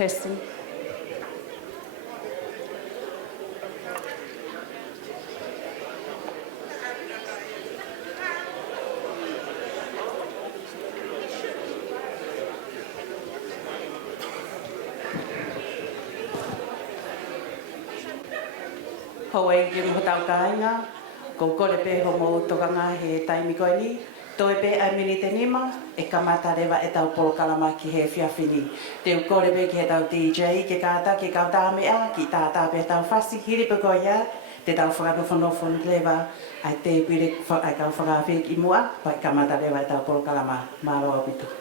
Testing. Hawaii ki mo tau kainga, ko kore pe ho mo tokanga he taimi koe ni, toi pe ai mini te nima, e kamata rewa e tau polo kalama ki he whiawhini. Te kore pe ki he tau DJ, ke kāta, ke kauta mea, ki tātā pe tau whasi, hiripa koe ia, te tau whakanofonofon rewa, ai te pire ai kau whakawhik i mua, pai kamata rewa e tau polo kalama, māroa pitu.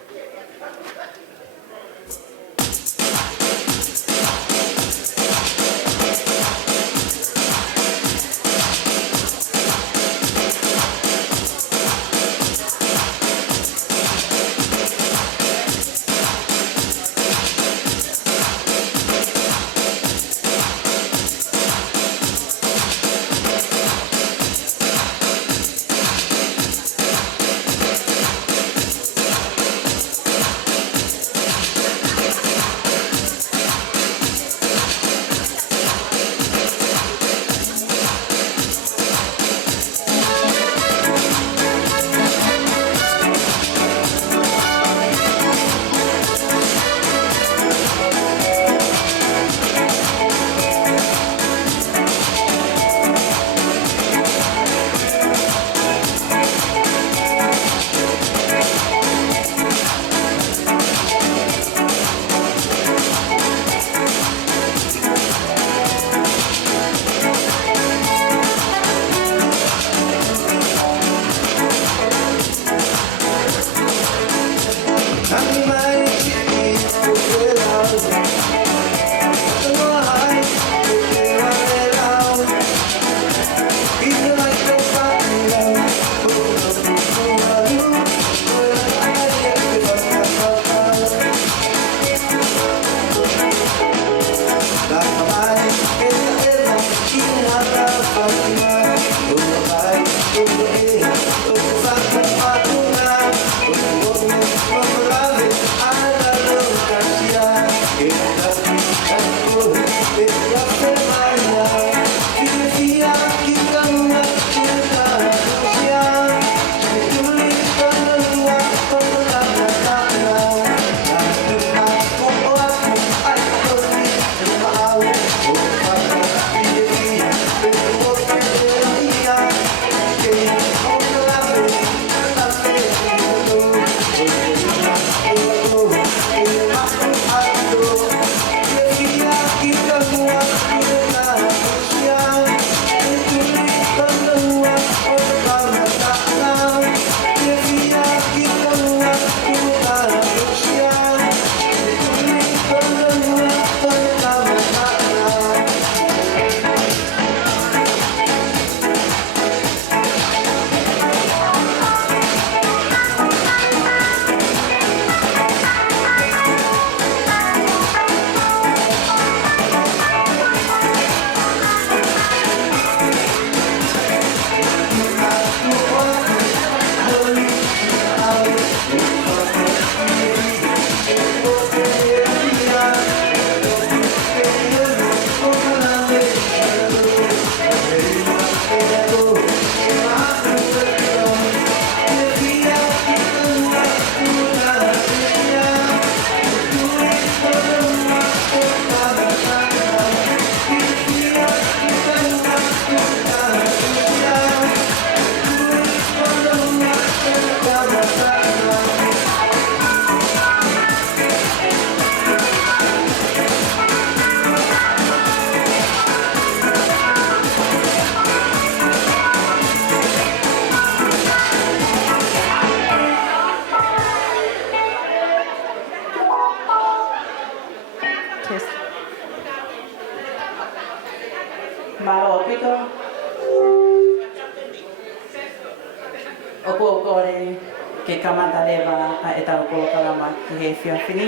ke kamata lewa e tau kōkarama ki he whiawhini.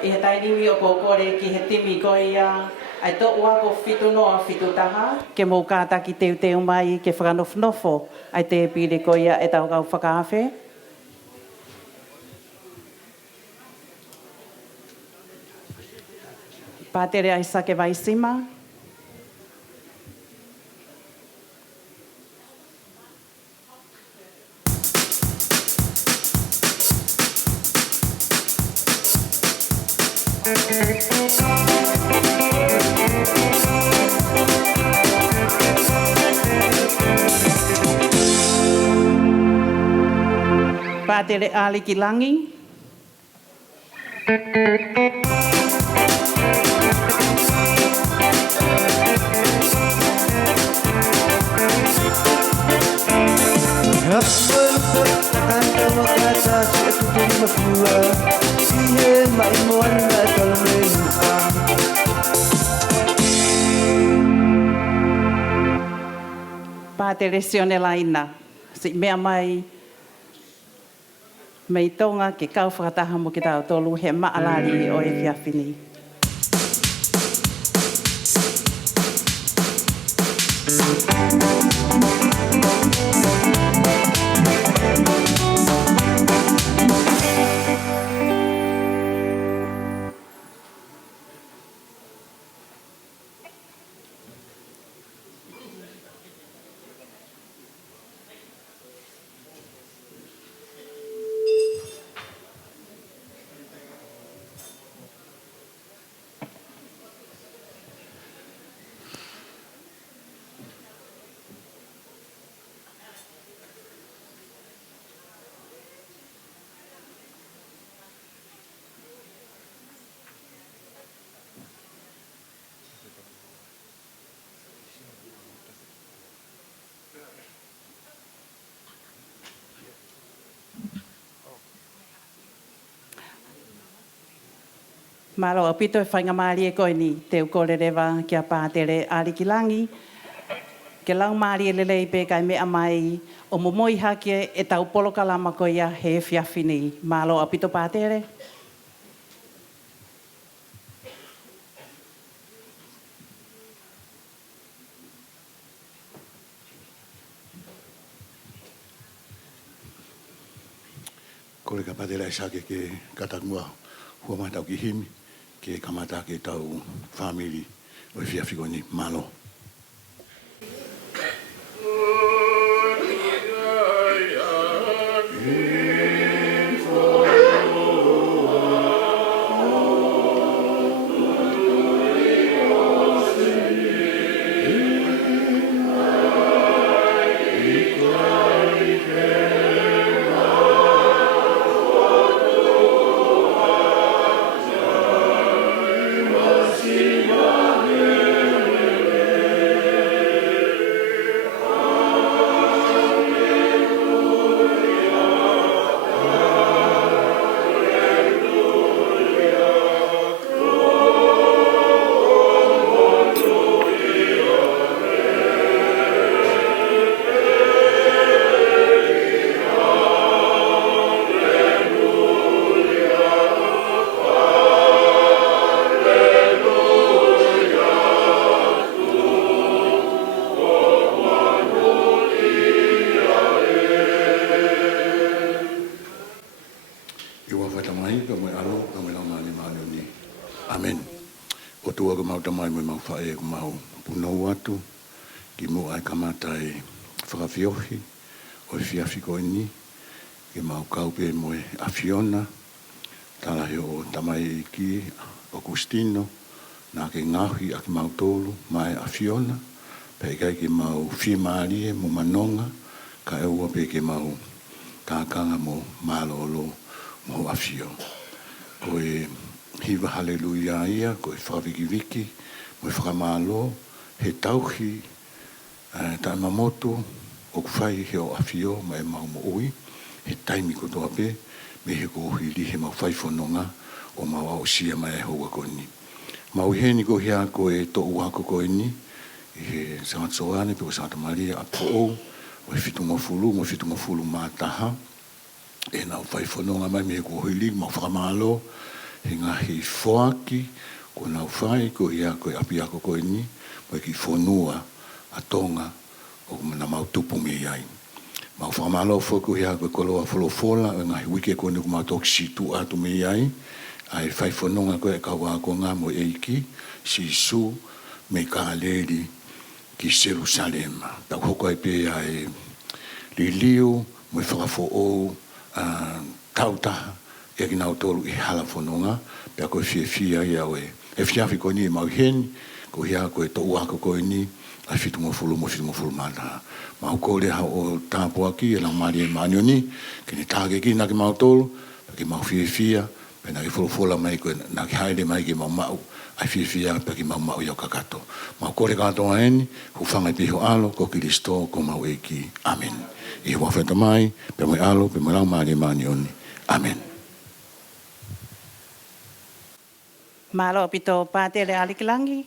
I he tainimi o kōkore ki he timi ko ia ai tō ua ko whitu noa whitu taha ke mō kātaki teu teu mai ke whakanofnofo ai te pire ko ia e tau kau whakawhe. Pātere ai sake waisima. Pātere aliki langi. Pātere sione laina. Si mea mai mei tonga ke kau whakataha mo ki tau tolu he maalari o e whiawhini. Malo apito e whainga maari e koe ni te ukore rewa kia pātere arikilangi. Ke lau maari e lele i pēkai mea mai o Moimoi hake e tau polokalama ko ia he whiawhini. Malo apito pātere. Kore ka pātere ai sake ke katakua hua mai tau ki himi. Ke kamata ke tau family o i whiawhiko ni malo. Amen. O tua ko mau tamai mo mau whae ko mau punau atu ki mo ai kamata e whakawhiohi o i whiawhiko ini ki mau kaupe mo e awhiona talahe o tamai ki o Kustino nā ke ngahi a ki mau tolu mai awhiona pe kai ki mau whimarie mo manonga ka e ua pe ki mau kākanga mo malolo mo awhio ko e hiva haleluia ia, ko e whakawiki mo e whakamalo, he tauhi, tae mamoto, o kuwhai he o awhio, ma e mau mo ui, he taimi ko toa pe, me he kohi li he mau whaifononga, o mau au sia mai e hoa koni. Mau heni ko hea ko e to uako ko ni, he Sangat Soane, pe o Santa Maria, Apifo'ou, o e mo fitunga fulu mātaha, e nau whaifononga mai me he kohi li, mau whakamalo, he ngahi whoaki, ko nau whai, ko ia ko api ako ko ni, mo ki whonua a tonga, o na mau tupu me iai. Mau whamalo whoku hea ko koloa wholofola, ngahi wike ko ni ko mau toki situ atu me iai, ai whaiwhanonga koe ka wākonga mo eiki, si su me ka leri ki Jerusalem. Tau hoko ai pe ai li liu mo i Apifo'ou tautaha e ki nau tolu i hala whanonga, pia koe fia ia oe. E fiafi koe ni e mau heni, ko hia koe to uako koe ni, ai fitu mo fulu mana. Mau kore ha o tāpua ki e lau mari e manioni, ki ni tāge ki na ki mau tolu, ki mau fia, pe na ki fulu mai koe, na ki haere mai ki mau, ai fia, pe ki mau i o kakato. Mau kore katoa heni, hufanga i piho alo, ko ki listo, ko mau eiki. Amen. I hua wheta mai, pe moi alo, pe moi lau mari e manioni. Amen. Malo pito pātere alikilangi.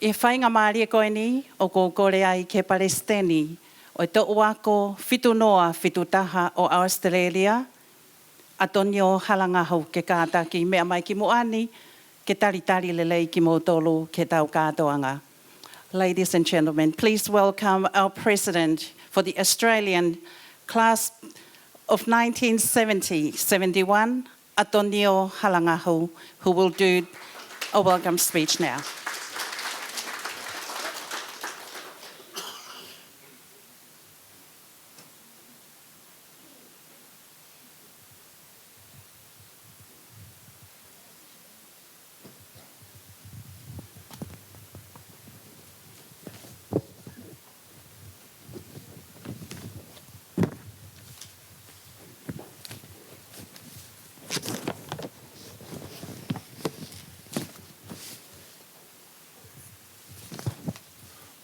E whainga maari e koe ni, o ko kore ai ke Palestini, o te uako fitu noa fitu taha o Australia, atonio halangahu ke kāta ki mea mai ki moani, ke taritari lelei ki mo tolu ke tau kātoanga. Ladies and gentlemen, please welcome our President for the Australian class of 1970-71, Atonio Halangahu, who will do a welcome speech now.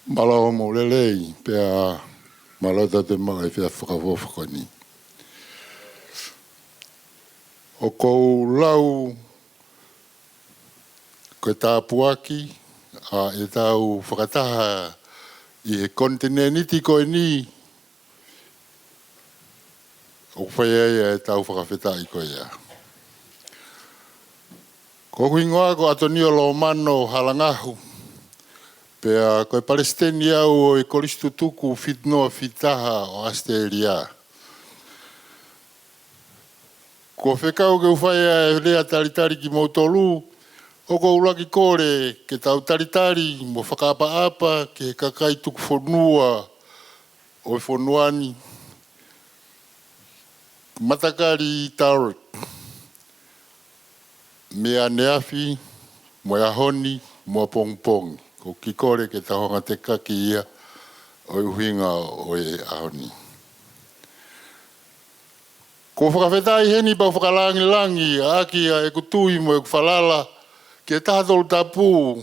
Malo mo lelei pea malota te mai fia whakawhakani. O kou lau koe tāpuaki a e tau whakataha i he kontineniti koe ni o whaiea e tau whakawhetai koe ia. Ko huingoa ko Atonio lo mano halangahu pea koe Palestini au o e koristu tuku fitnoa fitaha o Australia. Ko whekau ke uwhaia e lea taritari ki mautolu, o ko ulaki kore ke tau taritari mo whakaapa-apa ke kakai tuku whanua o e whanuani. Matakari Tarek, mea neafi, mo ahoni, mo pongpong. Ko kikore ke tahonga te kaki ia o uhinga o e ahoni. Ko whakawhetai heni pau whakalangi-langi aki a e kutui mo e kuwhalala ke tātolu tapu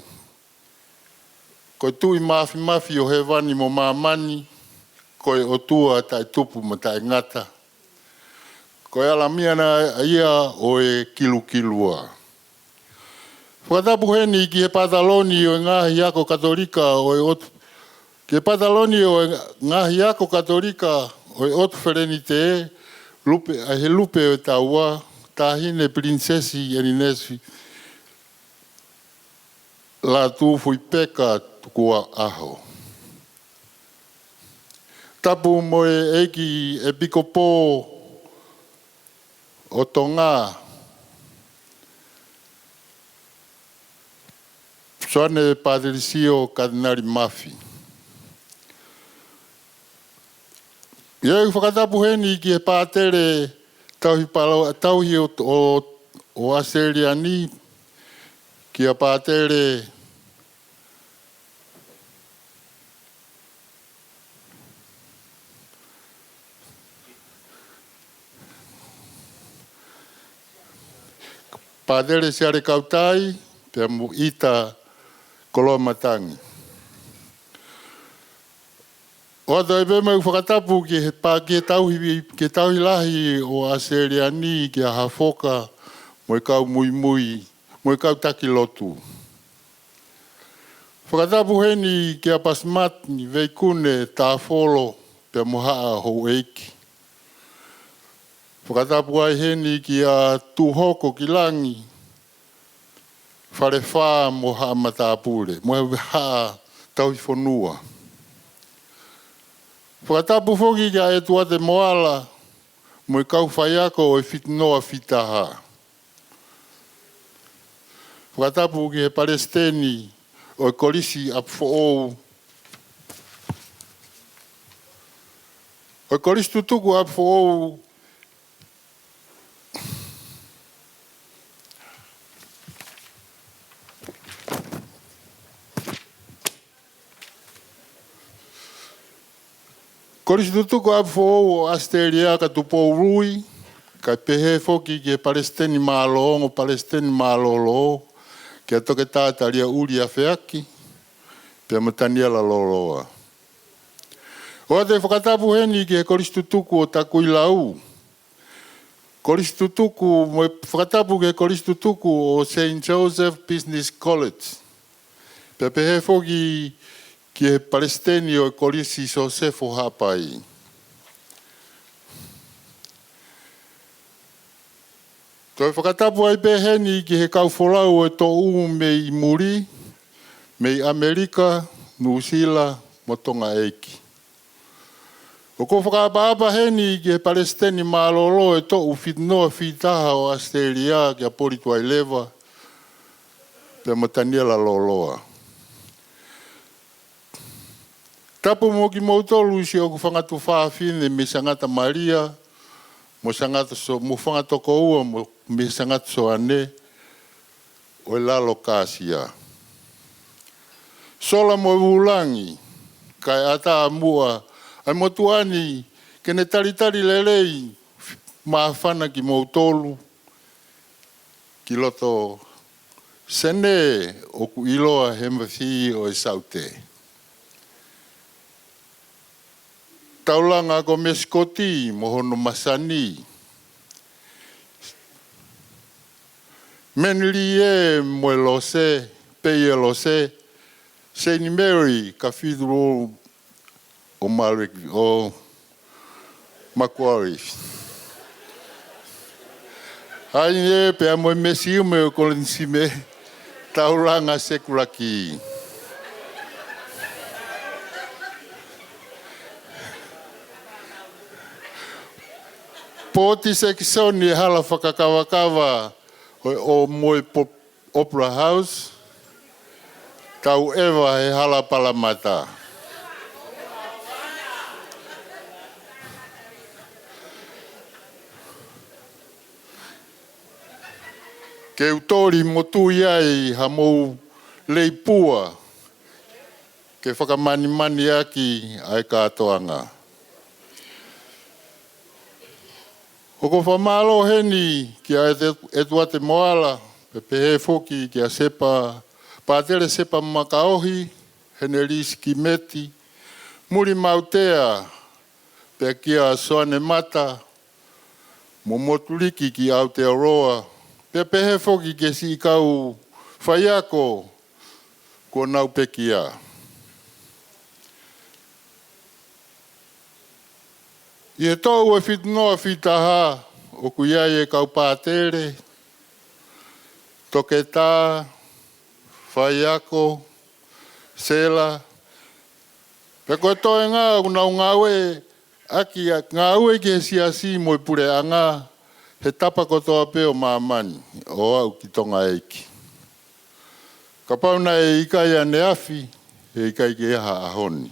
ko tui mafi o he wani mo mamani ko e o tua tai tupu mo tai ngata. Ko e ala miana ia o e kilukilua. Whakatapu heni ki he pataloni o ngahi ako katolika o e otu. Ki he pataloni o ngahi ako katolika o e otu whereni te lupe, a he lupe o taua, tahine princesi eninesi. Latu fui peka tukua aho. Tapu mo e eki e pikopo o tonga. Soane Patricio Cardinali Mafi. Ia whakatapu heni ki e pātere tauhi o Australia ni ki a pātere pātere seare kautai pia mu ita kolomatangi. O ato e pēmau whakatapu ki he pā ke tauhi lahi o Australia ni ki a hafoka mo e kau Moimoi, mo e kau taki lotu. Whakatapu heni ki a pasmat ni veikune tā wholo pia mohaa hou eiki. Whakatapu ai heni ki a tuhoko ki langi wharewha mo haa matāpure, mo e haa tauhi whanua. Whakatapu whoki kia e tuate moala, mo e kau whaiako o e whitinoa whitaha. Whakatapu ki he Palestini o kolisi Apifo'ou. O kolisi tutuku Apifo'ou kolisi tutuku Apifo'ou o Australia ka tupou rui, ka pehe foki ki he Palestini māloongo, Palestini mālolo, ki a toke tātaria uri a whiaki, pia matania la loloa. O te whakatapu heni ki he kolisi tutuku o takui lau. Kolisi tutuku, mo whakatapu ki he kolisi tutuku o St. Joseph Business College. Pia pehe foki ki he Palestini o kolisi Josefo hapai. Toi whakatapu ai peheni ki he kauwholau e tō mei muri, mei Amerika, Nusila, mo tonga eiki. O ko whakaapa heni ki he Palestini mālolo e tō whitnoa whitaha o Australia ki a poritu ai lewa, pe matania la loloa. Tapu mo ki mautolu si o ku whangatu whaafine me sangata Maria, mo sangata so, mo whangato ko ua mo me sangata so ane, o lalo kāsia. Sola mo ulangi, kai ata mua, ai mo tuani, kene talitari lelei, maafana ki mautolu, ki loto sene o ku iloa hemawhi o e saute. Taulanga ko meskoti mo hono masani. Menli e mo lose, peye lose, St. Mary Cathedral o Malek o Macquarie. Ai e pe mo mesiu me ko nsime taulanga sekulaki. Poti sekisoni hala whakakawakawa o Moimoi Opera House, tau ewa he hala palamata. Ke utori motu iai ha mou leipua, ke whakamani aki ai katoanga. O ko whamalo heni ki a etuate moala, pe pehe foki ki a sepa, pātere sepa makaohi, hene riski meti, muri mautea, pe ki a soane mata, mo motuliki ki Aotearoa, pe pehe foki ke si kau whaiako, ko nau pekia. I e tau e whitnoa whitaha o kuiai e kau pātere, toke tā, whaiako, sela. Pe koe toe ngā unau ngāwe, aki ngāwe ki he siasi mo i pure anga, he tapa kotoa peo māmani, o au ki tonga eiki. Ka pauna e ikai ane afi, e ikai ki eha ahoni.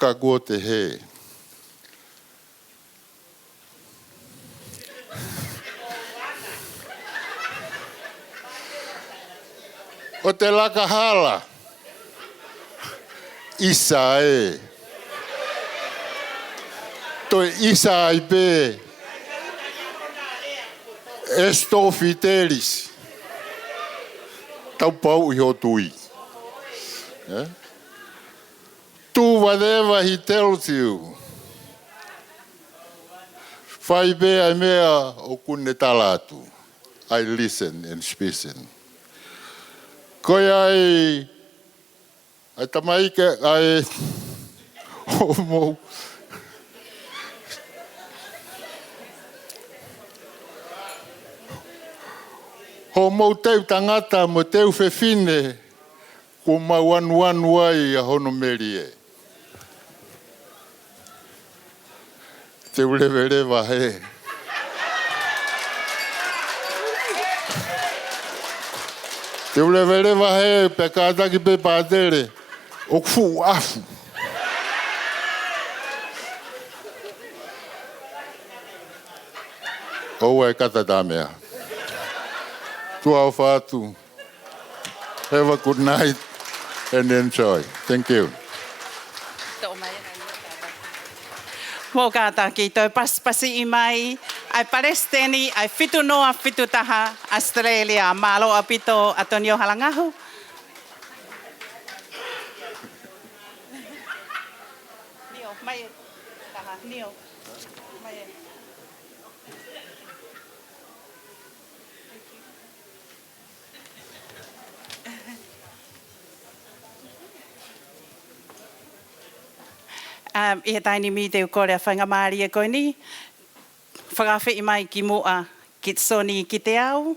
Ka kua te he. O te laka hala. Isa e. Toi isa ai pe. Estofi teris. Tau pau i ho tui. Do whatever he tells you. Whai bea mea o kune talatu. I listen and listen. Koe ai tamaike ai homo. Homo teu tangata mo teu whewhine ko mauanuanu ai a hono merie. Te ulewerewa he. Te ulewa he pe kātaki pe pātere. O kufu afu. O e kata tā mea. Tua o whātu. Have a good night and enjoy. Thank you. Mō kātā ki tau paspasi I mai, ai Palestini, ai whitu noa whitu taha, Australia, mālo apito atonio halangahu. Nio, mai taha, nio, mai I he taini mi te ukore a whanga maari e koe ni. Whakawhi I mai ki mua ki soni ki te au.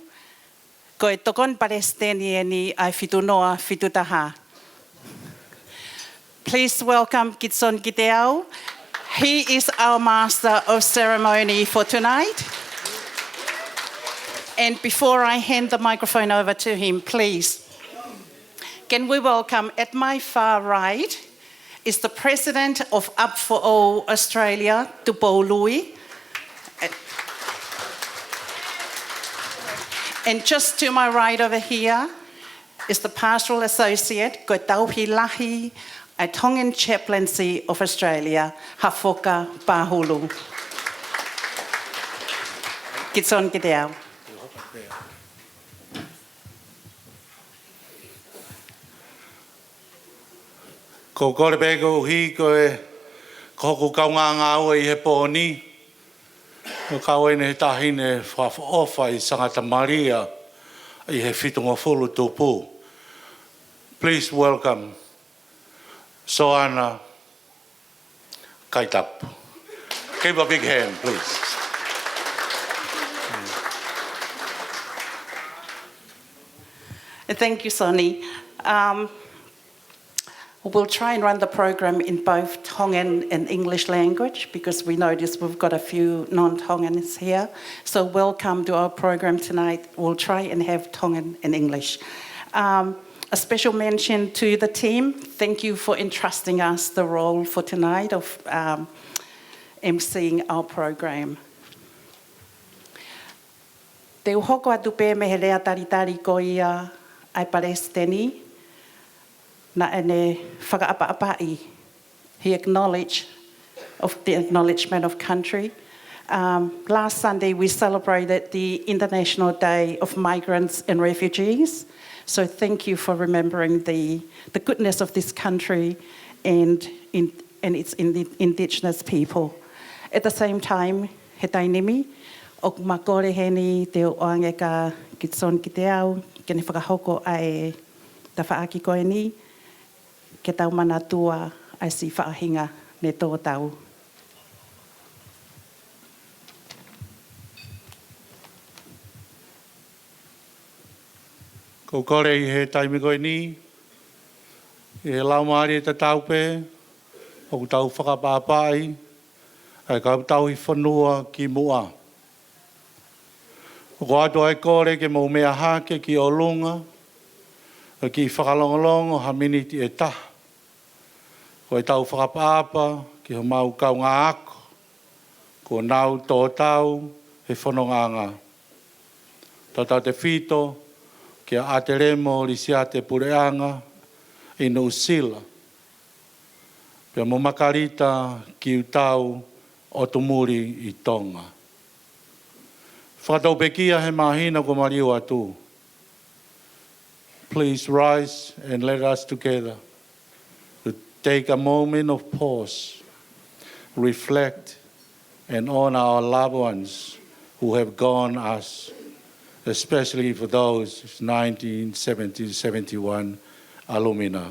Koe tokon Palestini e ni ai whitu noa whitu taha. Please welcome Kitson Kiteau. He is our master of ceremony for tonight. And before I hand the microphone over to him, please, can we welcome at my far right is the president of Apifo'ou Australia, Tupo Louis. And just to my right over here is the pastoral associate, ko tauhi lahi, a Tongan chaplaincy of Australia, Hafoka Pahulu. Kitson Kiteau. Ko kore peko uhi ko e koko kaunga ngā ua I he pōni. Ko kaue ne he tahine whawha I Sangata Maria I he whitunga whulu tūpū. Please welcome Soana Kaitapu. Give a big hand, please. Thank you, Sonny. We'll try and run the program in both Tongan and English language because we notice we've got a few non-Tongans here. So welcome to our program tonight. We'll try and have Tongan and English. A special mention to the team. Thank you for entrusting us the role for tonight of emceeing our program. Te uhoko atu pē me he rea taritari ko ia ai Palestini. Na ene whakaapa-apai. He acknowledged of the acknowledgement of country. Last Sunday we celebrated the International Day of Migrants and Refugees. So thank you for remembering the goodness of this country and its indigenous people. At the same time, he tainimi, o makore heni te oange ka Kitson Kiteau, kene whakahoko ai ta whaaki koe ni, ke tau manatua ai si whaahinga ne tō tau. Ko kore I he taimi koe ni, I he lau maari e te taupe, o ku tau whakapāpai, ai kau tau I whanua ki mua. O ko ato ai kore ke mau mea hake ki o lunga, o ki whakalongolongo ha miniti e taha. Ko e tau whakapāpa ki ho mau kau ngā ako, ko nau tō tau he whanonganga. Tata te whito, ki a ate remo li si ate pureanga I no sila. Pia mo makarita ki utau o tumuri I Tonga. Whakatau pekia he mahina ko mariu atu. Please rise and let us together to take a moment of pause, reflect and honor our loved ones who have gone us, especially for those 1970-71 alumni.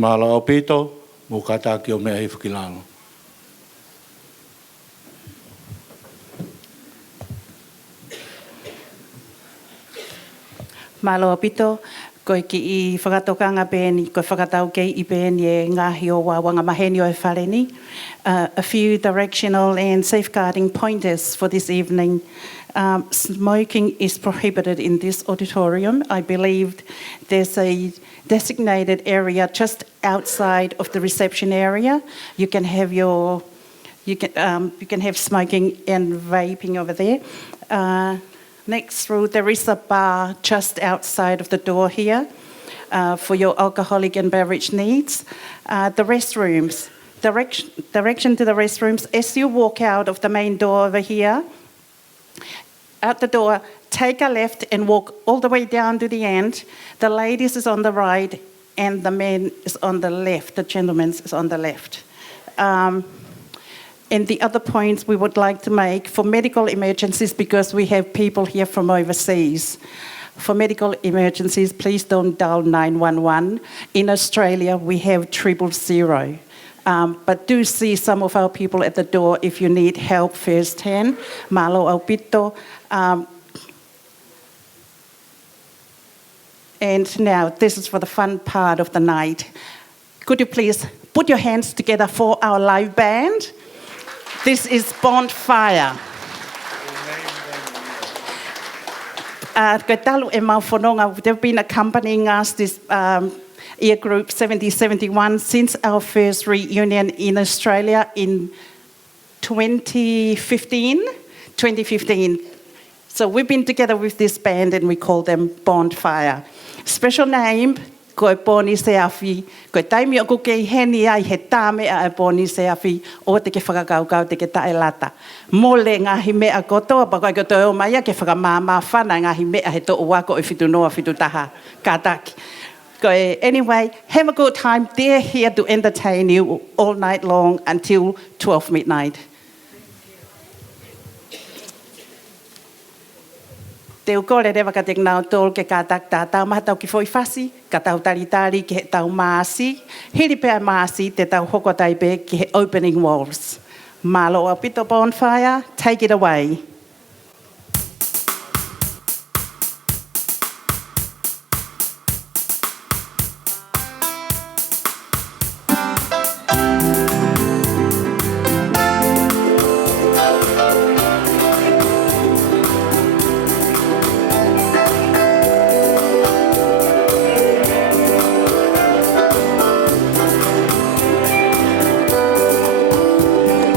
Mala o pito, mukata ki o mea i whakilalo. Malo pito, koe ki I whakatokanga pēni, koe whakatau kei I pēni e ngāhi o wāwanga maheni o e whareni. A few directional and safeguarding pointers for this evening. Smoking is prohibited in this auditorium. I believe there's a designated area just outside of the reception area. You can have smoking and vaping over there. Next through, there is a bar just outside of the door here for your alcoholic and beverage needs. The restrooms, direction to the restrooms. As you walk out of the main door over here, out the door, take a left and walk all the way down to the end. The ladies is on the right and the men is on the left. The gentlemen is on the left. And the other points we would like to make for medical emergencies, because we have people here from overseas. For medical emergencies, please don't dial 911. In Australia, we have 000. But do see some of our people at the door if you need help firsthand. Malo au pito. And now, this is for the fun part of the night. Could you please put your hands together for our live band? This is Bonfire. They've been accompanying us, this year group 7071, since our first reunion in Australia in 2015. So we've been together with this band and we call them Bonfire. Special name, koe pōni se awhi, koe taimi o kukei heni ai he tāme a pōni se awhi o te ke whakakaukau te ke tae lata. Mole ngahi mea kotoa, pa koe kotoa o maia ke whakamāmā whana ngahi mea he to o wako e whitu noa whitu taha kātaki. Anyway, have a good time. They're here to entertain you all night long until 12 midnight. Te ukore rewa ka te ngau tōl ke kātak tā tau mahatau ki whoi whasi, ka tau taritari ki he tau māsi, hiri pēr māsi te tau hokotai pē ki he opening walls. Malo a pito Bonfire, take it away.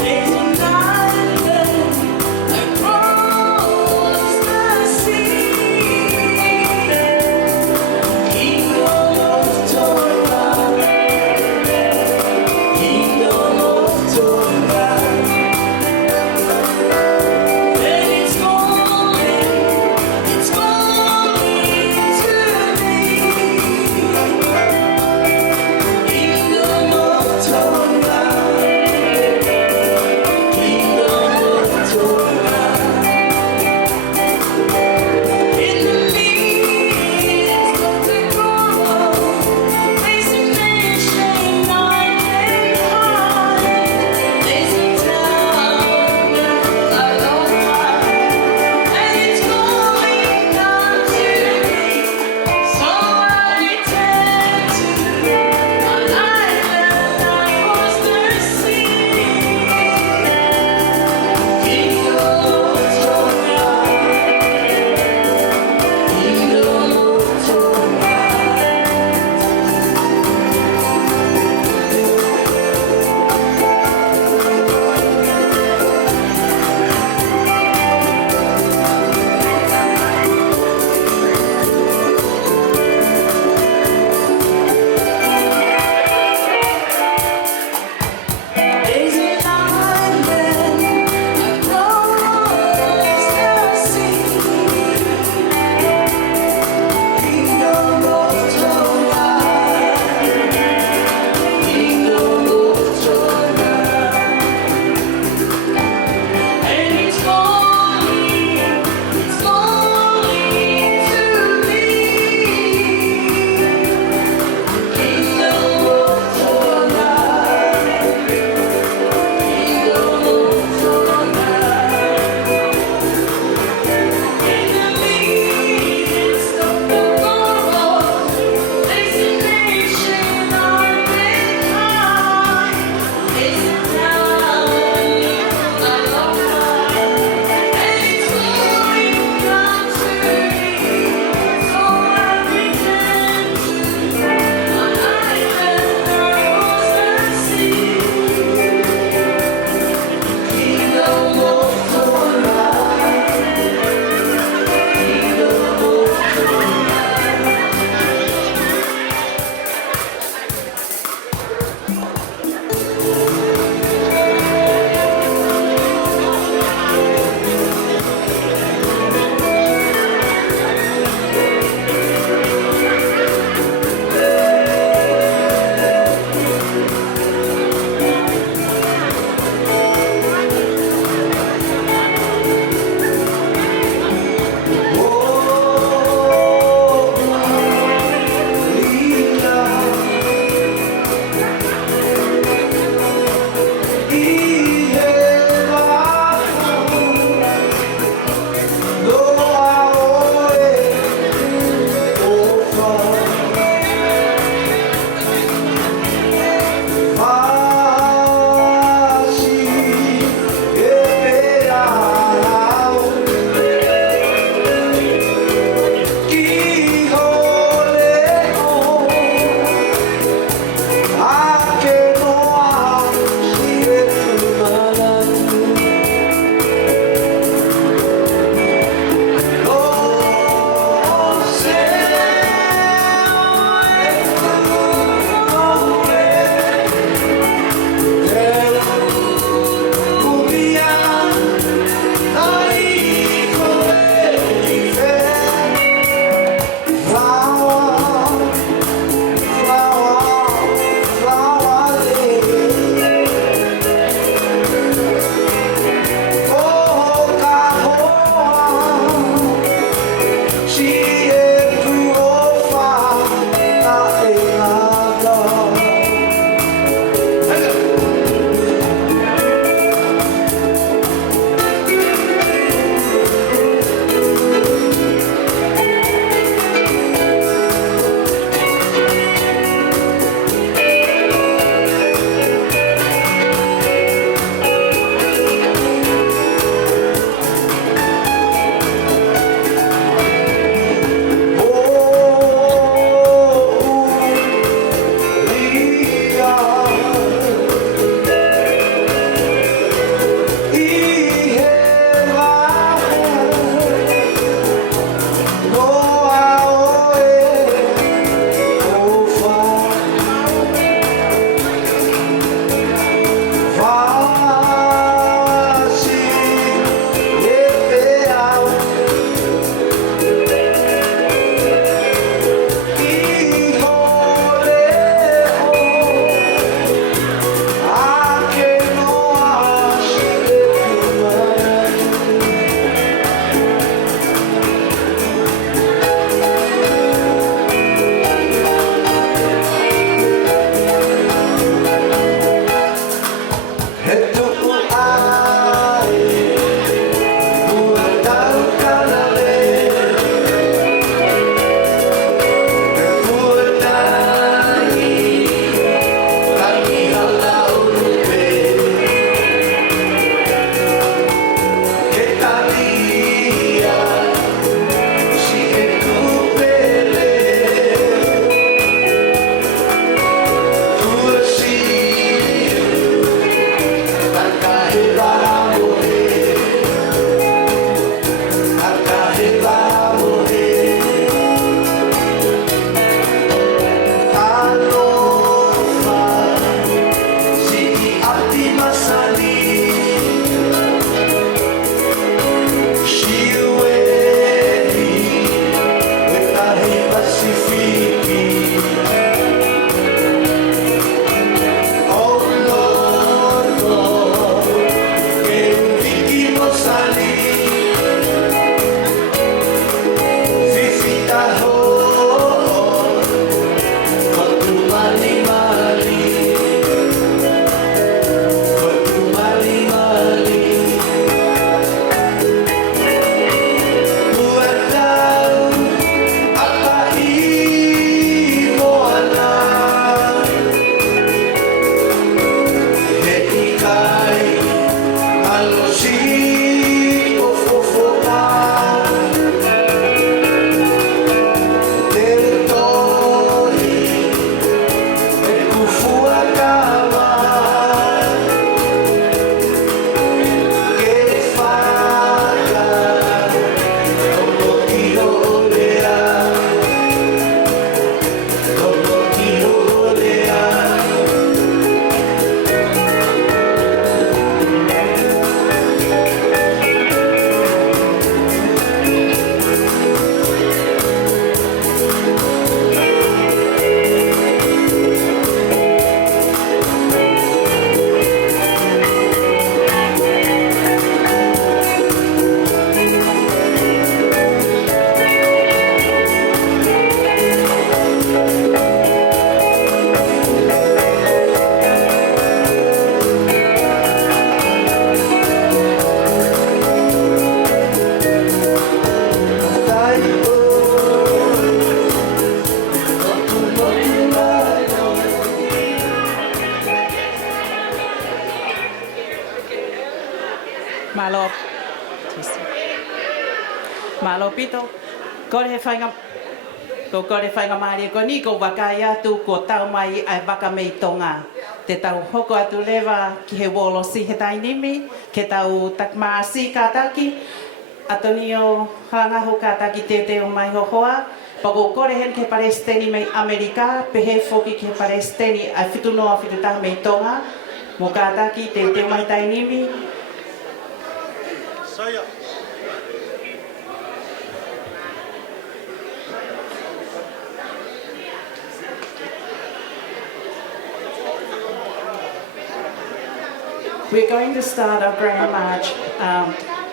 There's a night Malo. Malo pito. Kore he whainga. Ko kore whainga maari ko ni ko wakai atu ko tau mai ai waka mei tonga. Te tau hoko atu lewa ki he wolosi he tainimi. Ke tau takmaasi kātaki. Atoni o halangahu kātaki te o mai hohoa. Pako kore hen ke Palestini mei Amerika. Pehe foki ke Palestini ai whitunoa whitutanga mei tonga. Mo kātaki te o mai tainimi. Saya. We're going to start our Grand March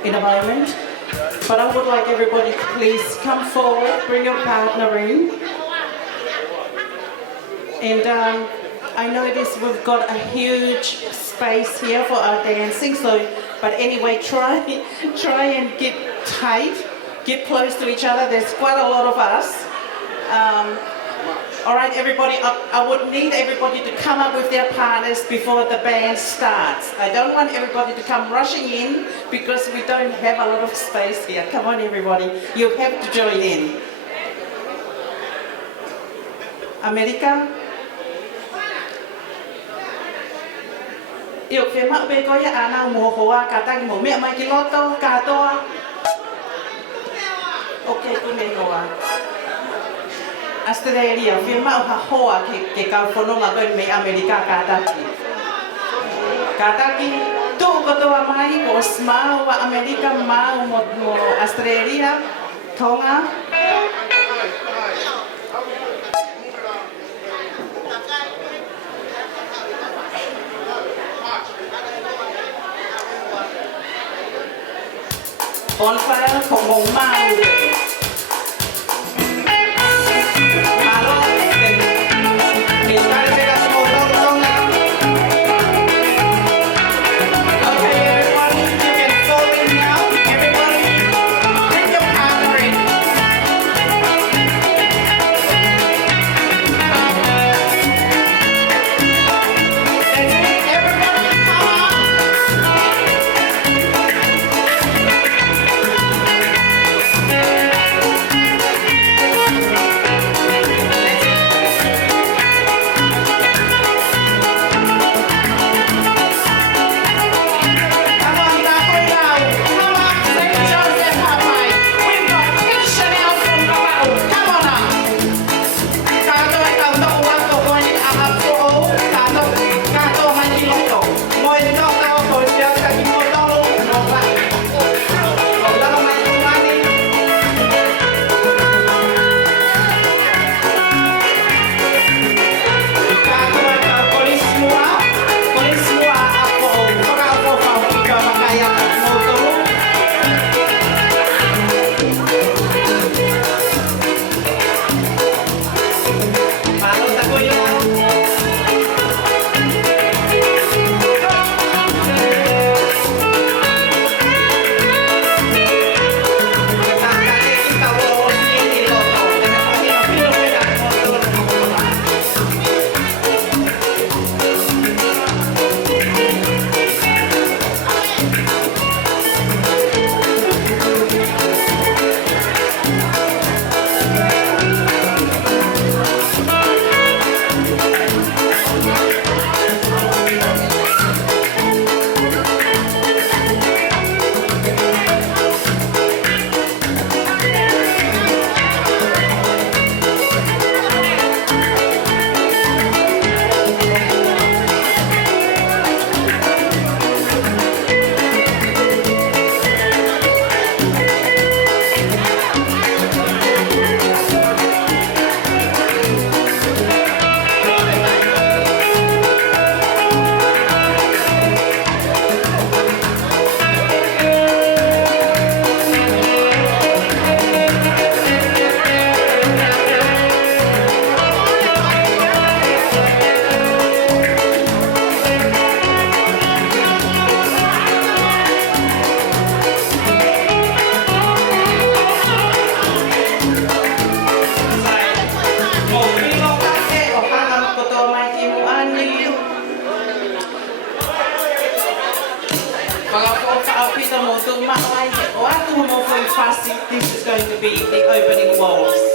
in a moment, but I would like everybody to please come forward, bring your partner in. And I notice we've got a huge space here for our dancing, so, but anyway, try and get tight, get close to each other. There's quite a lot of us. All right, everybody, I would need everybody to come up with their partners before the band starts. I don't want everybody to come rushing in because we don't have a lot of space here. Come on, everybody, you have to join in. America? Yêu phim mạo bê có ya ana mùa hoa cả tay mùa mẹ mai kilo to cả to. Okay, tôi nghe rồi. Australia phim mạo ha hoa cái cao phổ nông ở bên Mỹ America cả taki tu có to mai có small và America mau một Australia thông á. On fire không mong mau. Apifo'ou mo tu Moimoi he o atu mo fui fasi. This is going to be the opening waltz.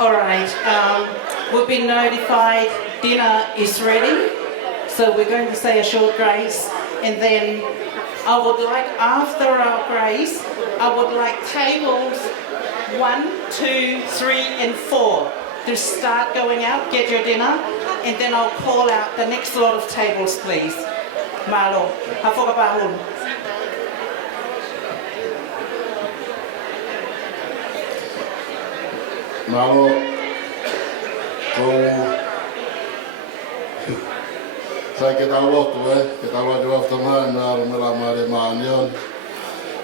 All right, we've been notified dinner is ready, so we're going to say a short grace, and then I would like, after our grace, I would like tables 1, 2, 3, and 4 to start going out, get your dinner, and then I'll call out the next lot of tables, please. Malo, hafokapahun. Malo, sai ke tau lotu ke tau lotu after man na rumela mare manion.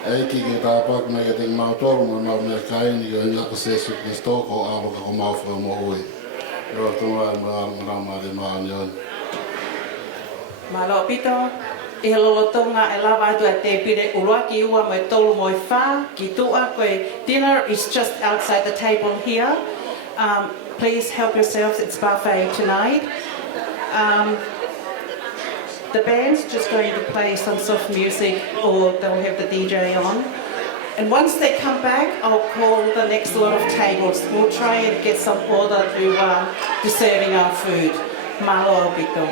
Ei kiki tāpak me ting mau tolu mau me kaini yo ina ko sesu Kristo ko alo ko mau fra mo ui. Yo tunga ma de ma yon. Malo pito, e lolotonga e lava atu a te pire urua ki ua mai tolu moi whā, ki tua koe dinner is just outside the table here. Please help yourselves, it's buffet tonight. The band's just going to play some soft music or they'll have the DJ on. And once they come back, I'll call the next lot of tables. We'll try and get some order to serving our food. Malo Albito.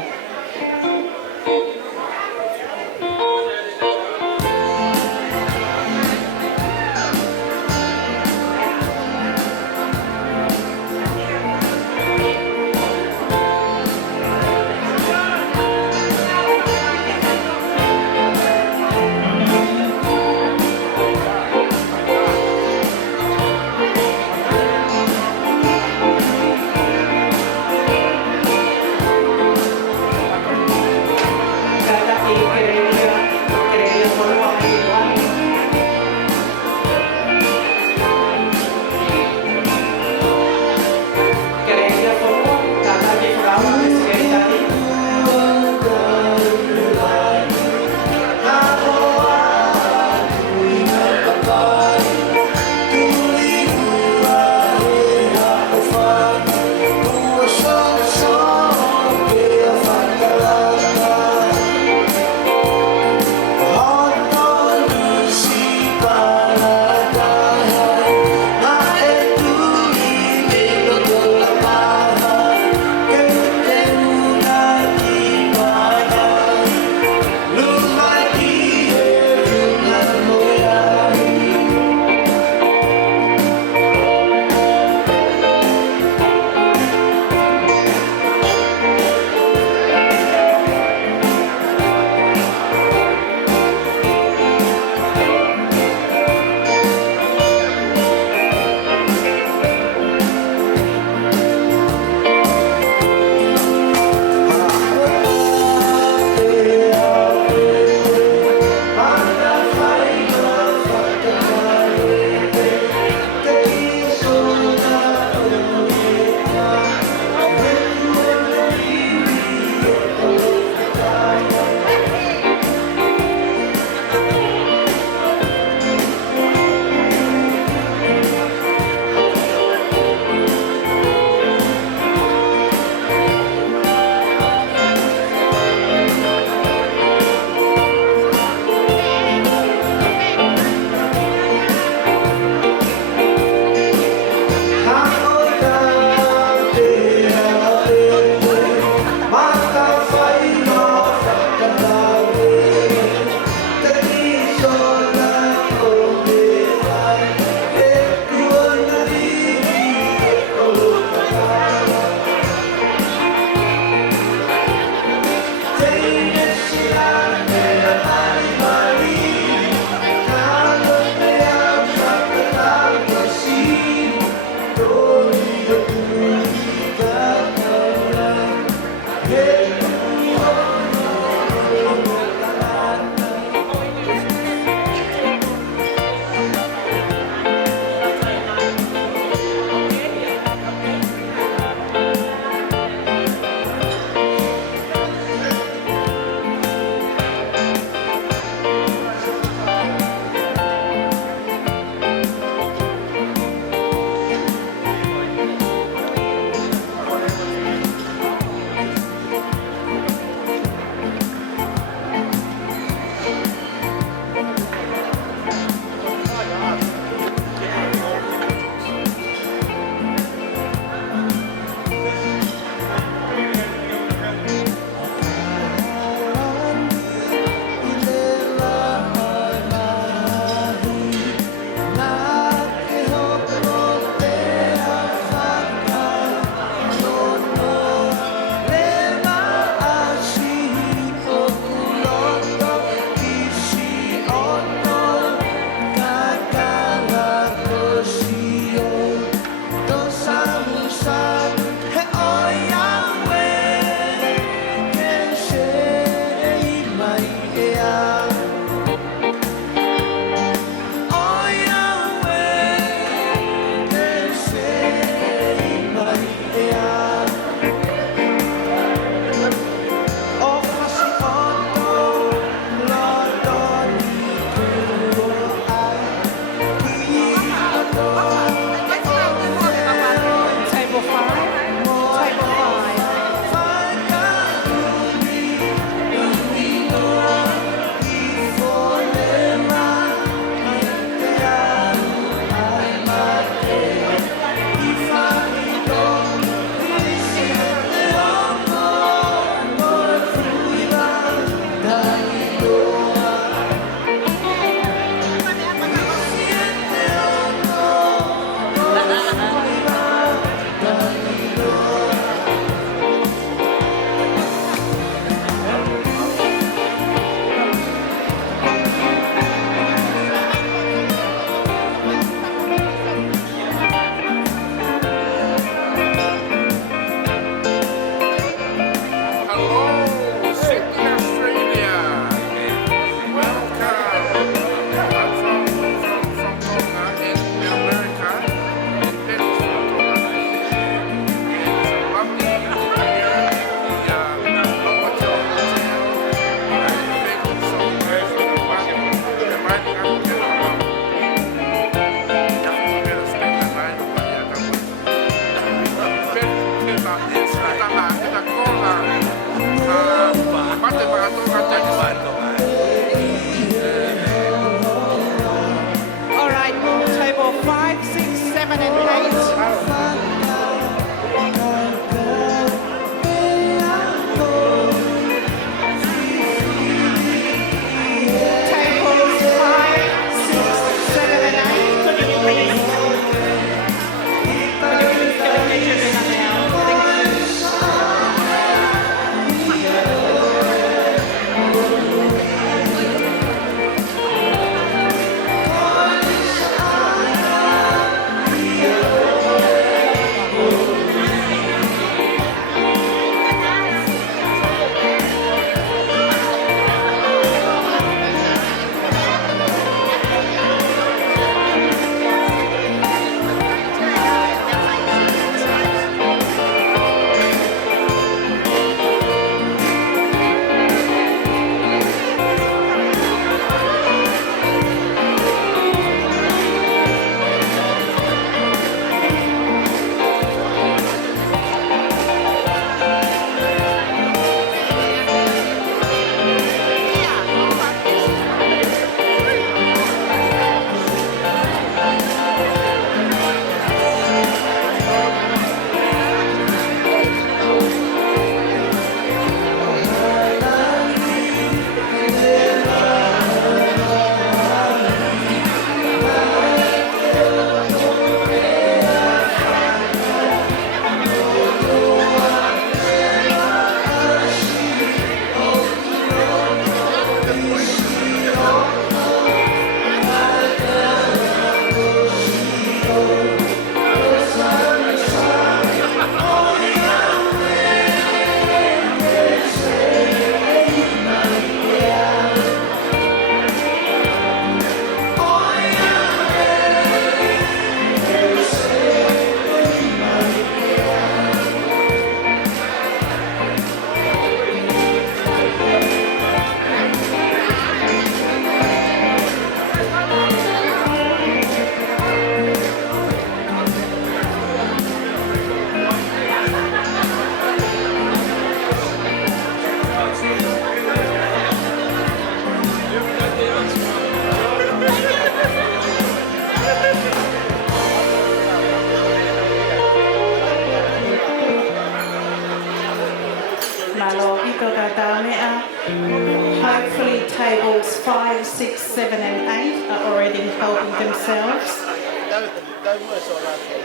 tables 5, 6, 7 and 8 are already helping themselves.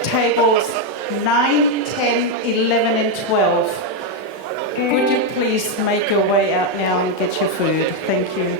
Tables 9, 10, 11 and 12. Would you please make your way out now and get your food? Thank you.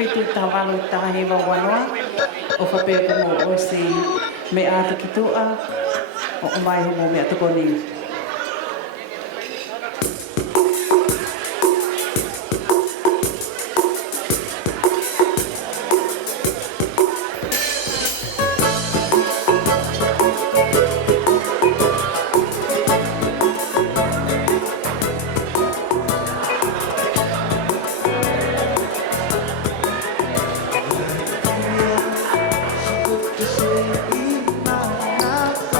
whitu tawalu tahi wa wanoa o whapea mo o si me ata ki tua o mai homo me atokoni.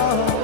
Oh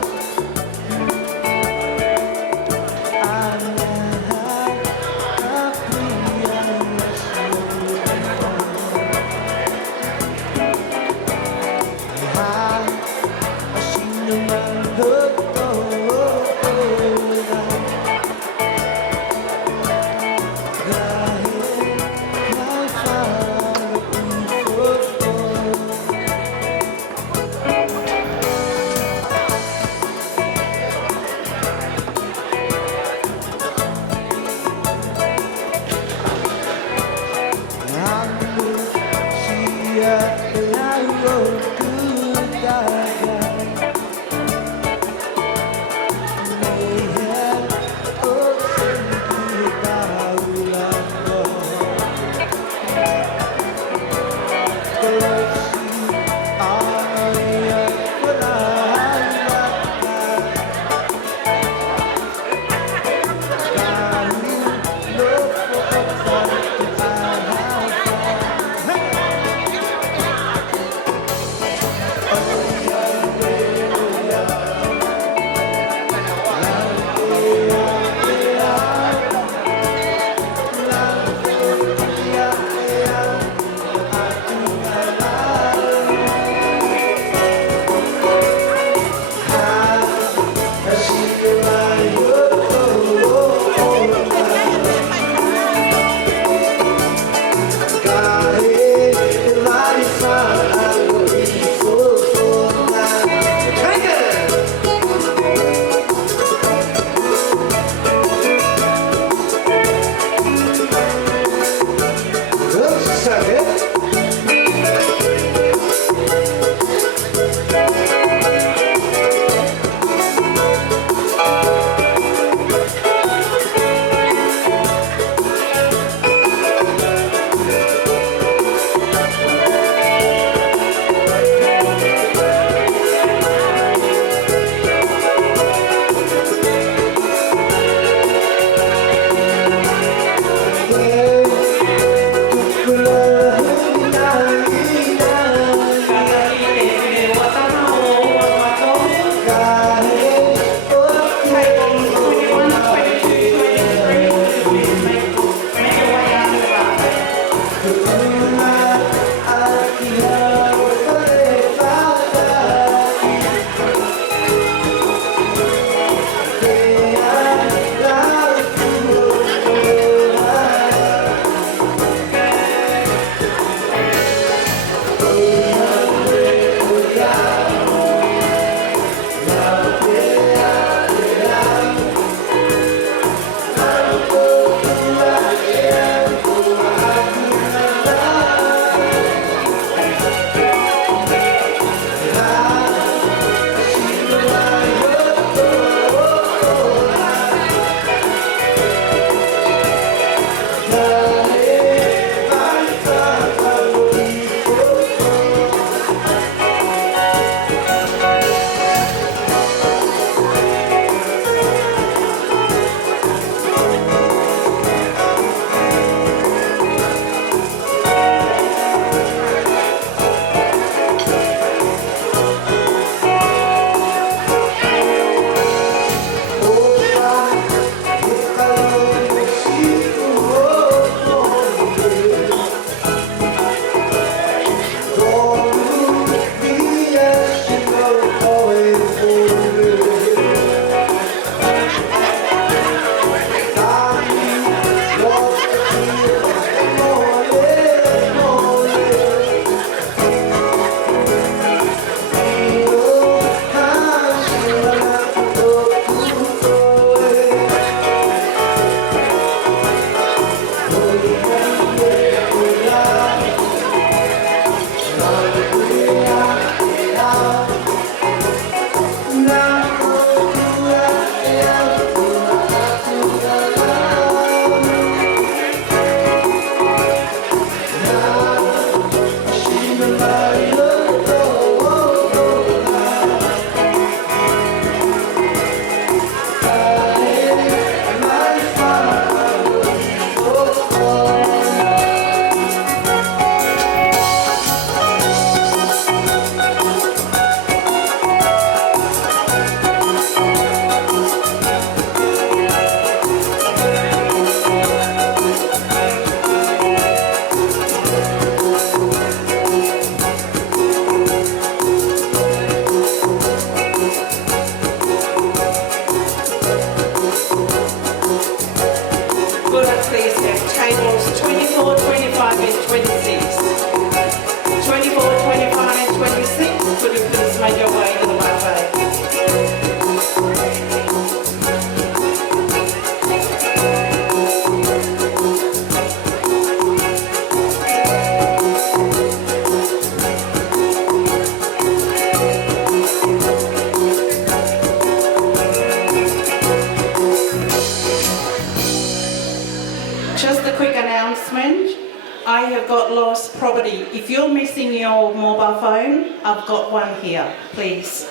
announcement. I have got lost property. If you're missing your mobile phone, I've got one here, please.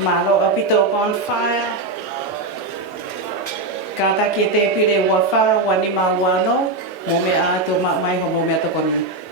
Malo Apifo'ou on fire. Kata ki te pire wafa wani ma wano mo me ato ma mai ho mo me ato koni.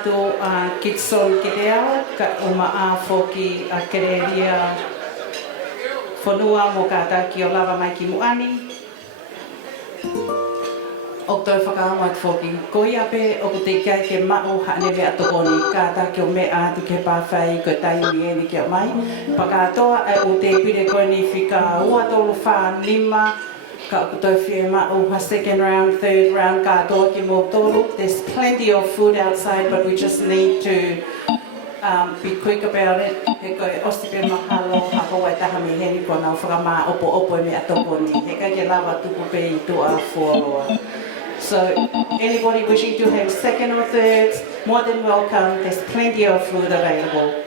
mātou kitson ki te awa, ka uma a foki a kereria whanua mo kātā ki o lava mai ki muani. O toi whakaama atu foki. Ko ia pe o ko te kai ke mao hane me atokoni. Kātā ki o me atu ke pāwhai ko tai ui eni ki o mai. Pakatoa e o te pire koe ni whika ua tolu wha lima. Ka o toi whie mao ha second round, third round kātoa ki mo tolu. There's plenty of food outside, but we just need to be quick about it. He koe ostipe mahalo, hako wai taha me heni ko nau whakamā opo e me atokoni. He kai ke lawa tuku pe I tua fuoroa. So anybody wishing to have second or third, more than welcome. There's plenty of food available.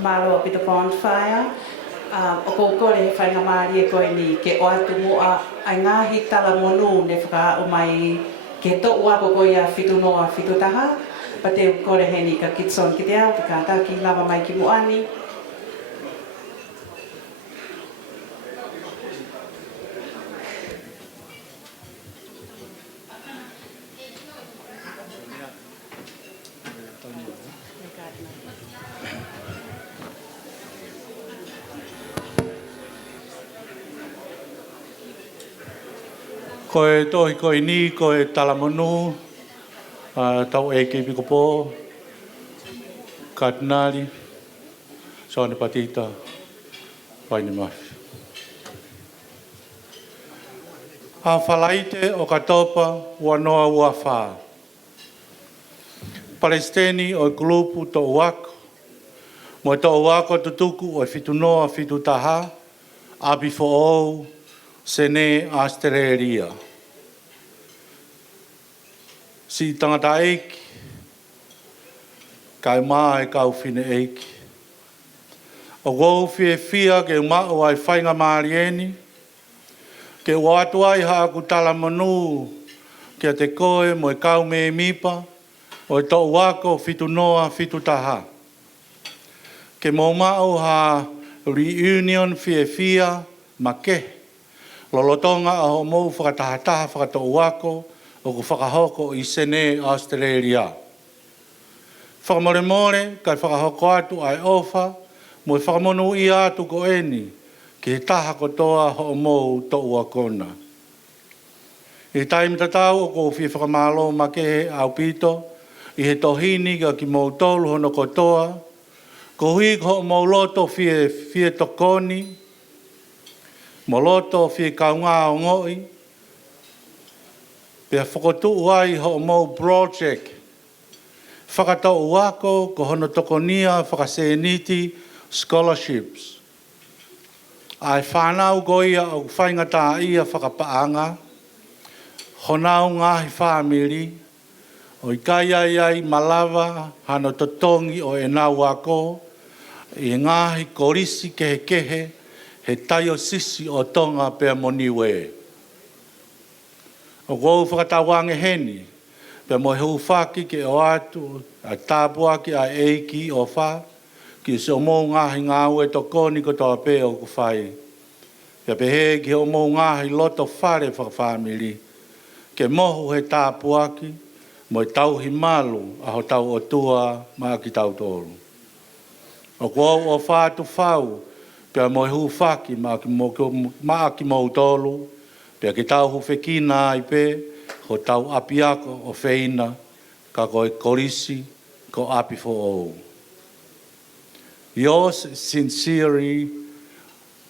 Malo pita bonfire. O kōkore he whainga maari e koe ni ke o atu mua ai ngāhi tala monu ne whaka o mai ke to ua ko koe a whitu noa whitu taha. Pa te kore he ni ka kitson ki te au, ka tau ki lava mai ki muani. Koe tohi koe ni, koe talamonu, tau e ke pikopo, katinari, soane patita, paine mafi. A whalaite o katopa, ua noa ua whaa. Palestini o grupu to uako, mo to uako tutuku o fitu noa fitu taha, Apifo'ou, Sene, Australia. Si tangata eiki, kai maa e kau whine eiki. O gou fia ke umao ai whainga maarieni, ke o atu ai haaku tala manu, ke te koe mo e kau me mipa, o e tō wako fitu noa fitu taha. Ke Moimoi ha reunion fia ma ke. Lolotonga a ho mou whakatahataha whakato wako o ku whakahoko i Sene, Australia. Whakamore kai whakahoko atu ai ofa, mo e whakamonu i atu ko eni, ki he taha kotoa ho mou tō wakona. I taimita tau o ko whia whakamalo ma ke he au pito, i he tohini ka ki mou tolu hono kotoa, ko hui ko mou loto whia tokoni, mo loto whia kaunga o ngoi, pia whakotu ai ho mou project, whakatau wako ko hono tokonia whakaseniti scholarships. Ai whanau goia o whaingata ia whakapaanga, honau ngahi whamiri, o i kai ai malawa hano totongi o e nau wako, i ngahi korisi kehe, he taio sisi o tonga pia moniwe. O kou whakatawange heni, pia mo heu whaki ke o atu, a tāpua ki a eiki o wha, ki se o mou ngahi ngāu e tokoni ko toa pe o ku whai. Pia pehe ki o mou ngahi loto whare whakawhamiri, ke mohu he tāpuaki, mo i tauhi malu a ho tau o tua maa ki tau tolu. O kou o whātu whau, pia mo i hu whaki maa ki mou tolu, pia ki tau hu whekina ai pe, ho tau apiako o wheina, ka koe korisi ko Apifo'ou. Yours sincerely,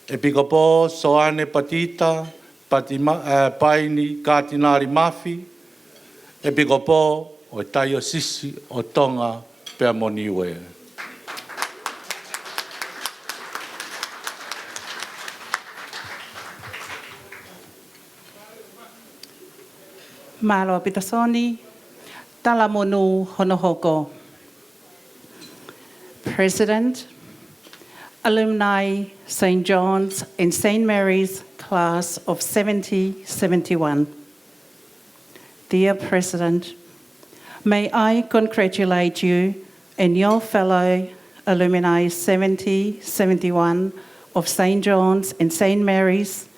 Epikopo Soane Patita, Paini Katinari Mafi, Epikopo o taio sisi o tonga pea moniwe. Malo Pitasoni, Talamonu Honohoko. President, Alumni, St. John's and St. Mary's class of 70-71. Dear President, may I congratulate you and your fellow alumni 70-71 of St. John's and St. Mary's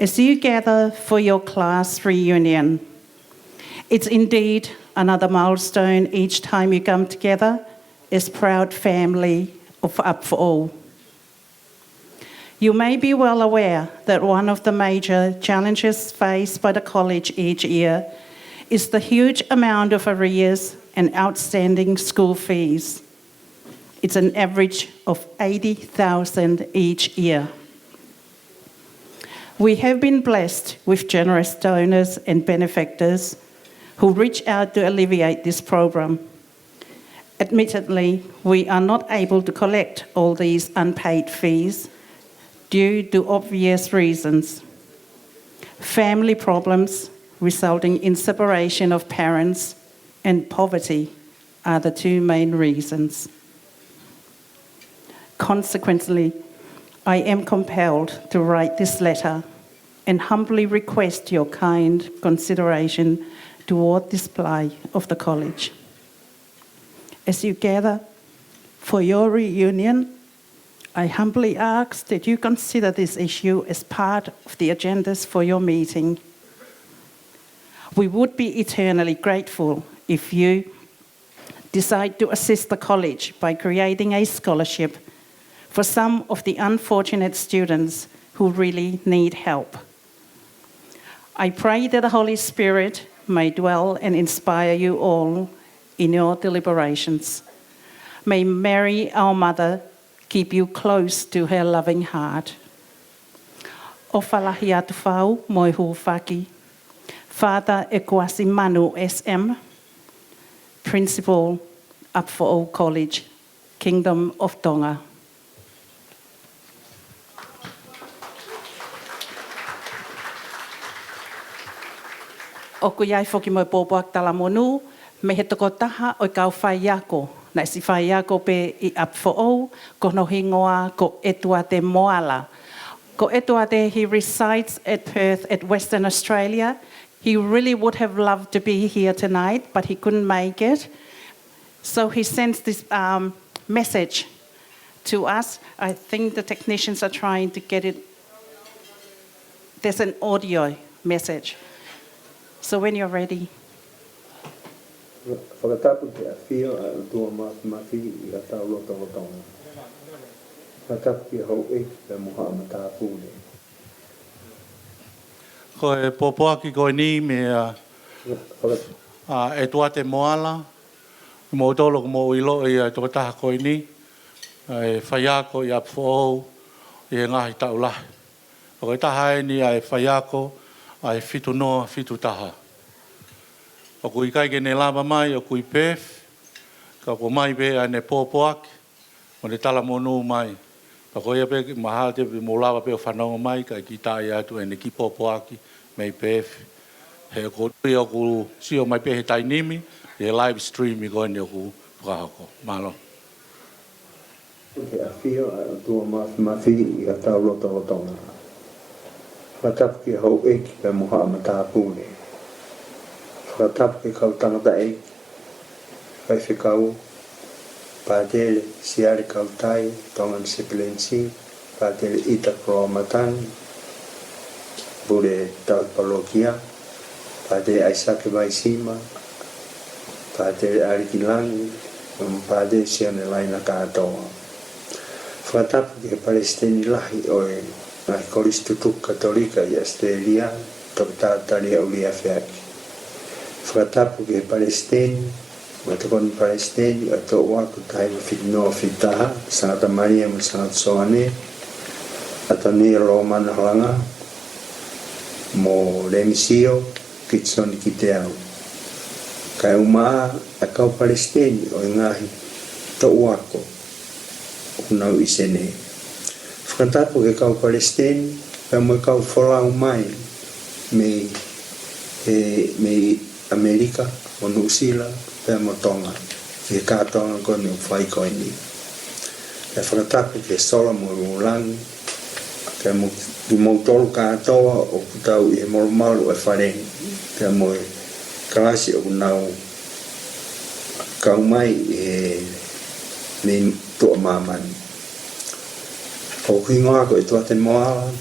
as you gather for your class reunion. It's indeed another milestone each time you come together as proud family of Apifo'ou. You may be well aware that one of the major challenges faced by the college each year is the huge amount of arrears and outstanding school fees. It's an average of $80,000 each year. We have been blessed with generous donors and benefactors who reach out to alleviate this problem. Admittedly, we are not able to collect all these unpaid fees due to obvious reasons. Family problems resulting in separation of parents and poverty are the two main reasons. Consequently, I am compelled to write this letter and humbly request your kind consideration toward this plight of the college. As you gather for your reunion, I humbly ask that you consider this issue as part of the agendas for your meeting. We would be eternally grateful if you decide to assist the college by creating a scholarship for some of the unfortunate students who really need help. I pray that the Holy Spirit may dwell and inspire you all in your deliberations. May Mary, our Mother, keep you close to her loving heart. O whalahi atu whau, moi hu whaki. Father Ekwasi Manu SM, Principal, Apifo'ou College, Kingdom of Tonga. O ku iai whoki mo pōpuak tala monu, me he toko taha o kau whai ako. Na si whai ako pe I Apifo'ou, ko no hingoa ko etua te moala. Ko etua te, he resides at Perth at Western Australia. He really would have loved to be here tonight, but he couldn't make it. So he sends this message to us. I think the technicians are trying to get it. There's an audio message. So when you're ready. Whakatapu te awhia a tua mafi I a tau roto o tonga. Whakatapu ki hau e pe muha a matapune. Ko e pōpoaki koe ni me e tua te moala. Mo tolo ko mo ilo I toko taha koe ni. E whaiako I Apifo'ou I ngahi tau lahi. Ko e taha e ni e whaiako ai fitu noa, fitu taha. O kui kai ke ne lava mai, o kui pef, ka ko mai be a ne pōpoaki, o ne tala monu mai. Ka ko ia pe maha te mo lava pe o whanonga mai, ka ki tai atu e ne ki pōpoaki, mei pef. He ko tui o ku sio mai pe he tai nimi, he live stream I koe ni o ku whakahoko. Malo. Te awhia a tua mafi I a tau roto o tonga. Whakatapu ki hau e ki pe muha a matapune. Whakatapu ki kau tangata e, kai whikau, pātere siare kau tai, tongan sepilensi, pātere ita proa matani, bure tau palokia, pātere aisake vai sima, pātere ariki langi, pātere siane laina kātoa. Whakatapu ki he Palestini lahi oe, ngai koris tutuk katolika I Australia, tok tātari au lia whiaki. Whakatapu ki he Palestini, ma tokon Palestini, a tō waku tahi wa whitinoa whitaha, sangata Maria ma sangata Soane, a tani ro mana hoanga, mo remisio, kitsoni ki te au. Kai umaa, a kau Palestini, o ngahi, tō wako, unau isene. Whakatapu ke kau Palestini, pe mo kau wholau mai me Amerika, o Nusila, pe mo tonga. Ke kātonga ko ni whai koe ni. Ke whakatapu ke sola mo ulangi, ke mo tolu kātoa o kutau I he moromalu e wharengi. Ke mo kalasi o nau kau mai me tua mamani. O hingoa ko tua te moala,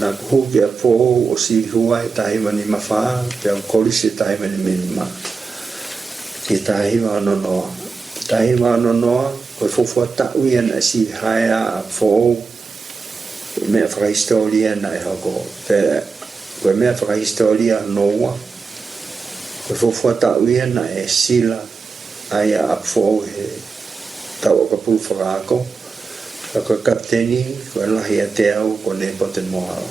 na kuhu ki Apifo'ou o si hua e tahi mani mawhaa, pe au kolisi e tahi mani minima. Ki tahi wano noa. Tahi wano noa, koe fofua taui ana si haea Apifo'ou, mea whakahistoria na e hoko. Koe mea whakahistoria noa, koe fofua taui ana e sila aia Apifo'ou he tau o kapulu whakaako. Koe kapteni, koe lahi a te au, ko ne pote moala.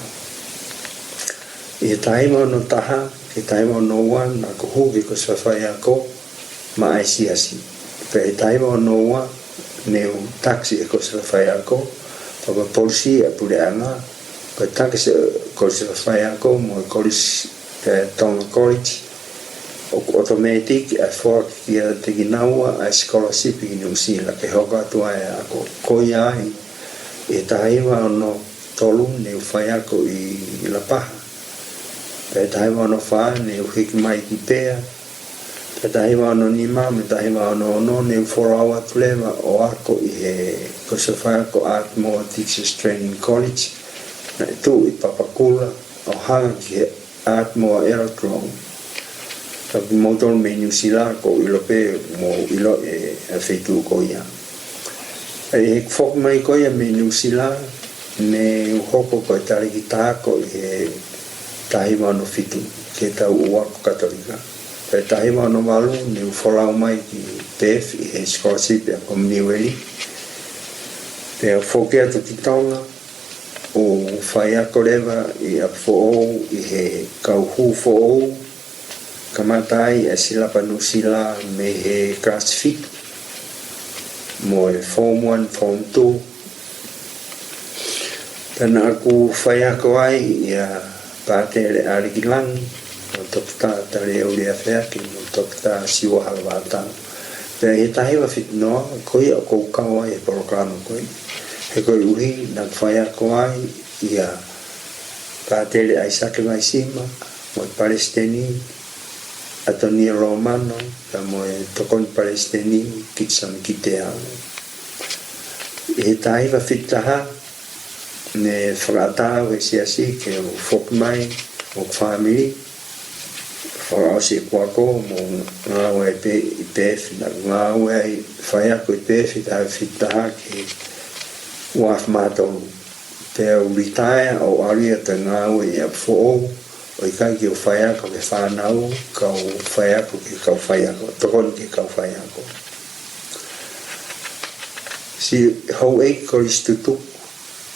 I he taima no taha, ke taima no ua, na ko huki ko swawhai ako, ma ai siasi. Pe he taima no ua, ne u taksi e ko swawhai ako, pa ko polisi e pure anga, ko taksi ko swawhai ako, mo e kolis Tonga College, o automatic a fork ki a te ginaua a scholarship I New Zealand ke hoka atua e ako koi ai e tahaiwa no tolu ne u whai ako I la paha e tahaiwa no wha ne u hiki mai ki pēa e tahaiwa no nima me tahaiwa no ne u whoraua tulewa o ako I he ko se whai ako Ardmore Teachers Training College na e tu I Papakula o hanga ki he Ardmore Aerodrome Tapi motor me New Zealand ko ilo pe mo ilo e feitu ko ia. E fok mai ko ia me New Zealand ne hoko ko tari ki tako e tahiwa no fitu ke tau ua ko katolika. E tahiwa no malu ne ufolau mai ki PF e scholarship a komniweli. Pe foke atu ki tonga o whai ako lewa I Apifo'ou I he kauhu fo'ou kamatai e sila panusila me he class fit mo e form 1, form 2 tana aku whai ako ai ia pātere arikilangi tokta tale o le afea ki mo tokta siwa halwata pe e tahi wa fit no ko ia ko kawa e program ko e ko uhi na faya ko ai ia ka tele ai sa ke mai sima mo palestini atoni romano ka mo tokon palestini kitsan kitea e tahi wa fit taha ne frata we si ke o fok mai o family for us kwa ko mo nga we pe na nga we faya ko pe ta fita ke wa mato te retire o aria te nga we Apifo'ou o ka ki o faya ko ke fa na o ka o faya ko ke ka faya ko to kon ke ka faya ko si ho e ko istutu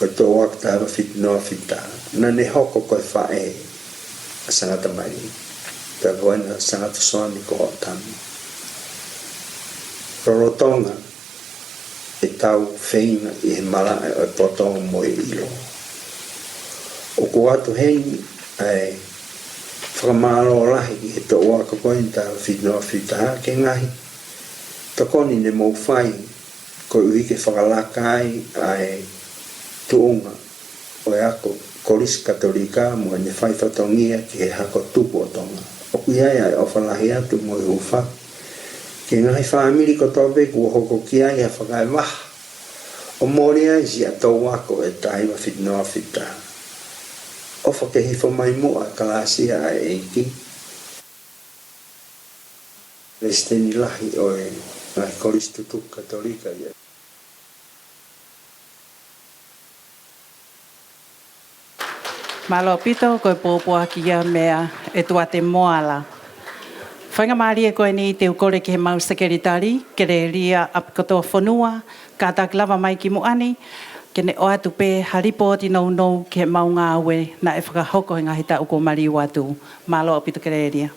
o to wakta fit no fita na ne hoko ko fa e sangat mai ta buena sangat soni ko tam rorotonga e tau feina e mala e potong mo ilo o ko atu hei ai famalo lahi e to wa ko pointa fitno fita ke ngai to koni ne mo fai ko wi ke fakalakai ai tuunga o ako kolis katolika mo ne fai fatongia ke hako tupo tonga o kia ia o falahi atu mo i ufa ke ngai family ko tobe ku hoko kia ia whakai wah o moria isi a tau wako e tai wa fitnoa fita o whakehifo mai mua kalasia a eiki lesteni lahi o e ngai kolis tutu katolika ia Malo pito ko popoa ki ia mea e tua te moala. Whainga maari e koe ni te ukore ki he mau sekeritari, ke re ria apikotoa whanua, ka tak lava mai ki muani, ke ne o atu pe haripo ti nou nou ke mau ngā aue na e whakahoko he ngahi ta uko mari watu. Malo pito ke re ria.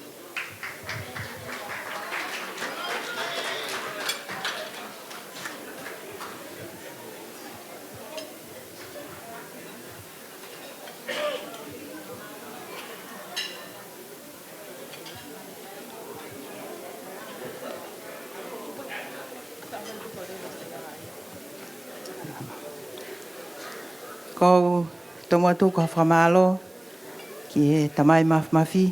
Ko tomo atu ko whamalo ki he tamai mafi.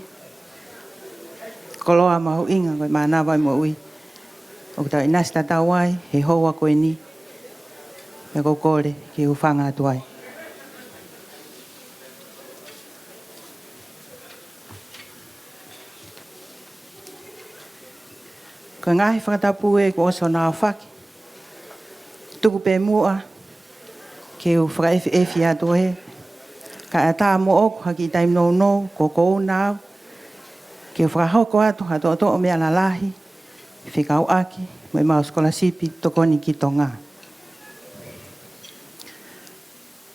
Ko loa mahu inga koe mana wai mo ui. O kutau inasta tau ai he hoa koe ni. Me ko kore ki ufanga atu ai. Ko ngahi whakatapu e ko oso nā whaki. Tuku pe mua. Ke u whakaefi atu he. Ka e tā mo oku haki taim no no ko kou nāu. Ke u whakahoko atu hato o to o mea la lahi. Whikau aki, mai mau skolasipi, tokoni ki tonga.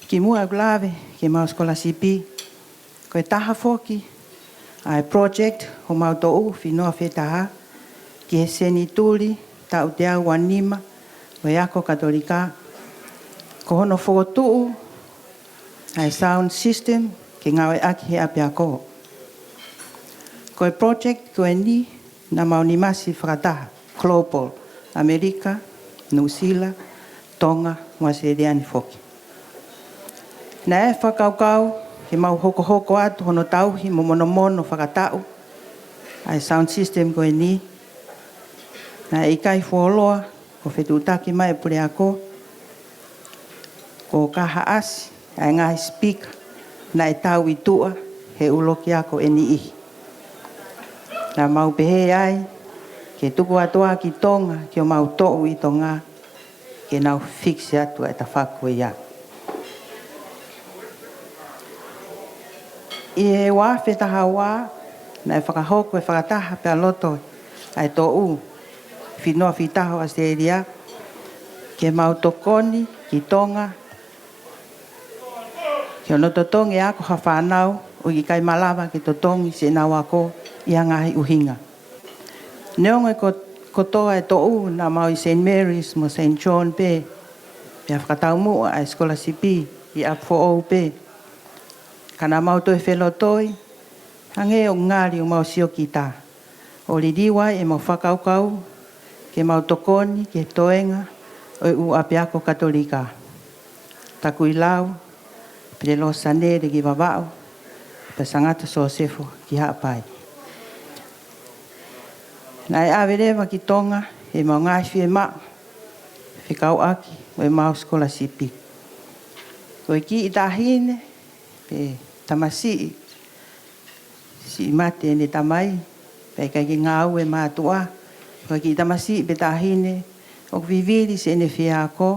Ki mua glave, ke mau skolasipi, ko e taha foki, ai project, ho mau to u, whinoa whetaha, ki he seni tuli, tau te au wanima, o eako katolika, ko hono whokotuu, ai sound system, ke ngawe aki he apiako. Ko e project, ko e ni, na maunimasi whakataha, global, Amerika, New Zealand, Tonga, Waseriani foki. Na e whakaukau, he mau hoko atu, hono tauhi, mo mono whakatau, ai sound system ko e ni, na e kai wholoa, ko whetutaki mai pure ako, ko kaha asi, ai ngahi speaker, na e tau i tua, he uloki ako e ni ihi. Na mau pehe ai, ke tuku atua ki tonga, ke o mau to'u i tonga, ke nau fiksi atua e ta whaku e ia. I e wā whetaha wā, na e whakahoko e whakataha pe aloto, ai to'u, whinoa whitaho a seria, ke mau tokoni, ki tonga, ke ono totongi ako ha whanau, o ki kai malawa ki totongi se nau ako, ia ngahi uhinga. Neonga ko toa e to'u na mau i St. Mary's mo St. John pe, pia whakatau mua a skolasipi i Apifo'ou pe. Kana mau toi whelotoi, Hange o ngāri o mau sio ki tā. O li diwa e mau whakaukau, ke mau tokoni, ke toenga, o u apiako katolika. Taku i lau, pere lo sane de ki wawao, pe sangata so sefo ki hapai. Nai awerewa ki tonga, e mau ngāwhi e mao, whikau aki, o e mau skola sipi. Ko e ki i tāhine, pe tamasi, si mate ne tamai, pe kai ki ngāu e mātua, ko ki tamasi pe tāhine, o viviri se ne whia ako,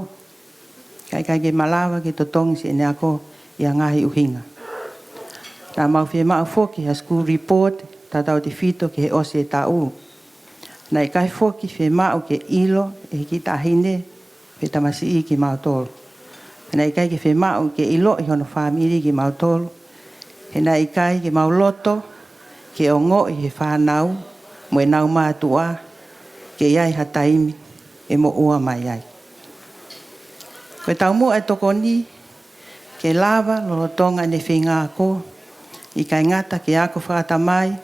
kai ki malawa ki totongi se ne ako, i a ngahi uhinga. Tā mau whia maa whoki, a school report, tā tau te whito ki he ose e tā u. Nai kai whoki whia maa ke ilo, e ki tāhine, pe tamasi i ki mau tolo. Nai kai ki whia maa ke ilo, i hono whamiri ki mau tolo. He nai kai ki mau loto, ke o ngō i he whānau, mo e nau mātua, ke iai hataimi, e mo ua mai ai. Koe tau mua e toko ni, ke lava lolotonga ne whinga ako, i kai ngata ke ako whakata mai,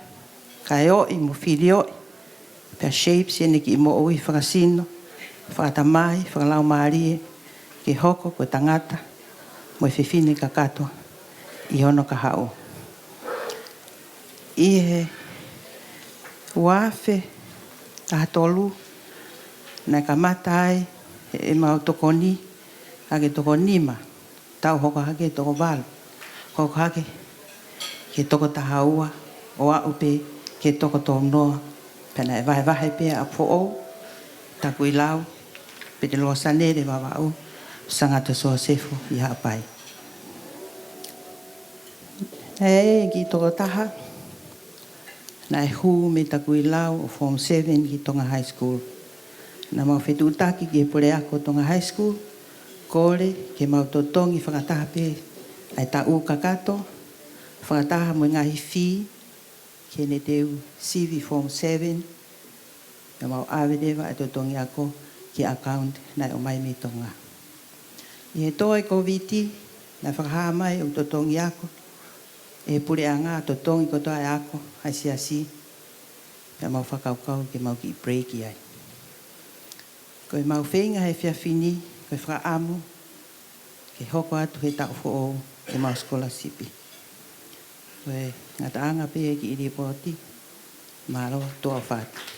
kai o i mo whiri o, pia shapes e ne ki i mo ui whakasino, whakata mai, whakalau maarie, ke hoko koe tangata, mo e whiwhine ka katoa, i hono ka hao. I he wafe tahatolu na ka matai e mau tokoni ake toko nima tau hoko hake toko balu hoko hake ke toko tahaua o a upe ke toko tonoa pena e vahe pe Apifo'ou taku i lau pe te loa sanere wawau sangata soa sefo i hapai. Hei ki toko taha na e hu me taku i lau o Form 7 ki tonga high school. Na mau whetu utaki ki e pore ako tonga high school, kore ke mau totongi whakataha pe ai ta u kakato, whakataha mo ngahi whi, ke ne teu CV Form 7, na mau awerewa e totongi ako ki account na o mai me tonga. I he toi COVID, na whakaha mai o totongi ako, e pure a ngā totongi ko toa e ako, hai si, pia mau whakaukau ke mau ki breaki ai. Ko e mau whenga he whiawhini, ko e whakaamu, ke hoko atu he Apifo'ou, ke mau skola sipi. Ko e ngata anga pe ki iri poti, malo toa whāti.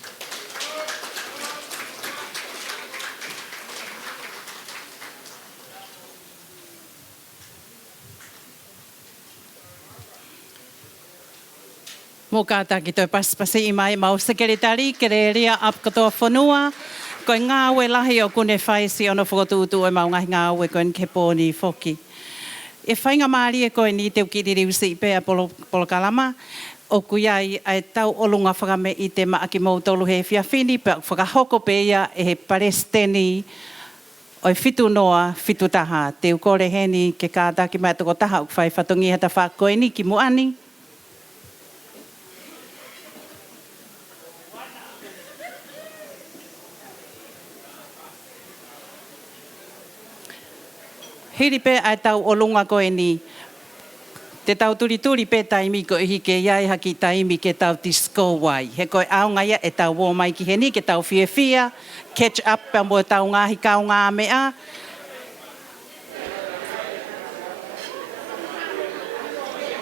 Mō kātā ki toi pasipasi i mai mau sekeretari, ke re rea ap katoa whanua. Koe ngā ue lahi o kune whaisi ono whakotūtu e mau ngahi ngā ue koe ke pōni whoki. E whainga maari e koe ni te ukiriri usi i pēa polokalama, o kuiai ai tau olunga whakame i te maaki mautolu he whiawhini, pe whakahoko pēia e he paresteni oi fitu noa, fitu taha. Te ukore heni ke kātā ki mai toko taha uk whai whatongi hata whakoe ni ki muani. Hiri pe ai tau olunga koe ni. Te tau turi pe taimi ko ihi ke iai haki taimi ke tau disco wai. He koe aunga ia e tau wō mai ki he ni, ke tau whiawhia, catch up pa mo tau ngahi kau ngā mea.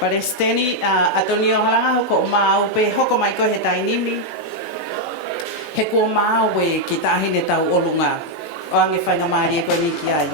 Paresteni, atoni o haranga hoko māu pe hoko mai koe he tainimi. He ko māu e ki tāhine tau olunga. O ange whainga maari e koe ni ki ai.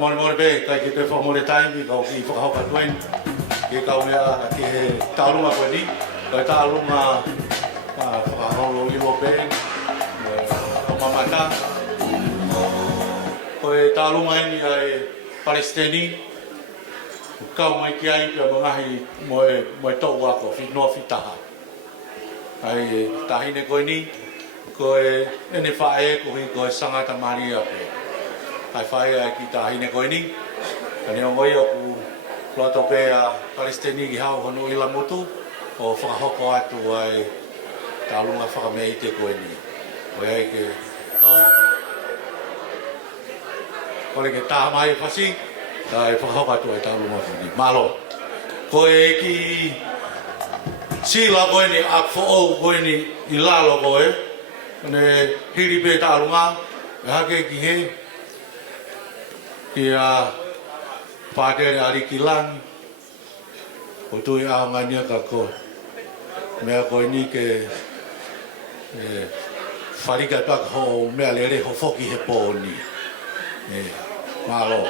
Moimoi be kai ki te whamore taimi kau ki whakahoka tuen. Ki kau mea ki he tālunga koe ni. Kai tālunga whakaholo ilo be. O mamata. Koe tālunga eni ai Palestini. Kau mai ki ai pia mangahi moe tau wako whinoa whitaha. Ai tahine koe ni. Koe ene whae koe sangata Maria pe. Ai whae ai ki tahine koe ni. Kani o ngoi aku loto pe a Palestini ki hau honu ila mutu. O whakahoko atu ai tālunga whakamei te koe ni. Koe ai ke tau. Koe ke tā mai whasi. Tai whakahoko atu ai tālunga whani. Malo. Koe ki sila koe ni Apifo'ou koe ni I lalo koe. Ne hiri pe tālunga. Me hake ki he. Ki a pātere ari ki langi. O tui ahonga nia ka koe. Mea koe ni ke wharika taka ho mea lere ho foki he pō ni. Malo.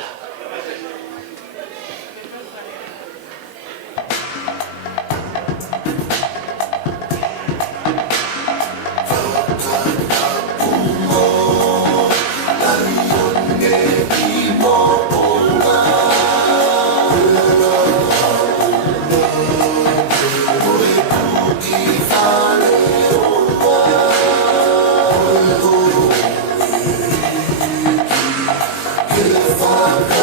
Father.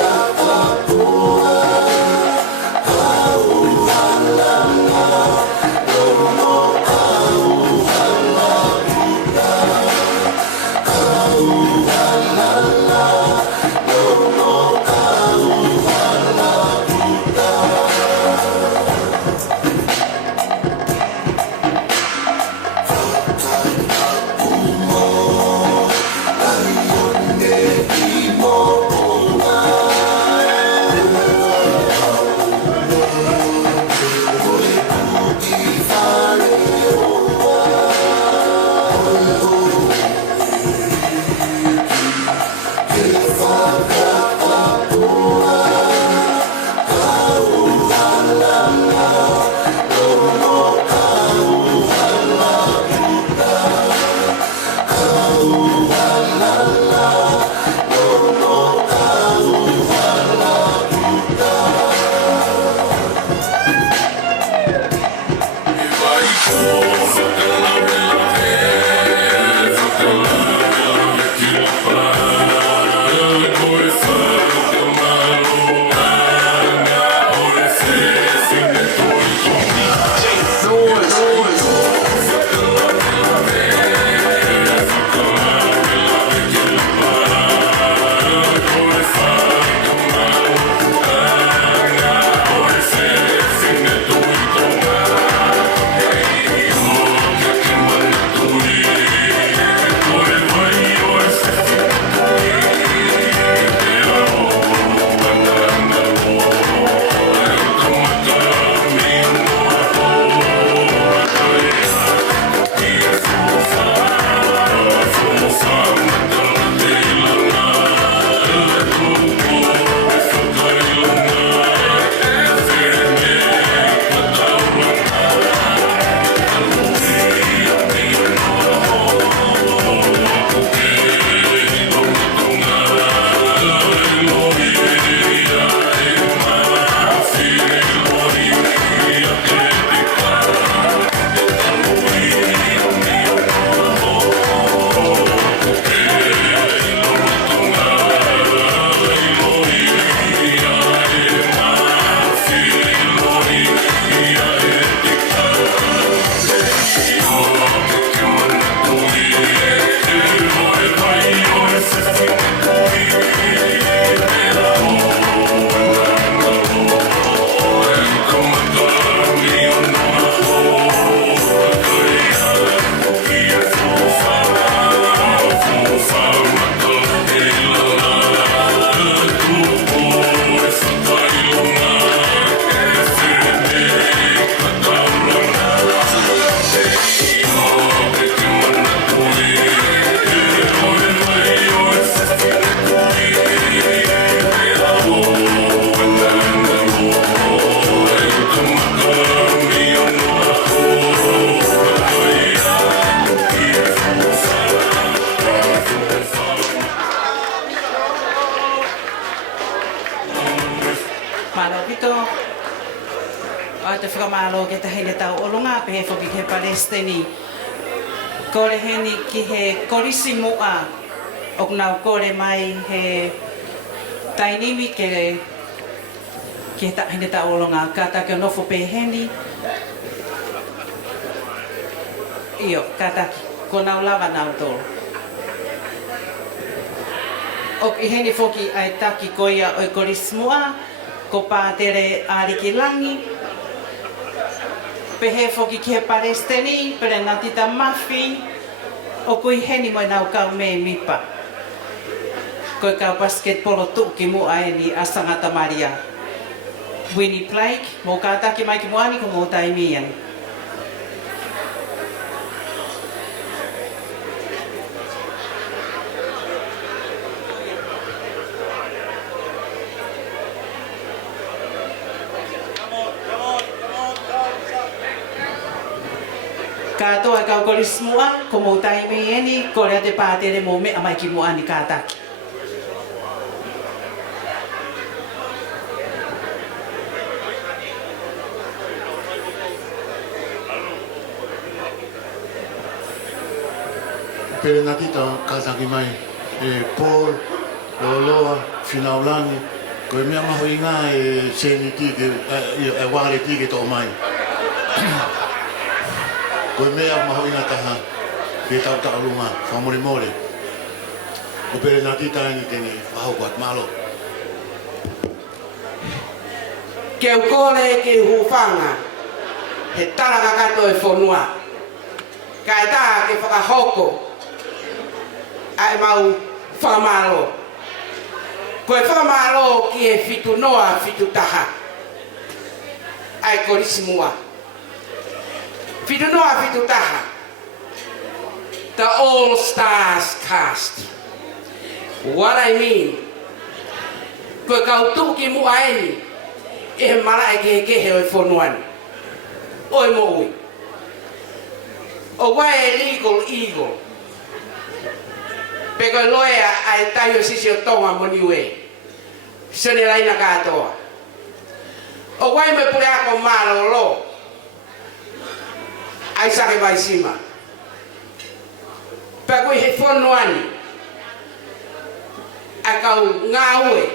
tau olonga pe he foki he Palestini. Kore heni ki he korisi mua ok nau kore mai he tainimi ke he tau olonga kata ke nofo pe heni. Iyo, kata ko nau lava nau tolo. Ok heni foki ai taki koia o korisi mua ko pātere arikilangi. Pehe foki ki he Palestini, pere natita mafi, o kui heni mo nau kau me mipa. Koe kau basketbolo tuki mua ni asangata Maria. Winnie Blake, mo kātaki mai ki muani ko mo taimian. Katoa kau koris mua, ko mo taimi eni, ko rea te pātere mo mea mai ki mua ni kātaki. Pere nga tita kātaki mai, Paul, Loa, Finaulangi, ko mea maho i ngā seni tike, wāre tike tō mai. Ko mea maho i ngā taha, ke tau taurunga, whamore more. Ko pere nga tita ni tene, wahau kuat malo. Ke ukole ke hufanga, he taraka kato e whonua. Ka e tā ke whakahoko, ai mau whamalo. Ko e whamalo ki e fitu noa, fitu taha. Ai korisi mua. Fitu noa, fitu taha. The All Stars cast. What I mean, ko e kau tuki mua eni, e he mara e kehe o e whonuani. O e moui. O wai e legal eagle. Peko loea ai tayo sisi o tonga moniwe. Sone laina katoa. O wai me pure ako malo lo. Ai sake vai sima. Peko i he whonuani. A kau ngā ue.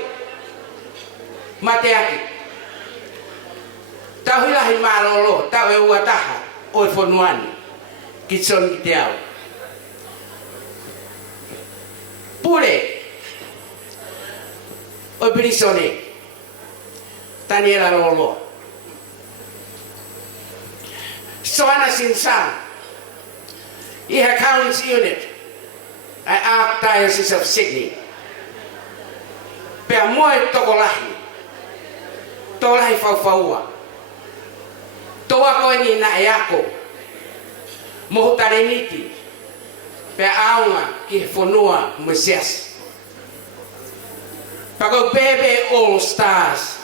Mate aki. Tau hilahi malo lo. Tau e ua taha. O e whonuani. Ki son ki te au. Pure. O brisone. Tani era rolo. Soana sinsa. Iha Counts Unit. Ai Archdiocese of Sydney. Pea moe toko lahi. Toko lahi whauwhaua. Toa koe ni na e ako. Moho tareniti, pe aunga ki he whanua Mesias. Pako bebe All Stars.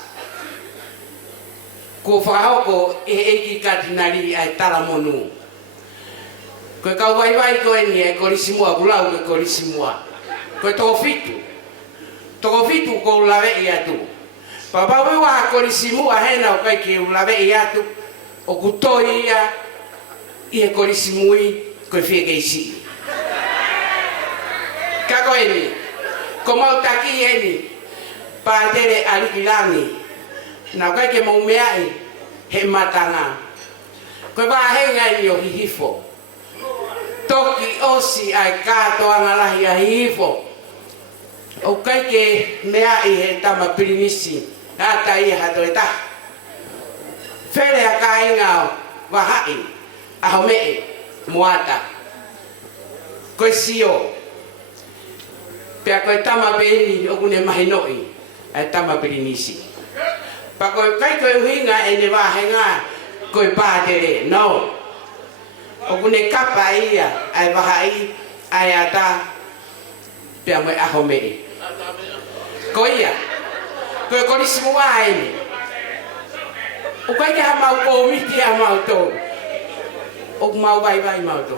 Ko whakahoko e eiki katinari ai talamonu. Koe kau waiwai koe ni e korisimua, kulau ke korisimua. Koe toko fitu. Toko fitu ko ulawe i atu. Papawe waha korisimua hena o kai ki ulawe i atu. O kutoi ia. I he korisimui koe whia keisi. Kako eni, ko mau taki eni, pātere arikilangi, nau kai ke mau meai, he matanga. Koe wāhenga eni o hihifo. Toki osi ai kātoa ngalahi a hihifo. O kai ke meai he tama pirinisi, hata ia hato e taha. Where a ka ingao, wahai. Aho mee, moata. Koe sio. Pea koe tama pēni o kune mahinoi. Ai tama pirinisi. Pa koe kai koe uhinga e ne wahenga koe pātere. No. O kune kapa ia ai wahai ai ata. Pea moe aho mee. Koe ia. Koe korisimu waeni. O kai ke ha mau komiti a mau tō. O mau vai mau tō.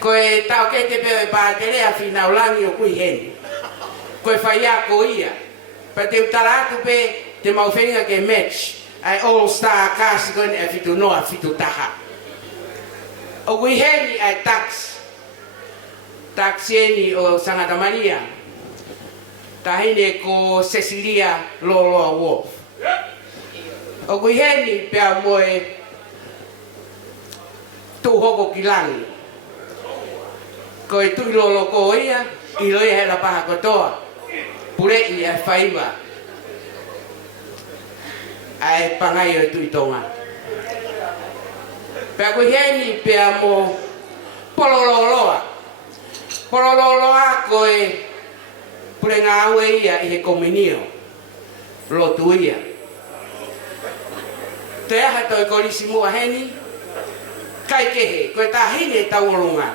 Koe tau ke te peo e pātere a Finaulangi o kui heni. Koe whai a ko ia. Pa te utaratu pe te mau whenga ke match ai all star kasi ko ni fitu noa fitu taha o wiheni ai taxi ni o Santa Maria tahine ko Cecilia Lolo Wolf o wiheni pe moe tu hoko kilangi ko i tu lolo ko ia i loi he la paha kotoa pure i e whaiwa ai pangai o tu i tonga pe ko heni pe mo polololoa ko e pure ngā aue ia i he kominio lotu ia te aha toi korisi mua heni kai kehe ko e tahine tauolunga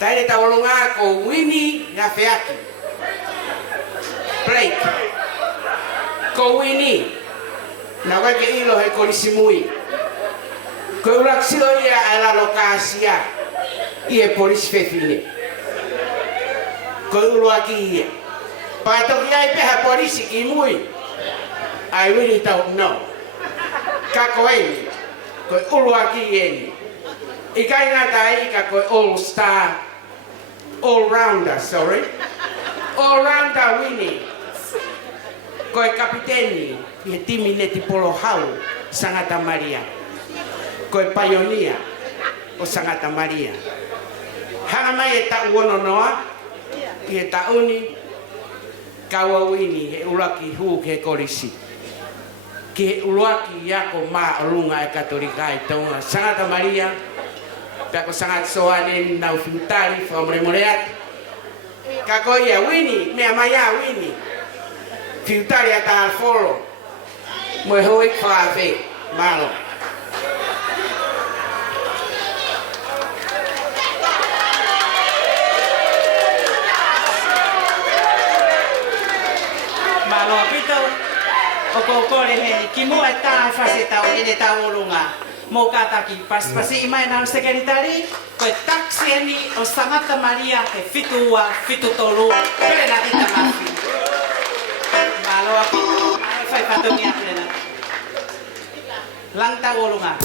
tahine tauolunga ko Winnie na feaki Blake ko Winnie na wake ilo he korisi mui ko uraksio ia ala lokasia i e polisi fefine ko uruaki ia patoki ai peha polisi ki mui ai Winnie tau no kako eni ko uruaki eni i kai ngata i ka ko all star all rounder Winnie ko e kapiteni i he timi neti polo hau Santa Maria ko e pioneer o Santa Maria hanga mai e ta uono noa i e ta uni kaua Winnie he uraki hu ke korisi ke uruaki yako ma olunga e katolika i tonga Santa Maria peko sangat soane na ufintari fa moremoreat kako ia Winnie me maya Winnie fintari ata alfolo mo hoi fa fe malo malo pito o kokore he ki mo eta faseta o ine taulunga mo kataki pasi mai na sekretari ko taxi ni o Santa Maria he fitua fitutolu pele na tita mafi malo pito fai patonia plena lang taulunga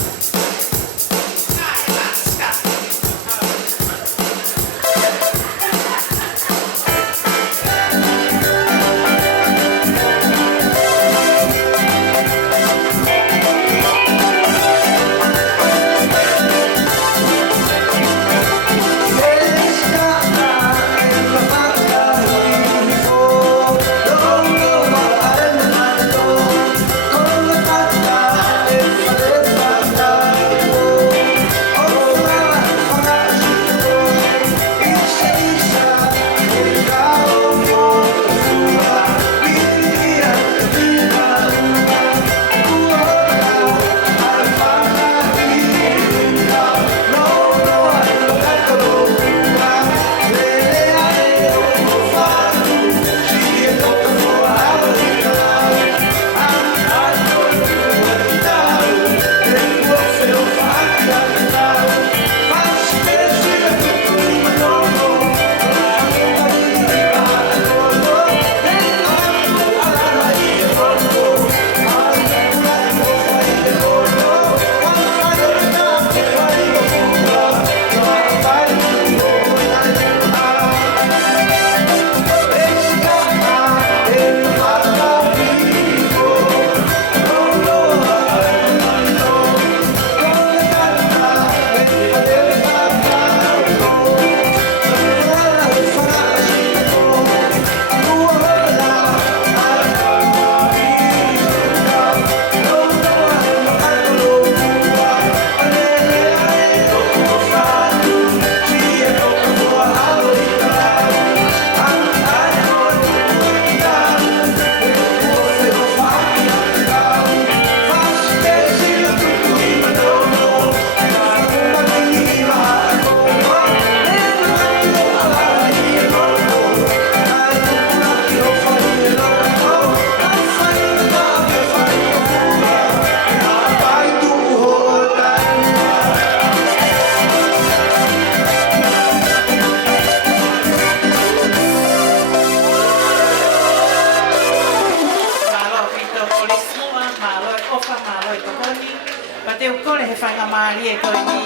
Pa te ukore he whanga maari e koe ni.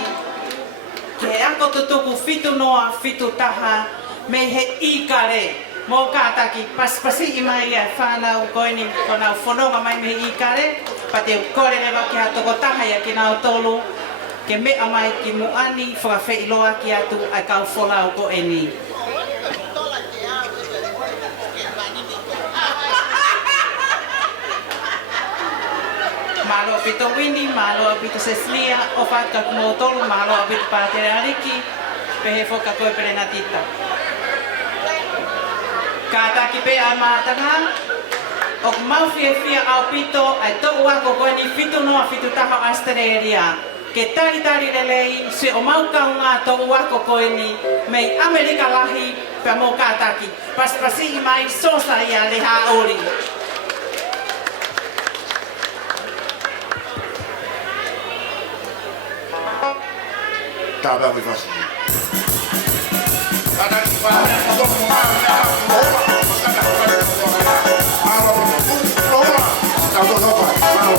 Ke ako tutuku fitu noa, fitu taha, me he ikare. Mō kātaki paspasi i mai e whānau koe ni, kona whanonga mai me he ikare. Pa te ukore rewa ki ha toko taha ia ki nao tolu. Ke mea mai ki muani, whakawhi loa ki atu ai kau wholau koe ni. Malo pito Winnie, malo pito Cecilia, o whaka kumo tolu, malo pito Pātere Ariki, pehe whoka koe perena tita. Kātaki pe a mātanga, o mau whia au pito, ai tō wako koe ni fitu noa fitu taha Australia. Ke tari lelei, se o mau kaunga tō wako koe ni, mei Amerika lahi, pe mō kātaki. Paspasi i mai sosa ia le haori. Tāpea koe whasi. Tātaki whāre, tōku māre a hōma, skata kore kōtō ngā. Māro tōku, hōma, tātō tōpa, māro.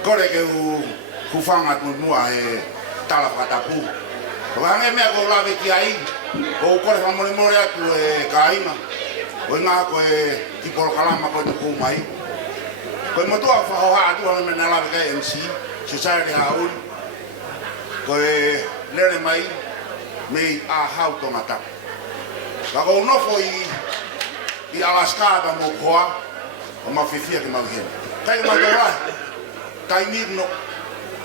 Kore ke ku whanga tu mua he tala whatapu. Ko hange mea ko lawe ki ai, ko kore whamore more atu e kaina. Ko ngā ko e tiporo kalama ko nuku mai. Ko motua whahoha atu hange me na lawe kai MC, society haun. Ko e lere mai, mei a hau tonga tapu. Ka ko nofo i Alaska pa mo koa, o mawhewhia ki mawhena. Kai ma dorai. Tai mirno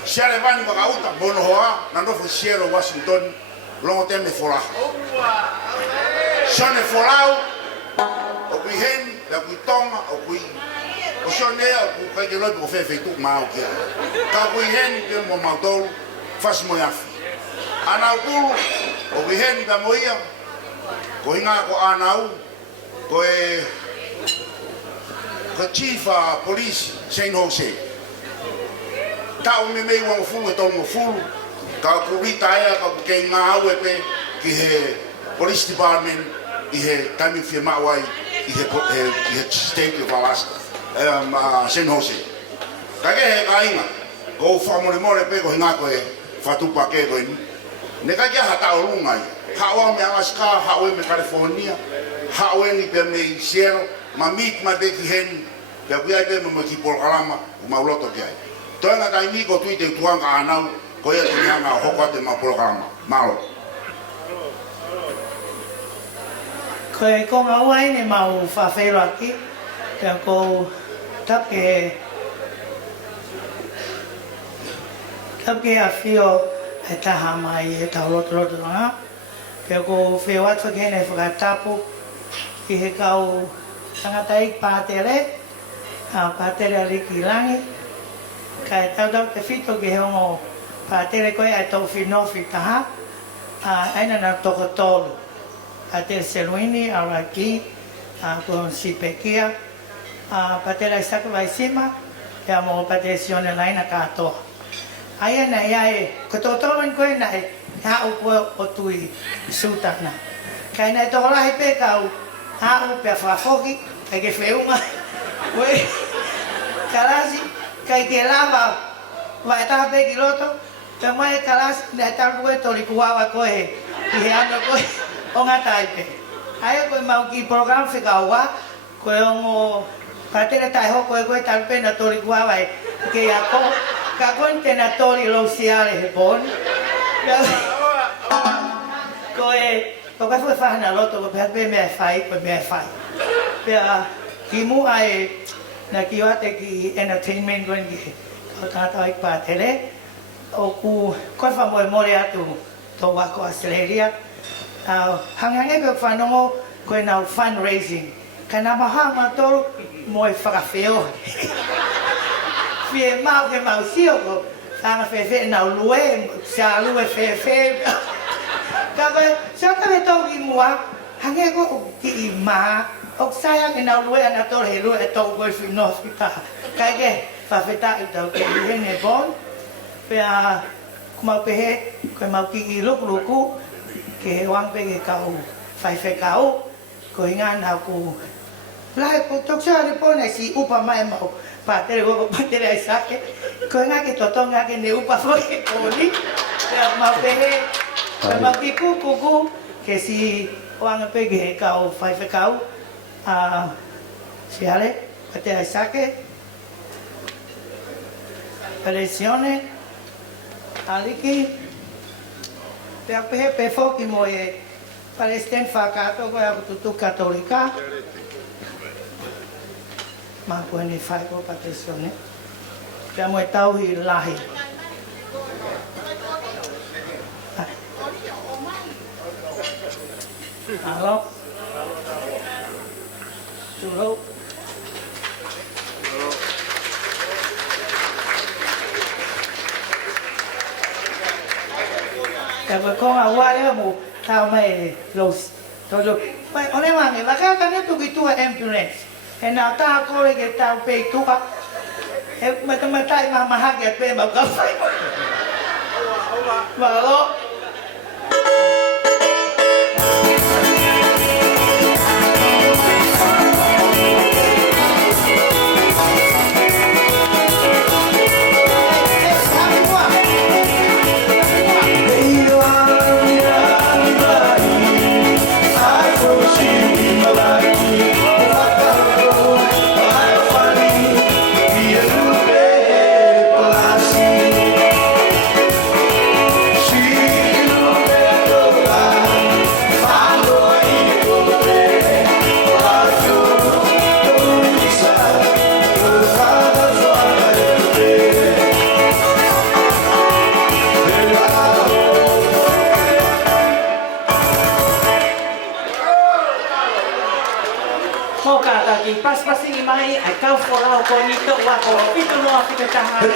Shere vani wakauta bono hoa na nofo Sierra Washington longo teme fola. Sone folau o kui hen da kui tonga o kui o sone o kui kai ke loipo fefe tuk mau kia. Ka kui hen ke mo mautolu fas mo yafi. Anau pulu o kui hen da moia ko hinga ko anau ko e ko chief police St. Jose. Tau me mei wang fulu e tongo fulu. Ka ku retire ka ku kei ngā au e pe ki he police department i he taimi whia mawai i he state of Alaska. St. Jose. Ka ke he ka inga. Ko whamore more pe ko hinga ko e whatupa ke ko ini. Ne ka kia hata o rungai. Hawa me Alaska, hawa me California. Hawa ni pe me Sierra. Ma meet ma pe ki hen. Pe kuia pe me ki Polokalama. Ma uloto ki ai. Toenga tai ni ko tuite tuanga anau ko ia tuanga hoko te ma Polokalama. Malo. Ko e konga uai ne mau whawhero aki. Pea ko tape a whio e taha mai e tau roto nga. Pea ko whio atu kene whakatapu ki he kau tangata ik Pātere. Pātere aliki langi. Ka e tau te whito ki he ongo Pātere koe ai tau whinofi taha. Aina na toko tolu. Pātere Seluini, Auraki, ko Sipekia. Pātere Isaka Vaisima. Pea mo Pātere Sione Laina katoa. Aia na ia e, ko tō tōman koe na e hau koe o tui sūtana. Kai nei tō rahi pe kau hau pia whafoki, kai ke wheunga. Koe, karasi, kai ke lava, vai taha pe ki roto, pia mai karasi, nei taru koe tori kuawa koe, ki he ana koe, o ngā taipe. Aia koe mau ki program whikaua, koe ongo Pātere tai hoko e koe taru pe na tori kuawa e, ke ia ko, ka koe tēnā tori lo siare he pōni. Ko kai fue whahana loto, ko pēr pē mea whai, koe mea whai. Pēr ki mua e, na ki wate ki entertainment koe ki kau tātau ik Pātere. O ku koe whamoe more atu tō wako Australia. Hangange koe whanongo koe nau fundraising. Ka nā maha mātoro mo e whakawheo. Fie mau ke mau sio ko, whanga whewhe nau lue, sia lue whewhe. Ka koe, sia ka me tau ki mua, hange ko ki I maa, o sayang ke nau lue ana toro he lue e tau koe whino whita. Kai ke, whawheta I tau ke I hene bon, pia kumau pehe, koe mau ki I luku, ke he wangpe ke kau whaiwhe kau, ko hinga nau ku lahe ko toksa ripone si upa mai mau patere ko patere ai sake ko hinga ke totonga ke ne upa fo ke koli ya mau pehe mau ki kuku ke si wanga pe ke kau whaiwhe kau si ale patere ai sake Palesione aliki pea pehe pe foki mo e Palestine whakato koe aku tutu katolika. Mā koe ni whai ko Palestine. Pea mo e tauhi lahi. Alo. Turo. Pea koe konga wale mo tau mai los todo pai ole mangi waka kana tu ki tua ambulance e na ta ko ke tau pe tua e mata ma ha ke pe ma ka fai ma lo Pas-pasingi mai, ai kau wholau ko ni tō wako, pito noa ki te taha.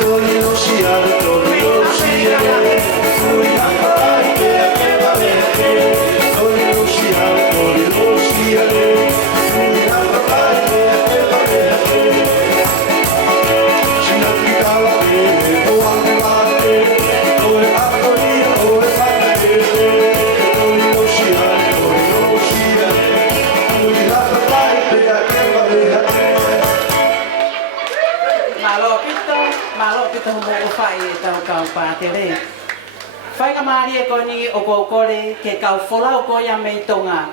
Malo pito mo ko whai e tau kau pātere. Whai ka maari e koni o ko kore ke kau wholau ko ia mei tonga.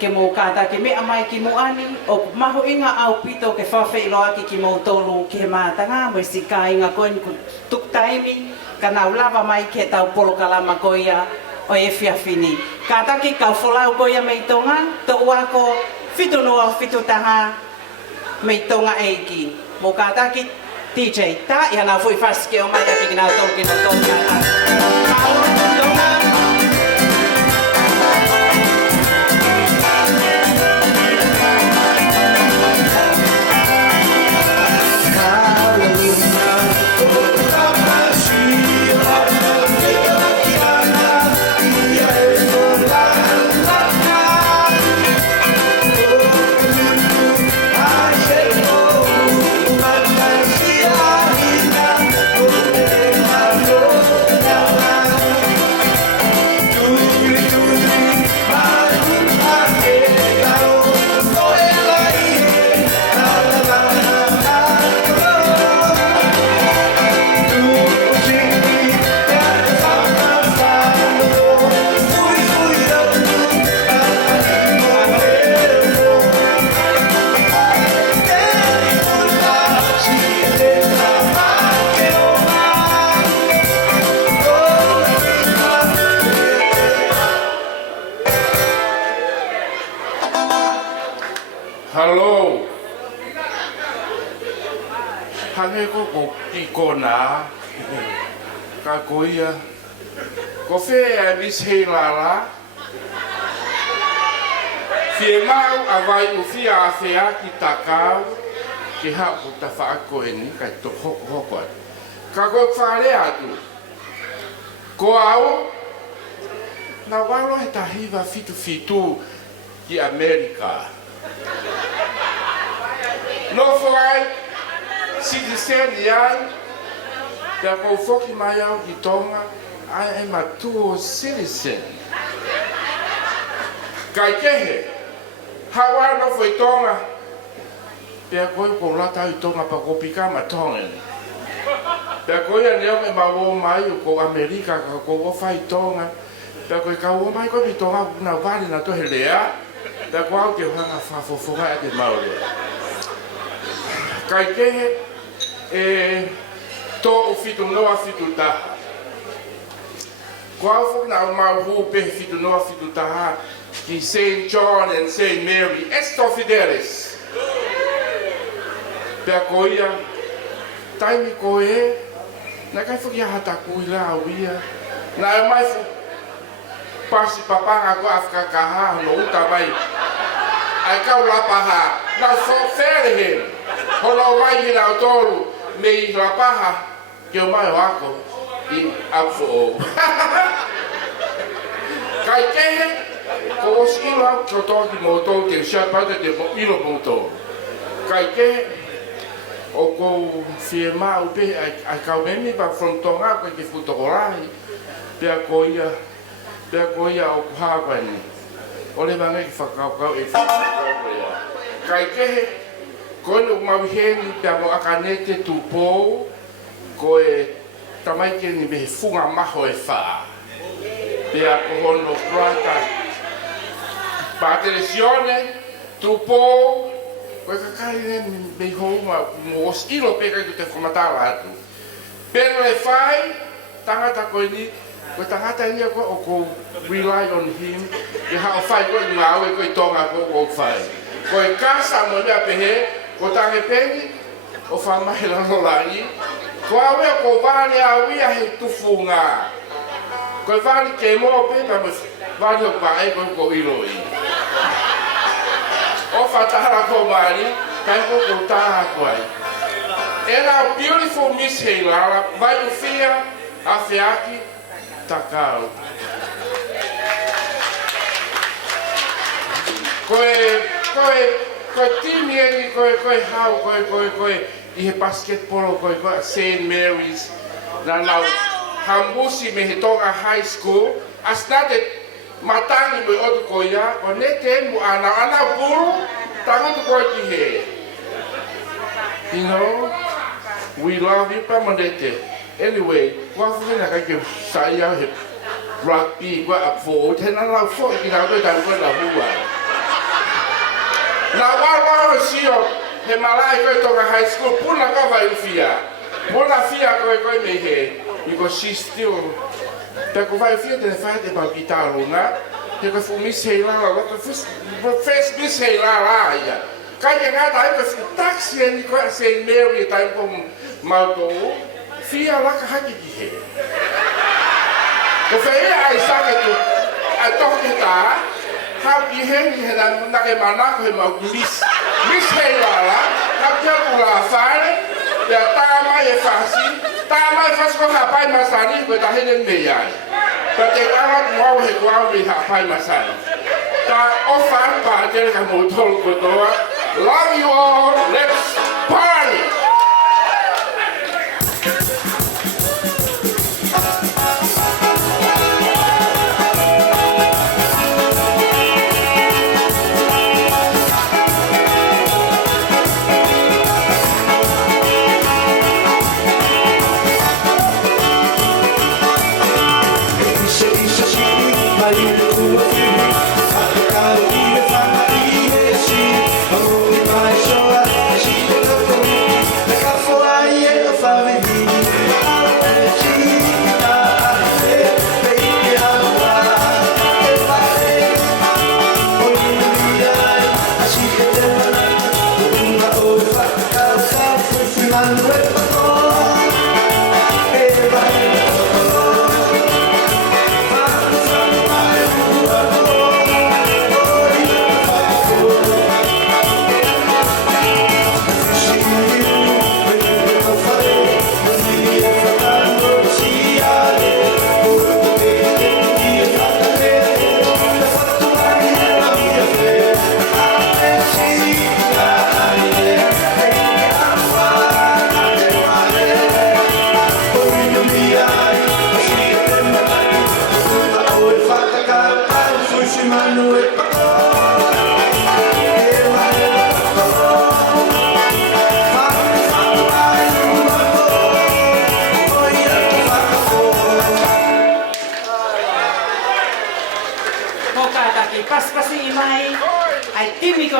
Ke mo kata ke mea mai ki mo ani o maho inga au pito ke whawhi loa ki mo tolu ke mātanga mo si ka inga koni ku tuk taimi ka nau lava mai ke tau polo kalama ko ia o e whiawhini. Kata ki kau wholau ko ia mei tonga to wako whitu noa whitu taha mei tonga eiki. Mo kata ki DJ, ta ia nā fui whaske o mai aki ki nā tōki no tōki nā. Malo, tōna. Hello. Hange ko ki kona. Ka koia. Ko fe a mis he la la. Fie mau a vai u fia a fea ki takau ki hau ta whaako e ni kai to hoko hoko atu. Ka koe whaare atu. Ko au, na walo he tahiwa fitu fitu ki Amerika. No whai, citizen iai, pia kou whoki mai au ki Tonga, I am a dual citizen. Kai kehe, hawa no foi Tonga, pia koe kou lata i Tonga pa ko pika ma Tonga ni. Pia koe a neo me mawo mai o ko Amerika ka ko o fai Tonga, pia koe ka o mai koe mi Tonga na wale na tohe lea, pia koe au te hanga whafofoga a te maure. Kai kehe, tō o fitu noa fitu taha. Ko au fuk na mau hupe fitu noa fitu taha ki St. John and St. Mary, esto fidelis. Pea ko ia, taimi ko e, na kai fuki a hata kui la au ia, na e mai fu pasi papanga ko afka kaha no uta mai, ai kau lapaha, na so fere he, hola mai hina o tolu, me I lapaha, ke o mai o ako, I Apifo'ou. Kai kehe, ko os ilo ko toki mo tō te siapata te ilo mo tō. Kai kehe, o ko fie mau pe, ai kau memi pa from Tonga ko ke futokorahi, pea ko ia o kuhaka ni. O le manga ki whakaukau e whakaukau ia. Kai kehe, ko ilo mawiheni pea mo akanete tupou, ko e tamai ke ni me funga maho e wha. Pea ko hono prata. Pa telesione, tupou, ko e kakari ne me houma mo os ilo peka ki te whamatala atu. Pero e whai, tangata koe ni, ko tangata ia ko o ko rely on him, e hao whai koe ni ngā aue koe tonga ko o whai. Ko e kasa mo mea pehe, ko tange pengi, o whamahe lano lai, ko awe ko vale awia he tufu ngā. Ko vale ke mo pe pa mo vale o pae ko iloi. O fatara ko mari, kai ko taha koai. And our beautiful Miss Heilala, vai o fia a feaki takau. Koe timi eni koe hau koe I he basketball koe St. Mary's na nau hambusi me he Tonga High School asnate matangi mo otu ko ia o nete mo ana puru tango koe ki he. You know, we love you pamanete. Anyway, wafu na kake sa ia he rugby ko Apifo'ou tena la fo ki na ko ta ko la hua. Na wa sio he malai koe Tonga High School, puna ka vai fia. Puna fia koe me he, because she's still... Pea ko vai fia tene whae te pau ki tālunga, he koe fu Miss Heilala, first Miss Heilala ia. Kai ke ngata ai koe taxi e ni koe St. Mary e tai po mautou, fia laka haki ki he. Ko whea ai sake tu, ai toke tā, hau ki he ni he na ke manako he mau Miss Heilala, ka kia kula whare, pia tāmai e whasi, tāmai whasi ko hapai masani, koe ta hene mei ai. Pia te arat mau he kuau mi hapai masani. Ta ofan pa tere ka motolo kotoa. Love you all, let's party!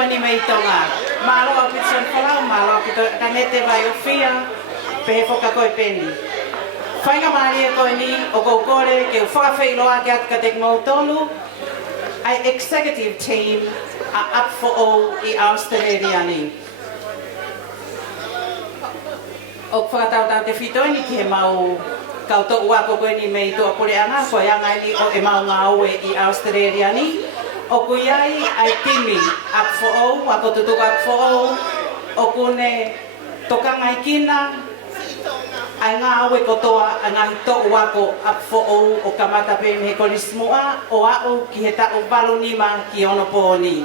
ni mai tonga. Malo a pitson falau, malo a pito kanete vai o fia, pehe foka koe peni. Whainga maari e koe ni, o kou kore, ke u whakawhailoa ke atu ka tek mautolu, ai executive team a Apifo'ou I Australia ni. O whakatautau te whitoini ki he mau kauto ua ko koe ni mei toa pore anga, koe anga ni o e mau ngā oe I Australia ni. O kui ai ai timi Apifo'ou, wako tutuka Apifo'ou, o kune tokangai kina, ai ngā oe kotoa a ngā hito wako Apifo'ou o kamata pe me he korismoa, o au ki he tau balonima ki ono pōni.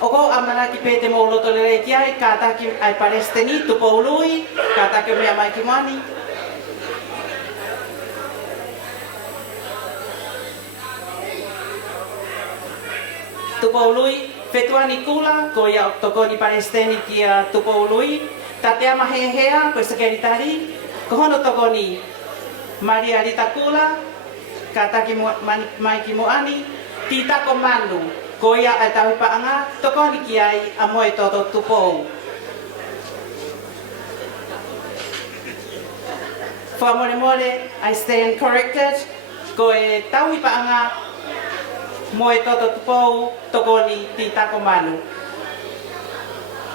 O ko amanaki pe te mauloto le reiki ai, kātaki ai Palestini, tupoului, kātaki mea mai ki mani. Tupoului, whetuani kula, ko ia tokoni Palestini ki a tupoului, tate ama hea, ko sekeritari, ko hono tokoni Maria Rita kula, kātaki mai ki moani, titako manu, ko ia ai tawi paanga, tokoni ki ai a moe toto tupou. Whamore I stand corrected, ko e tawi paanga, moe toto tupou, tokoni titako manu.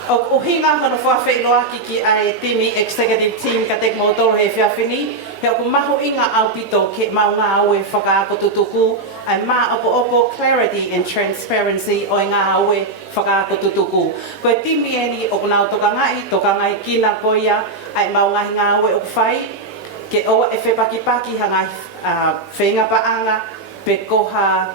O hinga hono whawhailoa ki ai timi executive team ka tek mautoro he whiawhini, he o maho inga au pito ke mau ngā aue whakaako tutuku, ai mā opo clarity and transparency o ngā aue whakaako tutuku. Ko e timi eni o kunau tokangai kina koia, ai mau ngahi ngā aue o whai, ke oa e whepaki hangai whenga paanga, pe koha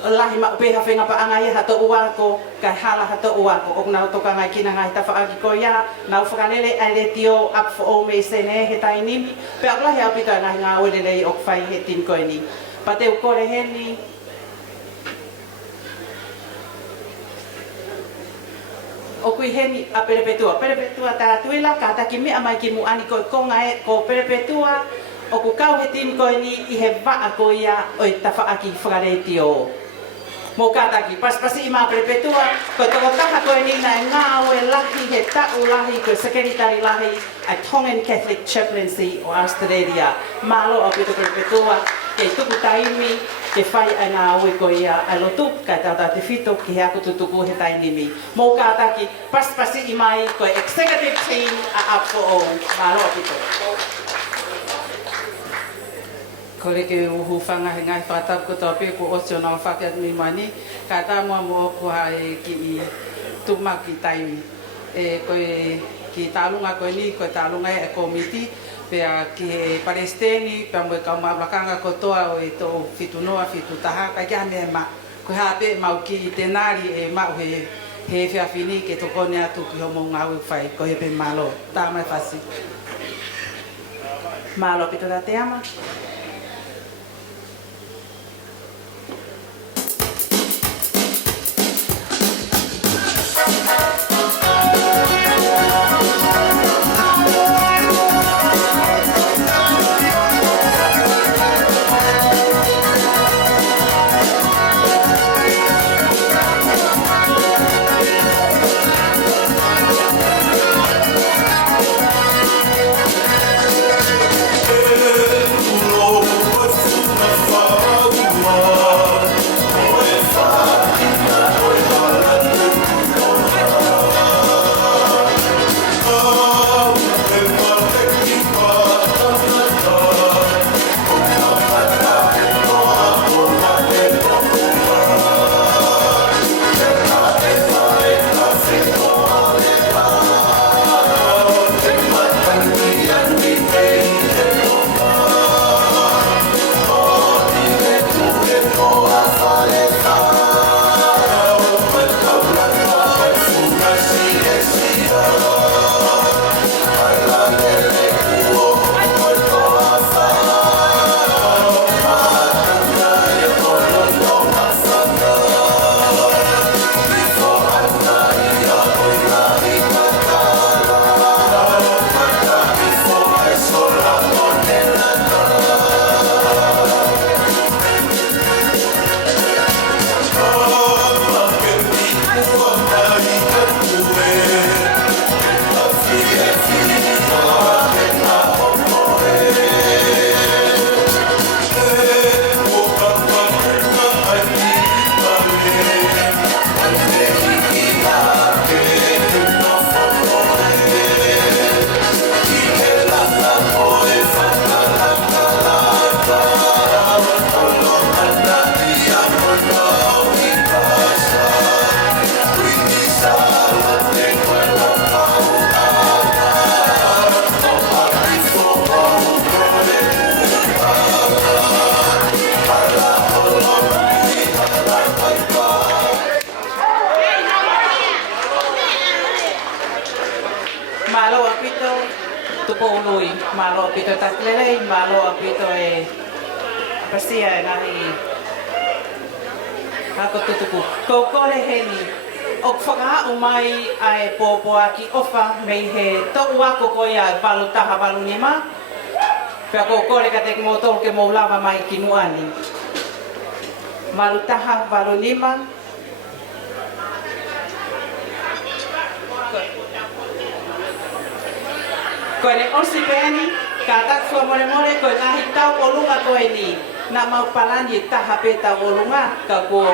lahi ma upeha whenga paanga ia hato uako, kai hala hato uako, o kunau tokangai kina ngai tawhaaki ko ia, nau whakalele ai le tio Apifo'ou me sene he tainimi, pe au lahi au pika ngahi ngā uelelei o kwhai he tin koe ni. Pa te ukore heni, o kui heni a perepetua. Perepetua tā tuila, ka taki mea mai ki muani koe konga e ko perepetua, o ku kau he tin koe ni I he waa ko ia o I tawhaaki whakareti o. Mō kātaki, paspasi I mā perepetua, koe toko taha koe ni na ngā oe lahi, he tau lahi, koe sekeritari lahi, a Tongan Catholic Chaplaincy o Australia. Mālo o pito perepetua, kei tuku taimi, ke whai a ngā oe ko ia a lotu, kai tauta te whito ki he ako tutuku he tainimi. Mō kātaki, paspasi I mai, koe executive team a Apifo'ou. Mālo o pito. Ko reke uhu whanga he ngai whātau ko tō pē ko osio nā whakeat mi mani, ka tā mua mo oku hae ki I tūmaki taimi. Koe ki tālunga koe ni, koe tālunga e komiti, pea ki he Palestini, pea moe kau maulakanga ko toa o e tō whitunoa, whitutaha, kai kia mea ma. Koe hape mau ki I tenari e mau he whiawhini ke tokone atu ki homo ngā ui whai, ko he pe malo, tā mai whasi. Malo pito tā te ama. Ulo tupoului malo pito taklelei malo pito e pasia nai ako tutuku ko kore heni o whaka umai ai popo aki ofa mei he to wako ko ia balu taha balu nima pia ko kore ka tek mo tolke mo lava mai ki muani balu taha balu nima ko ne osi peni ka tak fo more more ko na hitau o lunga ko ni na mau palani taha peta o lunga ka ko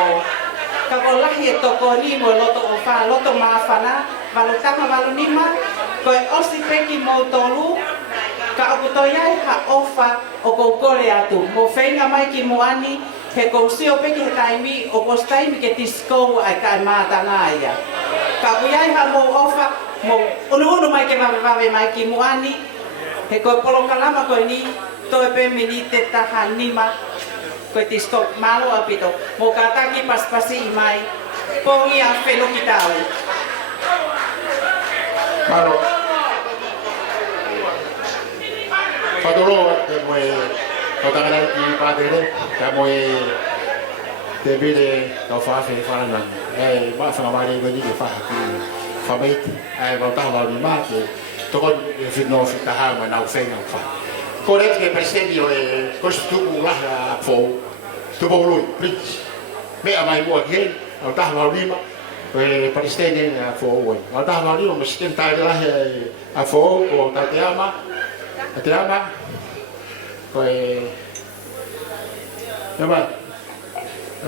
lahi to ko ni mo loto o fa loto ma fana balu taha balu nima ko osi peki mo tolu ka o to ia ha ofa o ko kore atu mo feinga mai ki muani he ko sio peki he taimi o ko taimi ke tisko ai ka mata ngaia ka buiai ha mo ofa mo unu mai ke vave mai ki muani he ko polo kalama ko ni to pe minite taha nima ko tisko malo apito mo kataki paspasi mai pongi a felo kitau Malo. Padolo de mo kotangana ki padere ka mo te bile to fa fe fa na ba fa ma le ni fa ki fa mai ba ta va ni ma ke to ko fino fita ha ma na fe na fa correct che presenti questo la fo tu bo lui please me a mai mo ke ta va ni ma presente a fo o ta va ni mo sten ta la a fo o ta te ama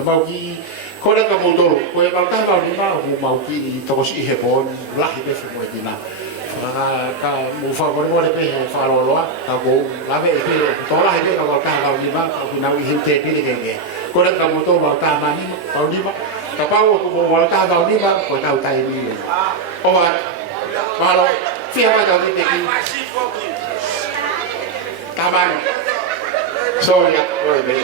mau ki kore ka modoro ko e malta va ni mau ki to si he bon la he be mo dina ka mo fa ko mo le pe fa lo lo ka go la be pe to la he be ka ka va ni ma ku na hi te pe ke kore ka modoro va ta ma ni ma ka pa o ko mo ta va ni ma ko ta ta ni o va ma lo fi ha ta ni te ki ta ma so ya oi be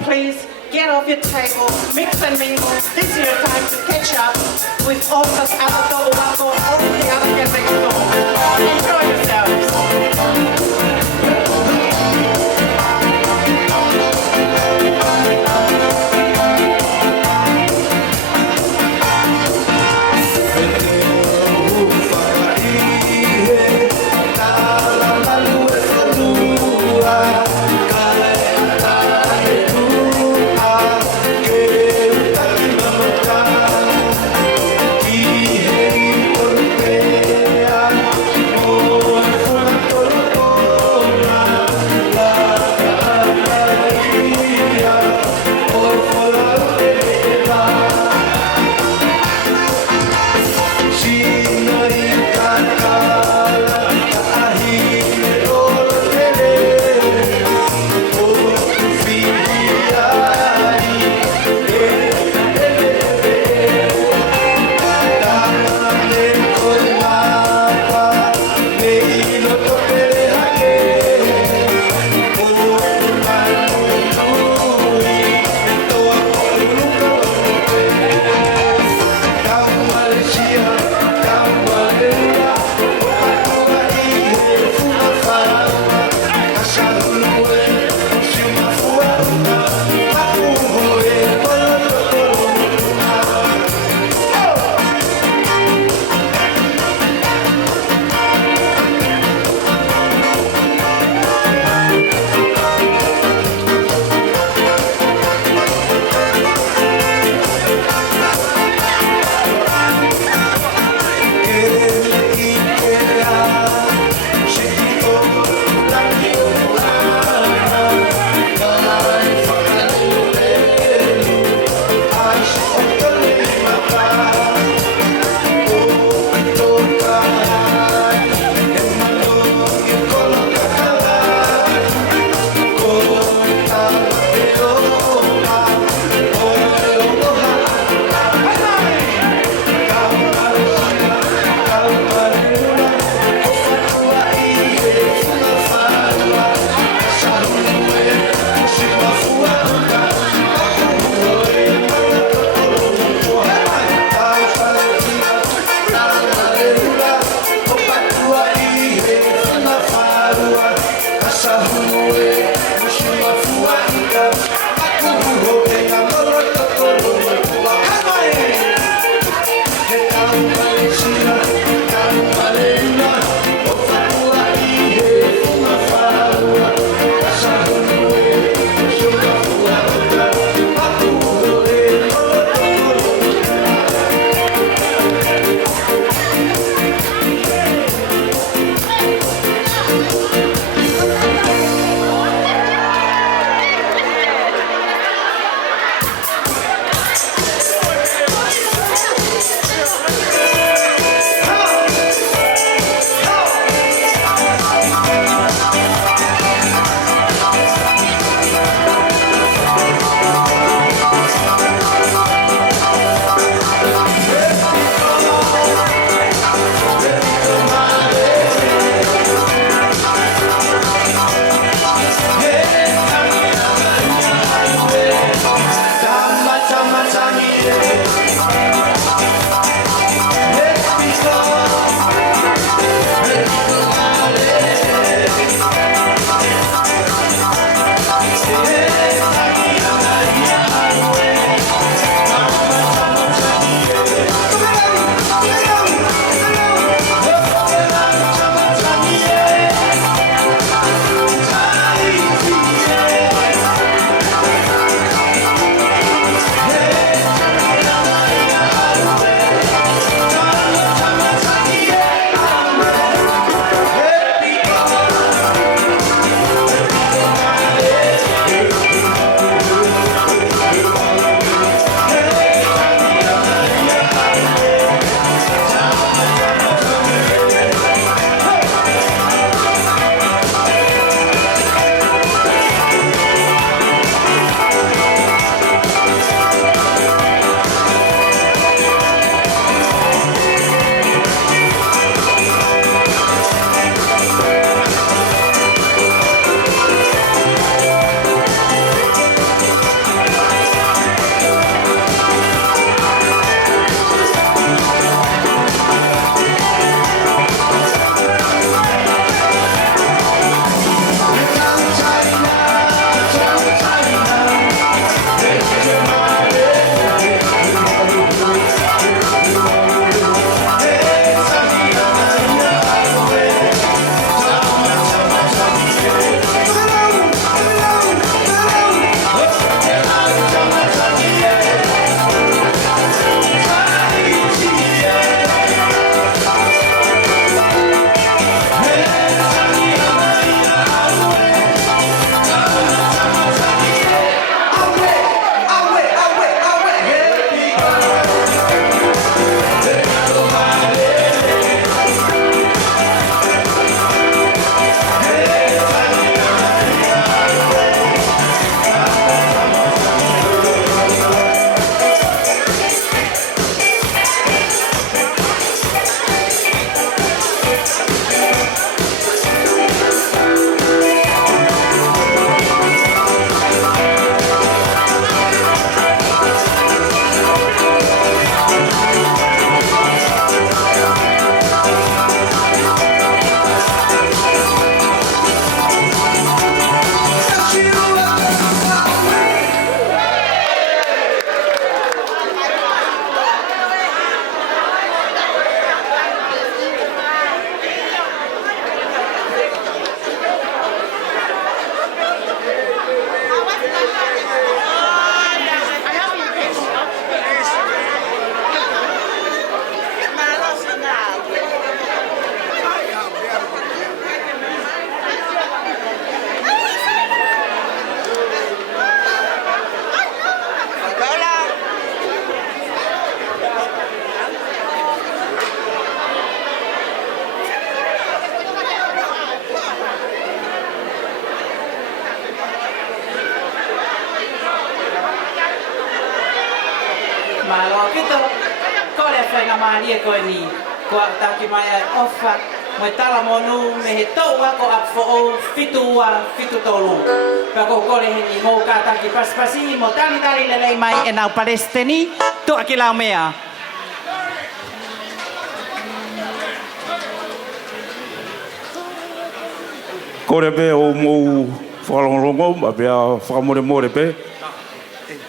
Please get off your table, mix and mingle. This is your time to catch up with otras Apifo'ou or all the other guests next door. Enjoy yourselves. Hey, Malo kita ko le fa na mali ko ni ko ta ki mai ofa mo tala monu me he to wa ko Apifo'ou fitu tolu pa ko le ni mo ka ta ki paspasi mo tani tali le mai e na palestini to akila mea Kore pe o mo whakalongo, ma pia whakamore pe.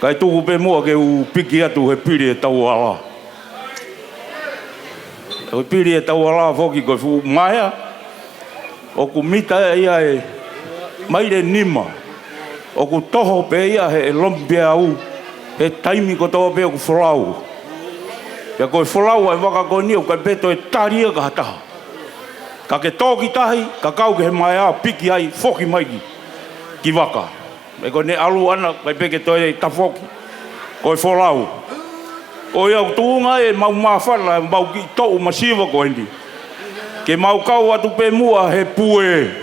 Kai tuku pe mua ke u piki atu he piri e tau ala. He piri e tau ala whoki koe fu maia. O ku mita ia e maire nima. O ku toho pe ia he lompia au. He taimi ko toa pe o ku wholau. Ia koe wholau ai waka koe ni o kai peto e taria ka hataha. Ka ke tōki tahi, ka kau ke he mai a piki ai, whoki maiki, ki waka. Me koe ne alu ana, kai peke toi e tawhoki, koe wholau. Koe au tūnga e mau mawhana, mau ki tau masiwa koe ni. Ke mau kau atu pe mua he pue.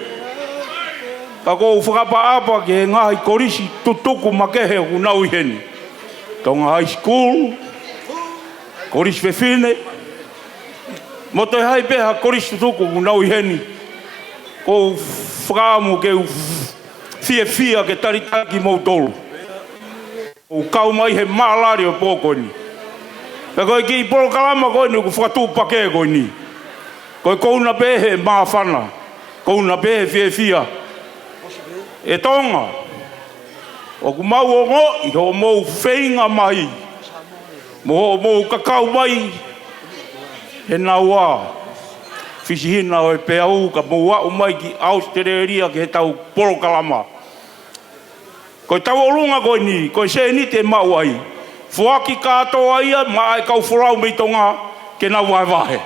Ka kou whakapa apa ke he ngahi korisi tutuku makehe ku nau i heni. Tonga high school, korisi whewhine, mo te hai peha koristu tuku ku nau i heni. Ko whakaamu ke fia ke taritaki mou tolu. Ko kau mai he maalari o pōkoni. Pe koe ki i polo kalama koe ni ku whakatū pake koe ni. Koe kouna pehe maafana. Kouna pehe fia. E tonga. O ku mau o ngo i ho mou whainga mai. Mo mou kakau mai. He nā wā, whisihina o e peau ka mua o mai ki Australia ki he tau polo kalama. Koe tau o lunga koe ni, koe se ni te mau ai. Fuaki kātoa ia, ma ai kau whorau mei tonga ke nā wai wahe.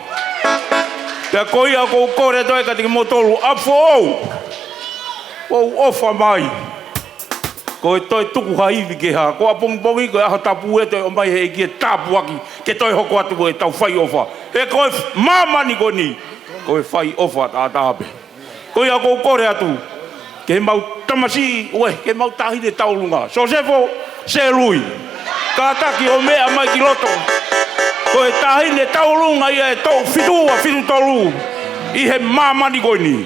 Pea koe ia kou kore toi ka tiki motolu, Apifo'ou, ou ofa mai. Koe toi tuku haiwi ke ha, koa pongi koe aho tapu e toi o mai he ki e tapu aki, ke toi hoko atu e tau whai ofa. E koe mamani ko ni, koe whai ofa tā tāpe. Koe a kou kore atu, ke mau tamasi, ke mau tahine taurunga. Sosefo, se lui. Ka taki o mea mai ki loto. Koe tahine taurunga ia e tau fitu tolu. I he mamani ko ni.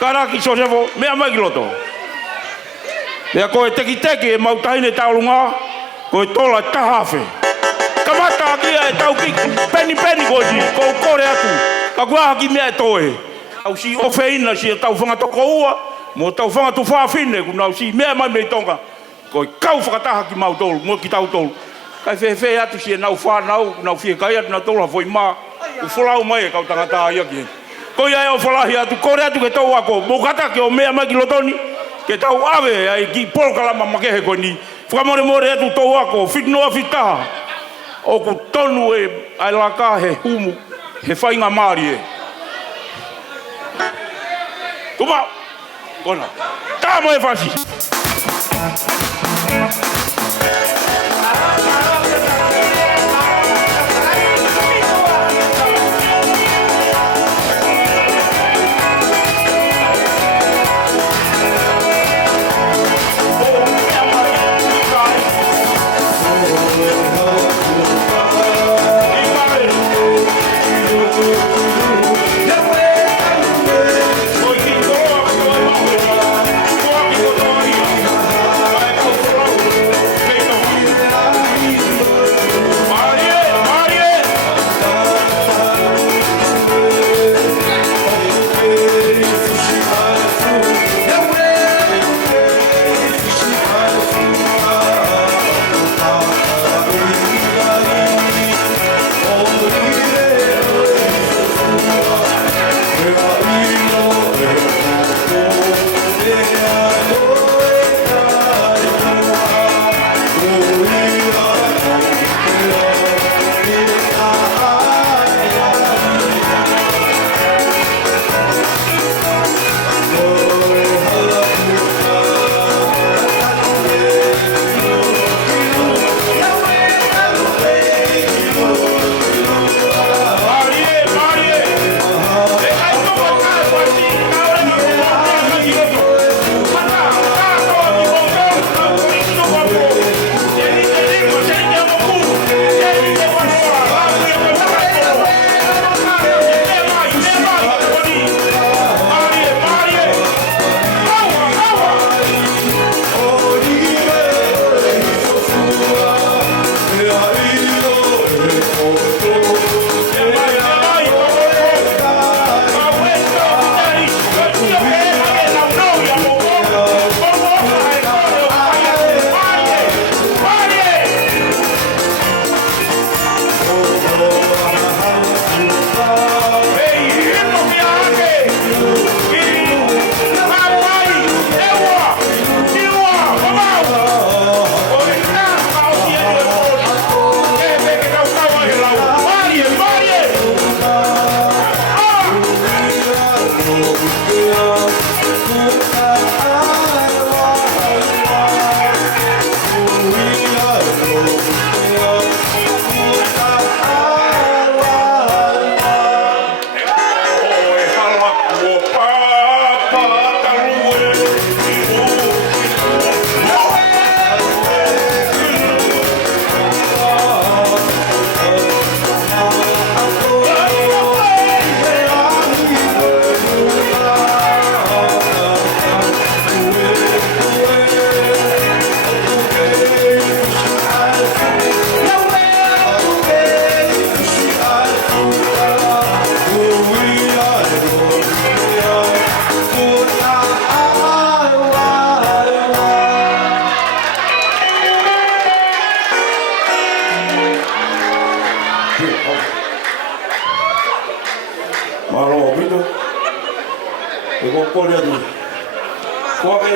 Ka raki Sosefo, mea mai ki loto. Ea koe teki e mau tahine taurunga, koe tola tahawhe. Kamata kia e tau ki peni ko ni, kou kore atu. Ka kuaha ki mea e toe. Au si ofeina si e tau whangatoko ua, mo tau whangatu whawhine, kuna au si mea mai mei tonga. Koe kau whakataha ki mau tolu, mo ki tau tolu. Kai whewhe atu si e nau whanau, nau whie kai atu na tola foi maa. U wholau mai e kau tangata ia ki. Koe ia e o whalahi atu, kore atu ke tau ako, mo kata ke o mea mai ki lotoni. Ke tau awe ai ki polo kalama makehe koe ni. Whakamore atu tau ako, whitnoa whitaha. O ku tonu e ai laka he humu, he whainga maari e. Kuma, kona, tā mo e whasi.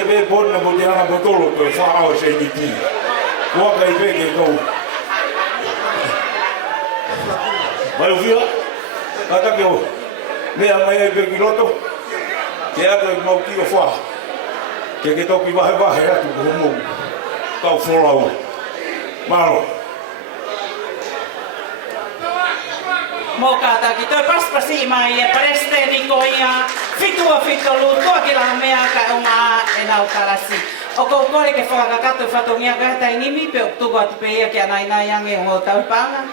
be bon na mo te ana botolo to fa o se ni ti. Ko ka ipe ke ko. Mai via. Ata ke o. Me a mai be piloto. Ke ato mo ki o fa. Ke to ki va atu ko mo. Ka fora. Malo. Mo kata ki toi paspasi mai e preste ni koia fitua fitolu tua ki la mea ka unga e nau karasi. O ko kore ke whakakato whatongia ka tai nimi pe o tuko atu pe ia ki anai nai ange o tau panga.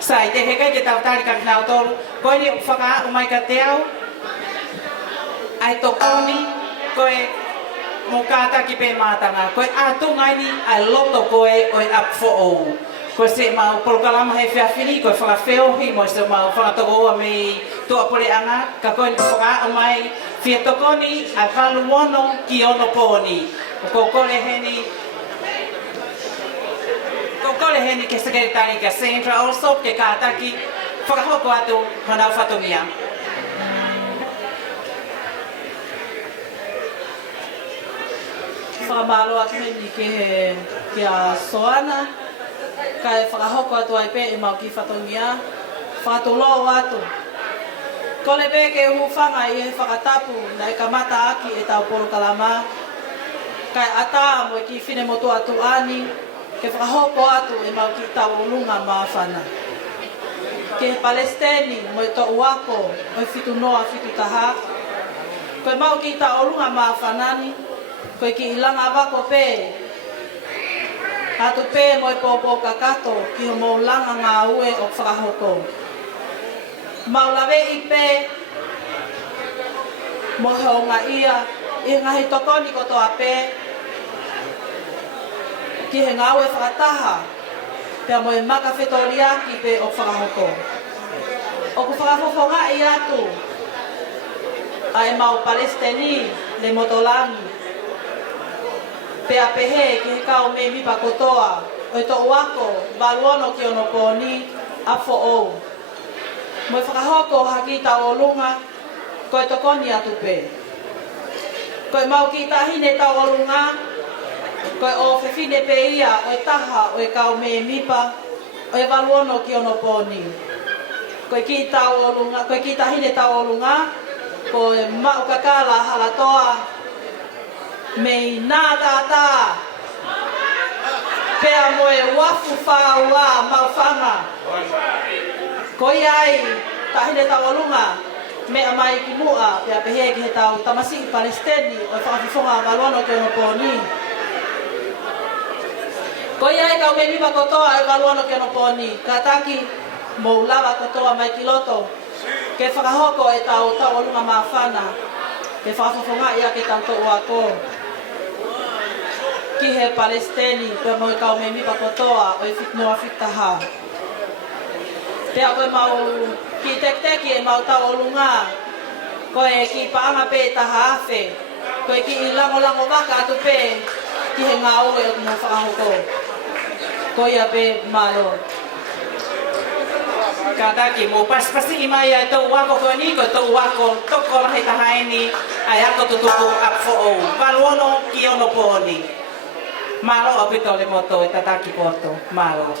Sai te hekai ke tau tari ka kinau tolu. Koe ni whaka umai ka te au. Ai tokoni koe mo kata ki pe mātanga. Koe atungai ni ai loto koe oi Apifo'ou. Ko se mau polokalama he whiawhini, ko whakawheohi mo se mau whakatokoa me tua pore anga, ka koe ni whaka o mai whiatokoni a whaluono ki ono pōni. Ko kore heni ke sekretari ka Sandra also, ke kātaki whakahoko atu hanau whatongia. Whakamalo atu ni ke a Soana, kai whakahoko atu ai pe e mau ki whatongia, whakatolo atu. Kole pe ke umuwhanga i he whakatapu na e kamata aki e tau polokalama, kai ata mo ki whine motu atu ani, ke whakahoko atu e mau ki tau lunga mawhana. Ke Palestini mo i to uako, o i whitu noa whitu taha, koe mau ki tau lunga mawhanani, koe ki ilanga wako pe, atu pe mo i popo kakato ki ho mo langa ngā ue o whakahoko. Maulawe i pe mo he o ngā ia i ngahi tokoni kotoa pe ki he ngā ue whakataha pia mo i maka whetoriaki pe o whakahoko. O ku whakafofonga i atu ai mau Palestini le motolangi pea pehe ki he kau me mipa kotoa o i to uako waluono ki ono pōni Apifo'ou. Mo i whakahoko haki tau o lunga koe tokoni atu pe. Koe mau ki tahine tau o lunga koe o whewhine pe ia o i taha o i kau me mipa o i waluono ki ono pōni. Koe ki tahine tau o lunga koe mau kakala halatoa me nā tātā pea mo e wafu whāua mauwhanga. Koi ai tahine tau alunga me a mai ki mua pea pehe ki he tau tamasi i Palestini o whakawhiwhonga waluano ki ono pōni. Koi ai kau me mipa kotoa e waluano ki ono pōni. Ka taki mo lawa kotoa mai ki loto ke whakahoko e tau alunga mawhana ke whakawhiwhonga ia ke tau to uako. Ki he Palestini pea mo i kau me mipa kotoa o i whitnoa whitaha. Pea koe mau ki tekteki e mau tau olunga. Koe ki paanga pe taha awhe. Koe ki i lango waka atu pe ki he ngā ue o mo whakahoko. Koe a pe malo. Kataki mo paspasi i mai ai tau wako koe ni koe tau wako toko lahi tahaini ai ako tutuku Apifo'ou. Waluono ki ono pōni. Malo o pito le moto e tataki poto. Malo.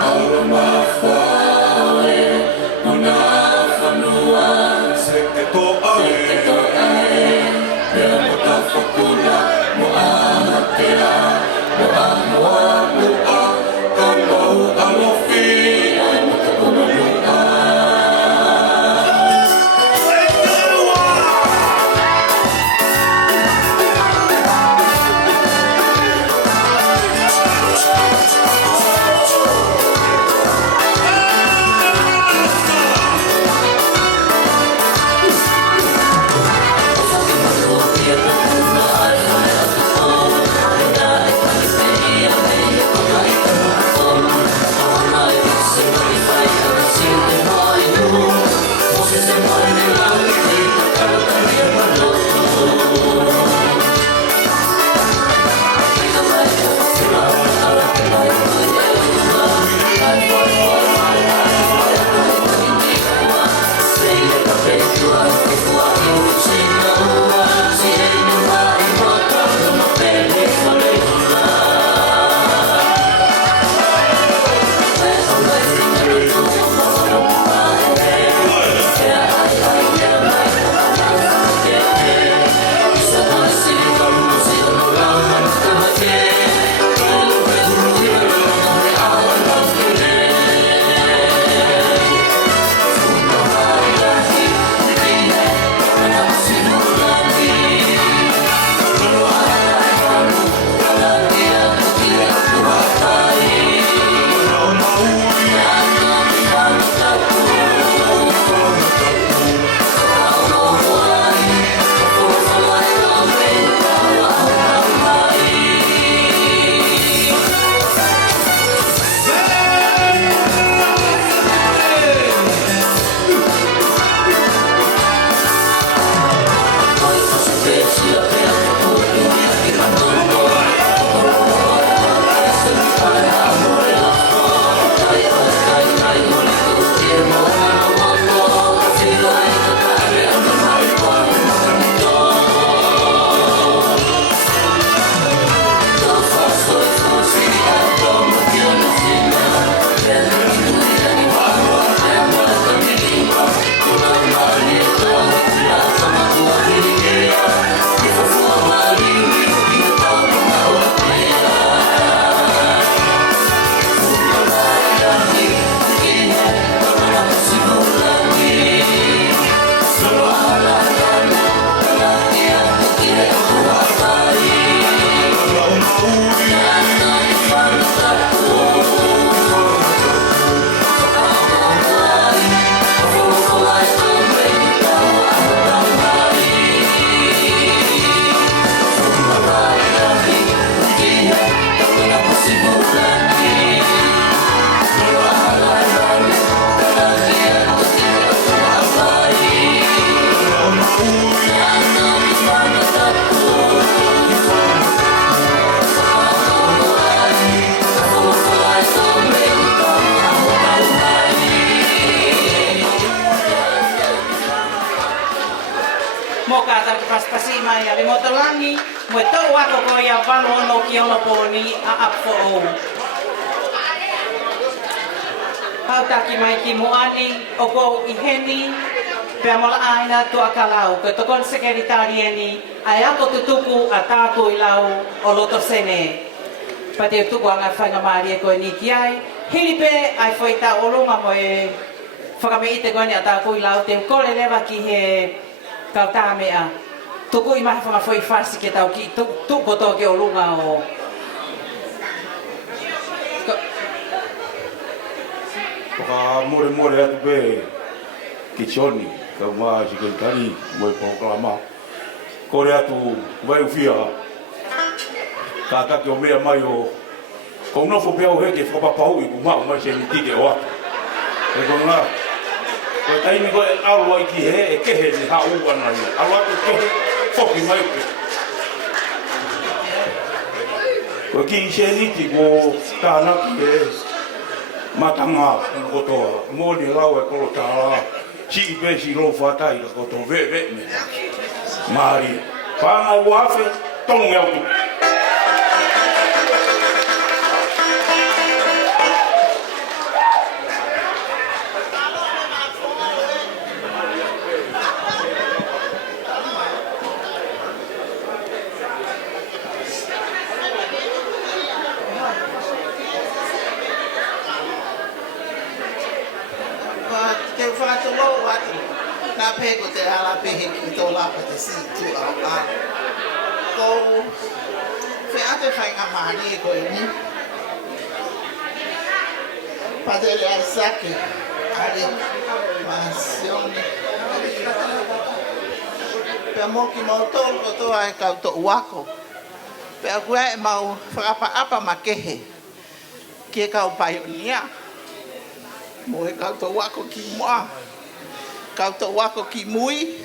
Aura mawhae, muna whanua, se te toa e, pea mo ta whakula, mo aha te a, mo ahoa mua, ka mau alofi, ai mo te umalua. mai ale motolangi mo to wako ko ia valo no ki ono poni a Apifo'ou. Hautaki mai ki moani o ko I heni pe mola aina tu akalau ko tokon sekretari ni ai ako tutuku a tāku I lau o loto sene. Pate tuku anga whanga maari ko ni ki ai. Hilipe ai foi ta olunga mo e whakameite koe ni a tāku I lau te kore lewa ki he kautāmea. Tuku I mahi whanga foi whasi ke tau ki tuko tō ke olunga o Ka more atu pe ki choni ka ma si ke kari mo ko klama kore atu vai ufia ka ke o mea mai o ko no fo pe o he ke fo pa pau I ku ma mai se ni tike o e ko nga ko tai ni ko alo I ki he e ke he ni ha u ana ni alo atu ke fo ki mai ko ki se ni ti ko ta na ki matanga ko to mo ni lau e ko ta si be si lo fatai ko to ve me mari pa ma wafe tong ya tu na pego te ala pehe ki tō lapa te si tu au a. Ko fe ate whainga mahani e koe ni. Padele ai sake, ari masione. Pea moki mau tōru ko tō ai kau tō uako. Pea kua e mau whakapa apa makehe. Ki e kau paionia. Mo e kau tō uako ki moa. Kau tō wako ki mui,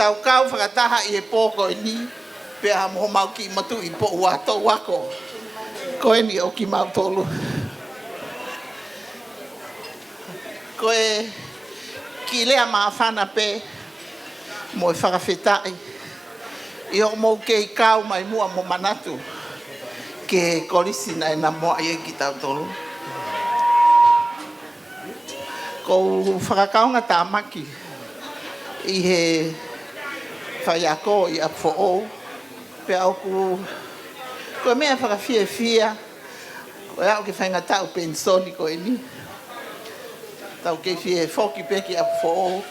tau kau whakataha I e pōko I ni, pēha moho mau ki matu I pō ua tō wako. Koe ni o ki mau tōlu. Koe ki lea maa whana pē, mo e whakawhetai. I o mou ke I kau mai mua mo manatu, ke korisi nai na moa I e ki tau tōlu. Ko whakakaunga tāmaki I he whaiako I Apifo'ou. Pea oku, koe mea whakawhia, koe au ke whainga tau pensoni koe ni. Tau ke whie whoki peki Apifo'ou,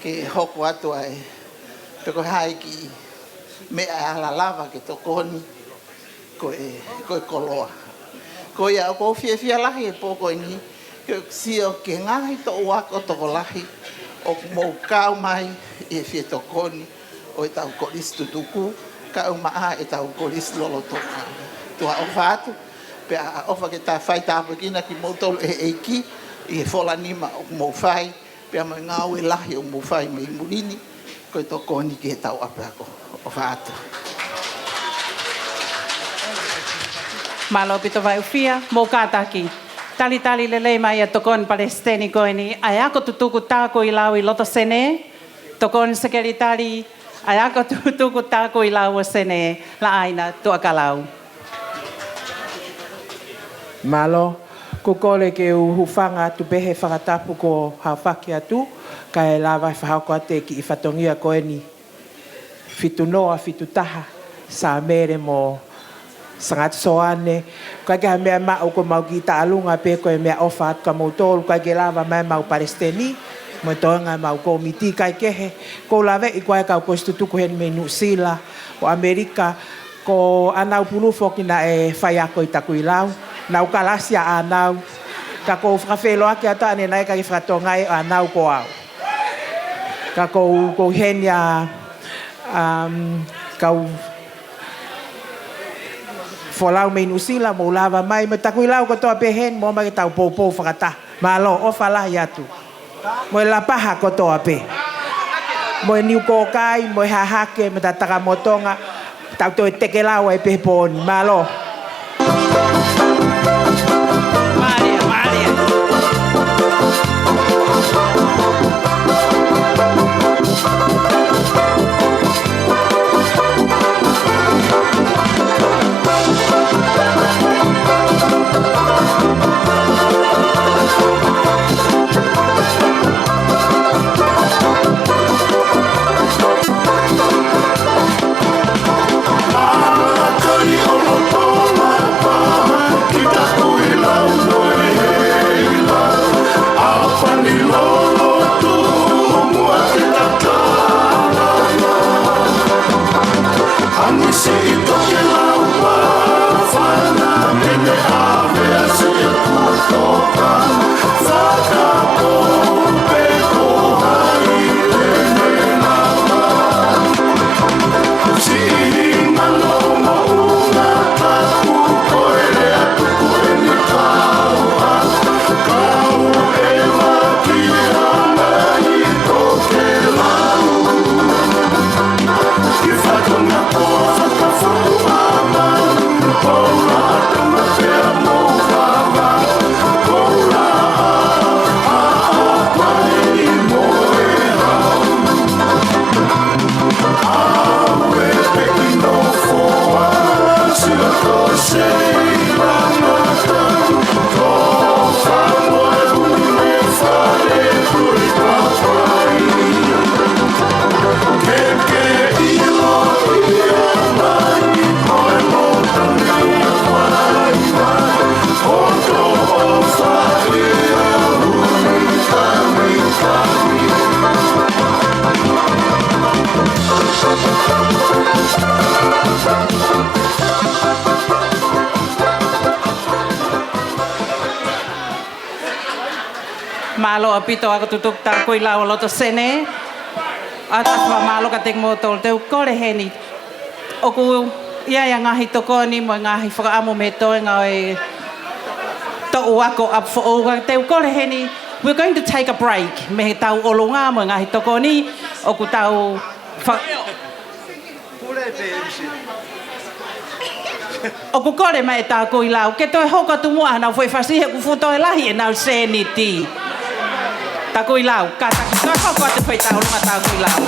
ke hoko atu ai. Pe koe hai ki mea ala lava ke tokoni, koe koloa. Koe au ko whia lahi e pōko ni. Ke sio ke ngahi to wako toko lahi o mou kau mai e fie tokoni o e tau koris tutuku kau maa e tau koris lolo toka tua ofa atu pe a ofa ke ta whai tāpakina ki mou tolu e eiki I e fola nima o mou whai pe a mai ngau e lahi o mou whai mei murini koe tokoni ke tau ape ako ofa atu. Malo pito vai ufia mo kātaki. Tali lelei mai a tokon palestini koe ni. Ai ako tutuku tāko I lau I loto sene. Tokon sekretari. Ai ako tutuku tāko I lau o sene. La aina tuakalau. Malo, ko kore ke uhufanga tu behe whakatapu ko hawhaki atu. Kai la vai whahako ate ki I whatongia koe ni. Fitu noa, fitu taha. Sa mere mo sangat soane kai ke mea mau ko mau ki taalunga pe ko mea ofa ka mo tol kai ke lava mai mau palestini mo tonga mau ko miti kai ke he ko lave I kwai ka ko stutu ko hen menu sila o Amerika ko anau pulu foki na e faya ko itaku ilau na ukalasia anau ka ko frafelo aki ata ne nai ka fratonga e anau ko au ka ko henya kau folau menu sila mo lava mai me taku ilau ko to pehen mo mai tau popo whakata malo o fala yatu mo la paha ko to ape mo niu ko kai mo hahake me tataka motonga tau to tekelau e pepon malo Malo apito ako tutuk ta koe lau loto sene. Ata kwa malo ka tek mo tol te kore heni. Oku ia ya ngahi toko ni mo ngahi whakaamu me toi ngau to uako Apifo'ou te kore heni. We're going to take a break. Me tau olunga mo ngahi toko ni oku tau Oku kore mai tā koe lau. Ke toi hoka tu mua nau whai whasihe ku whutoe lahi e nau seniti. Tā koe lau. Ka taki toi hoka te whai tau lunga tā koe lau.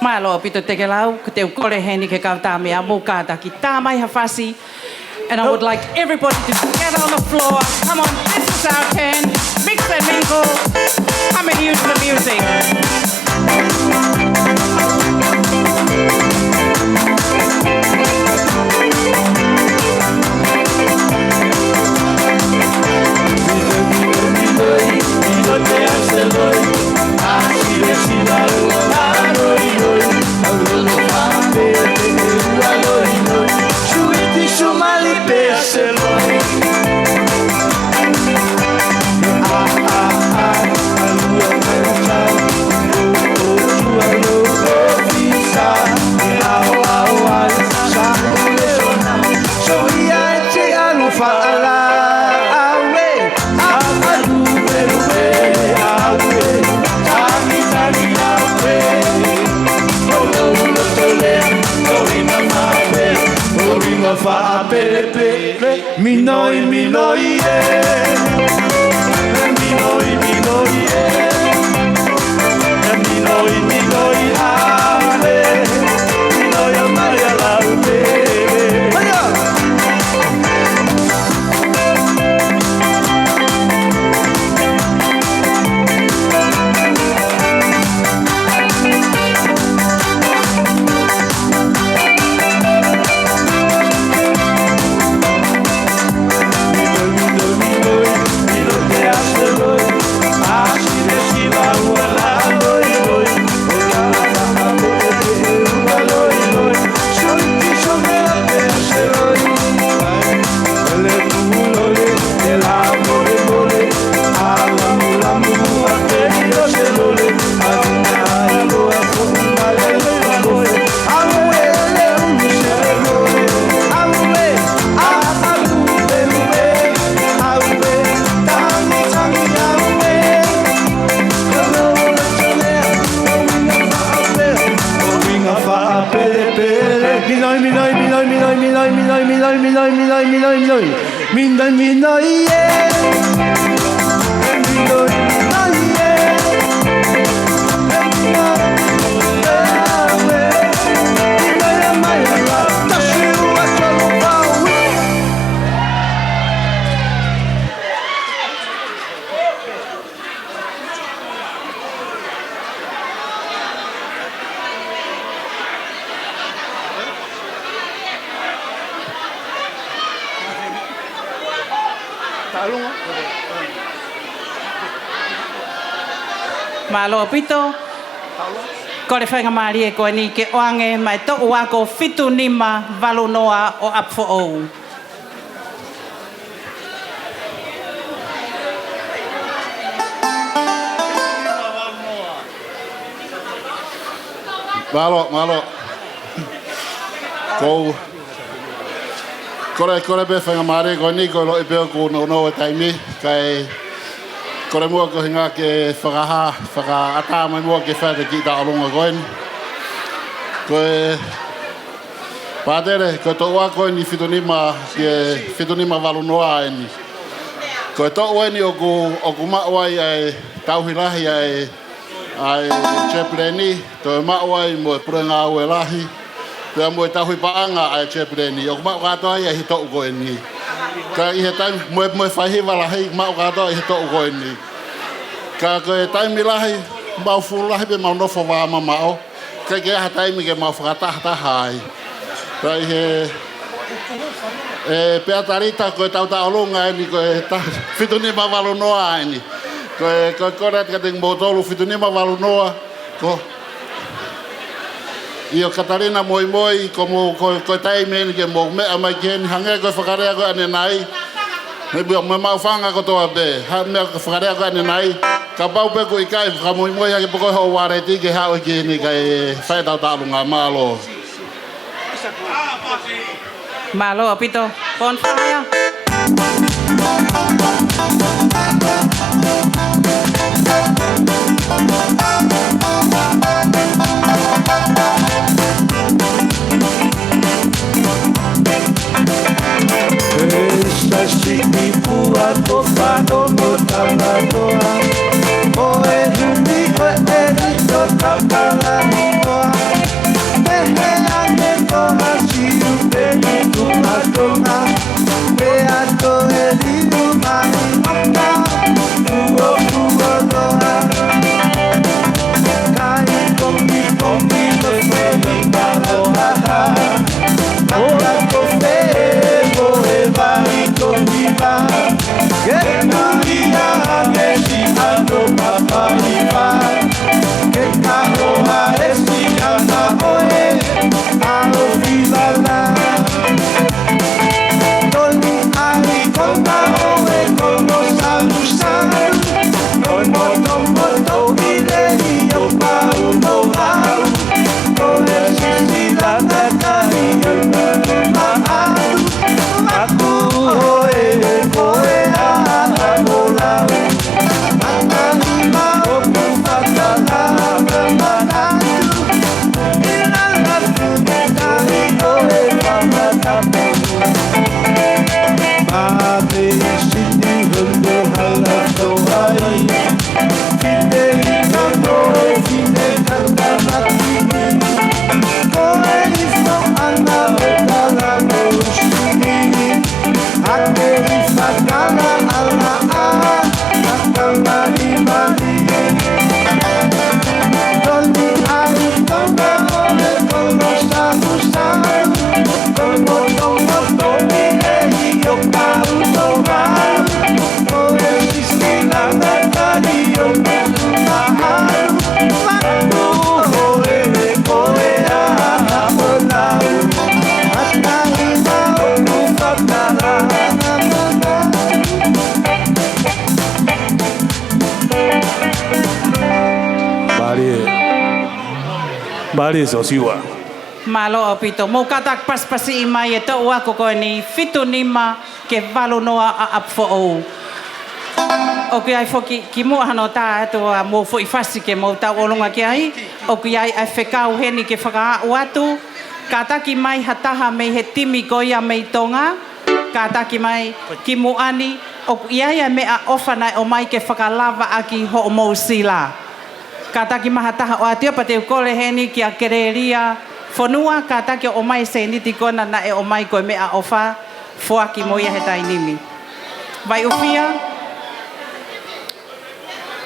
Malo pito te ke lau, ke te ukore heni ke kauta mea mō kāta ki tā mai hawhasi. And I would like everybody to get on the floor. Come on, this is our turn. Mix and mingle. Come and use the music. Minoi, minoi, minoi, minoi, minoi, minoi, ave, minoi, amaria laude. Malo apito. Ko le whainga maari e koe ni ke oange mai to ua ko fitu nima walu noa o Apifo'ou. Malo. Kore be whainga maare ko ni ko lo e peo ko no taimi kai kore mua ko hinga ke whaka mai mua ke whaete ki ta alunga koen. Koe pātere, koe tō ua koe ni whitunima walu noa e ni. Koe tō ua ni o ku mauai ai tauhilahi ai Chepireni, tō mauai mo e purenga au e lahi. Pea mo e tahui paanga ai Chepireni, o ku mau katoa ia hi tō koe ni. Ka i he taimi, mo e whaihiwa lahi, mau katoa i he tō koe ni. Ka koe taimi lahi, mau fulu lahi pe mau nofo wāma mao. Ka ke aha taimi ke mau whakatahataha ai. Ka i he pea tarita koe tauta olunga e ni koe whitunima walu noa e ni. Koe koret ka ting motolu whitunima walu noa. Ko Io Katarina Moimoi, koe taimi e ni ke mō mea mai ki heni hange koe whakarea koe ane nai. Me bia me mau whanga ko toa be. Ha mea whakarea koe ane nai. Ka pau pe ko i kai ka Moimoi hake poko ho ware ti ke hao ki heni kai whaetau tālunga malo. Malo, Pito. Pon whangaya. Esta chique pua topa no talatoa. O e jumi o e rito tapalatoa. Ehe ane toha siu peni tumatoma. Beato e liu mai maka. Uo doha. Kai kongi no femi taroha. Ora kofe vai conviva che Maria che si ando papaliva che caroa e si anda oe alo vivala tolni ai conta oe como salusan no moto vile io pauno vau con el si la caria aku oe a bola matani ma o fatala brahmana ina la tani oe pamata babe sindi hundo hala toai finde no finde cantata koe ifo ana la no Ake ifakana ala akamari mari Dolmi ai tonga ole como sabusan Como tomo tomi e yo pauno va Ore sisila natari yo maharu Matu oe koe a bolau Atari ma oku fatala Bari so siwa. Malo, Pito. Mo katak paspasi imai e to ua ko ni whitunima ke walu noa a Apifo'ou. O ki ai foki ki mua hano tā atua mo fo i fasi ke mo tau olunga ki ai. O ki ai whekau heni ke whakaau atu. Ka taki mai hataha mei he timi koia mei tonga. Ka taki mai ki muani. O ki ai mea ofana o mai ke whakalava aki ho o mousila. Ka taki maha taha o atia pa te ukole heni ki a kereria whanua. Ka taki o mai se niti kona na e o mai koe mea ofa. Fua ki moia he tainimi. Vai ufia.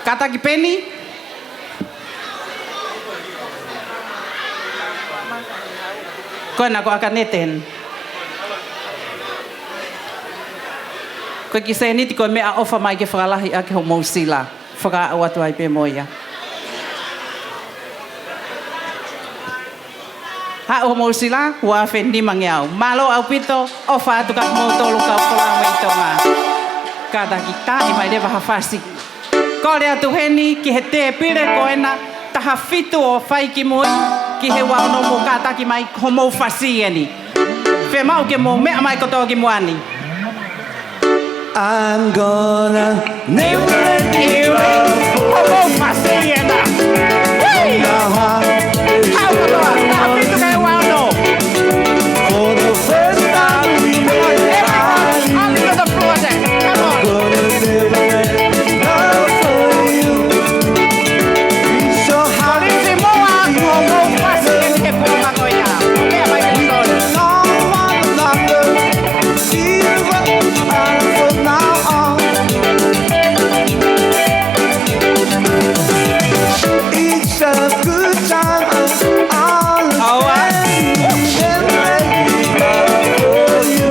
Ka taki peni. Kona ko aka neten. Koe ki se niti koe mea ofa mai ke whakalahi ake ho mousila. Whaka au atu ai pe moia. Ha o mo sila wa fe ni mangiau. Malo au pito o fa tu ka mo tolu ka pola mai tonga. Kada kita I mai leva hafasi. Ko le atu heni ki he te pire ko ena taha fitu o fai ki moi ki he wa no mo kata ki mai homo fasi eni. Fe mau ke mo me mai ko to ki moani. I'm gonna never let you go. Homo fasi ena. Hey! How do I fitu ke wa no? For the first time we met, on to the floor then. Come on. gonna never let love for you. Be so happy. Homo fasi eni ke po ma ko ya. Me mai ke to. It's a good time, all for you.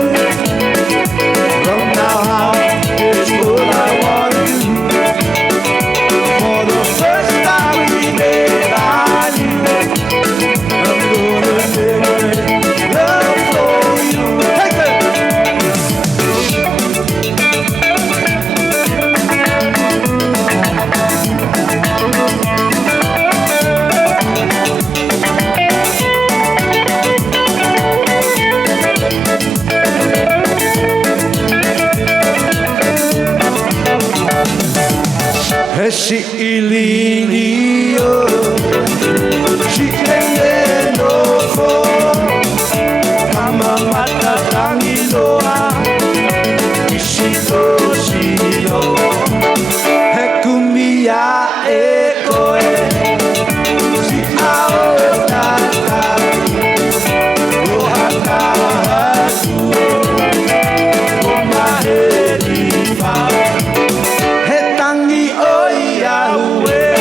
From now on, it's what I want to do. For the first time we met, I knew I'm gonna never love for you. Take it. Si ililio, si no fo, kama mata trangiloa, isito sio, hekumia ekoe, si ao tata, rohata hatu, omaherifa. Tangi oi Yahweh,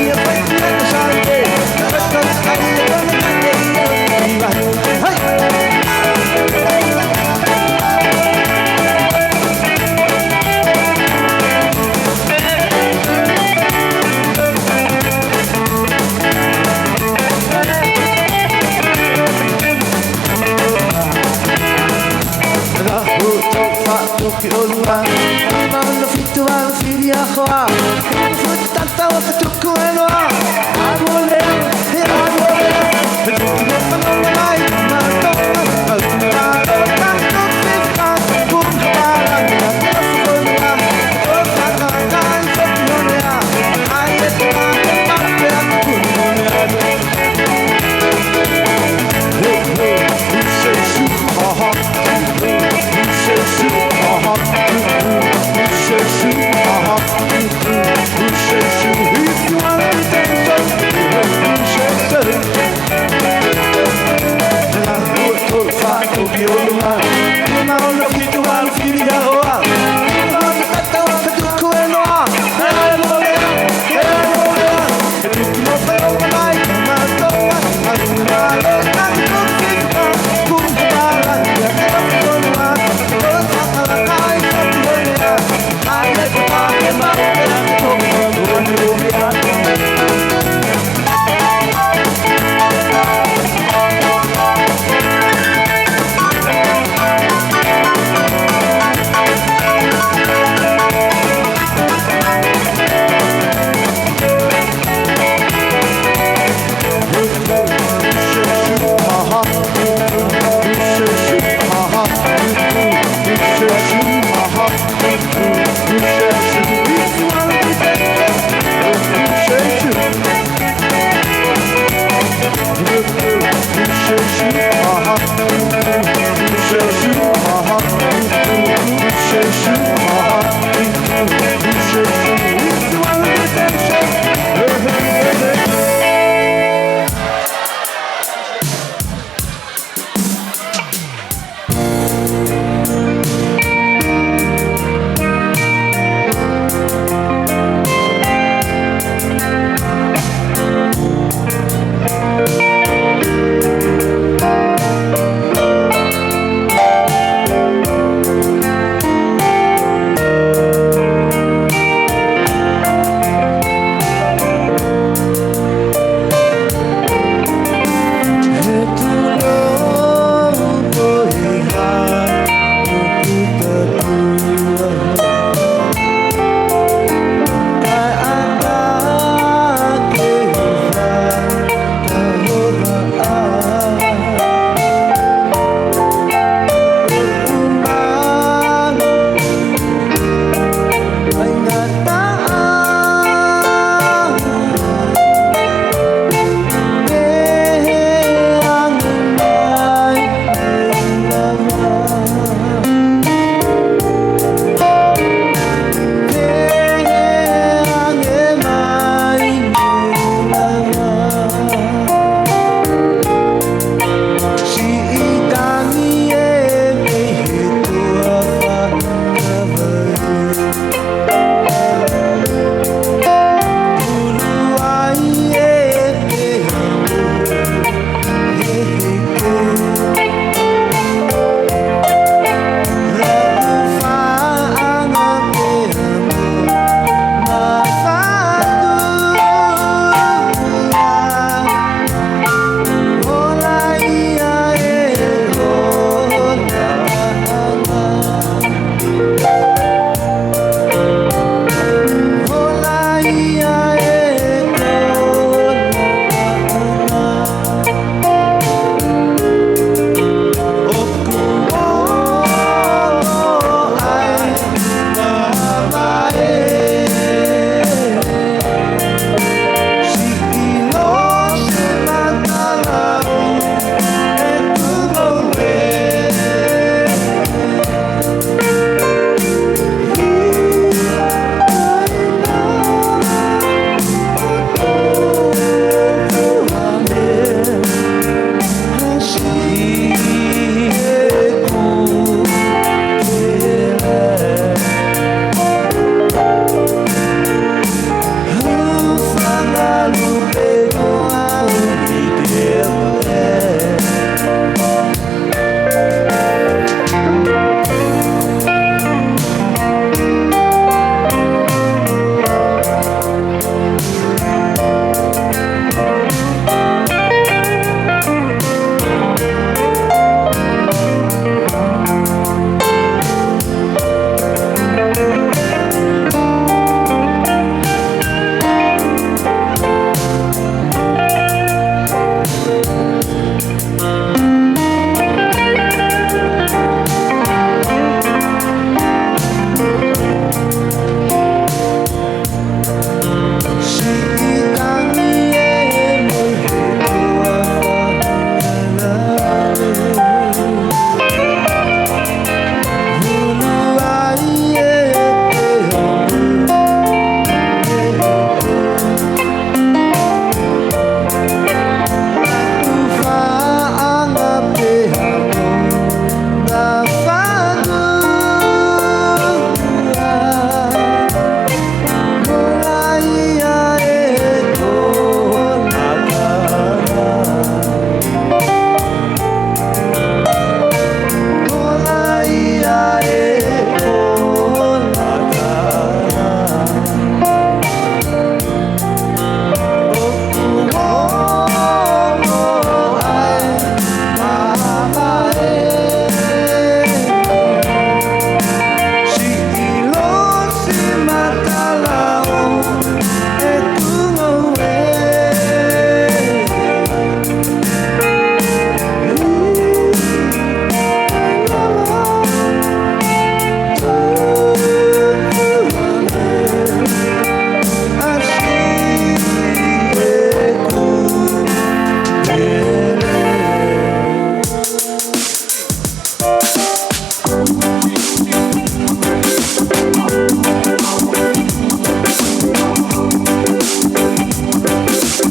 Behind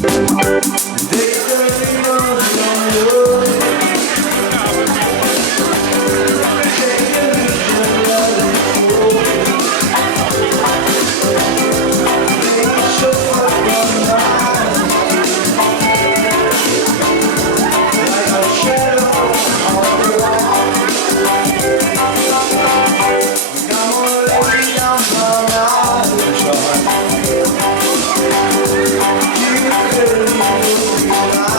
You could leave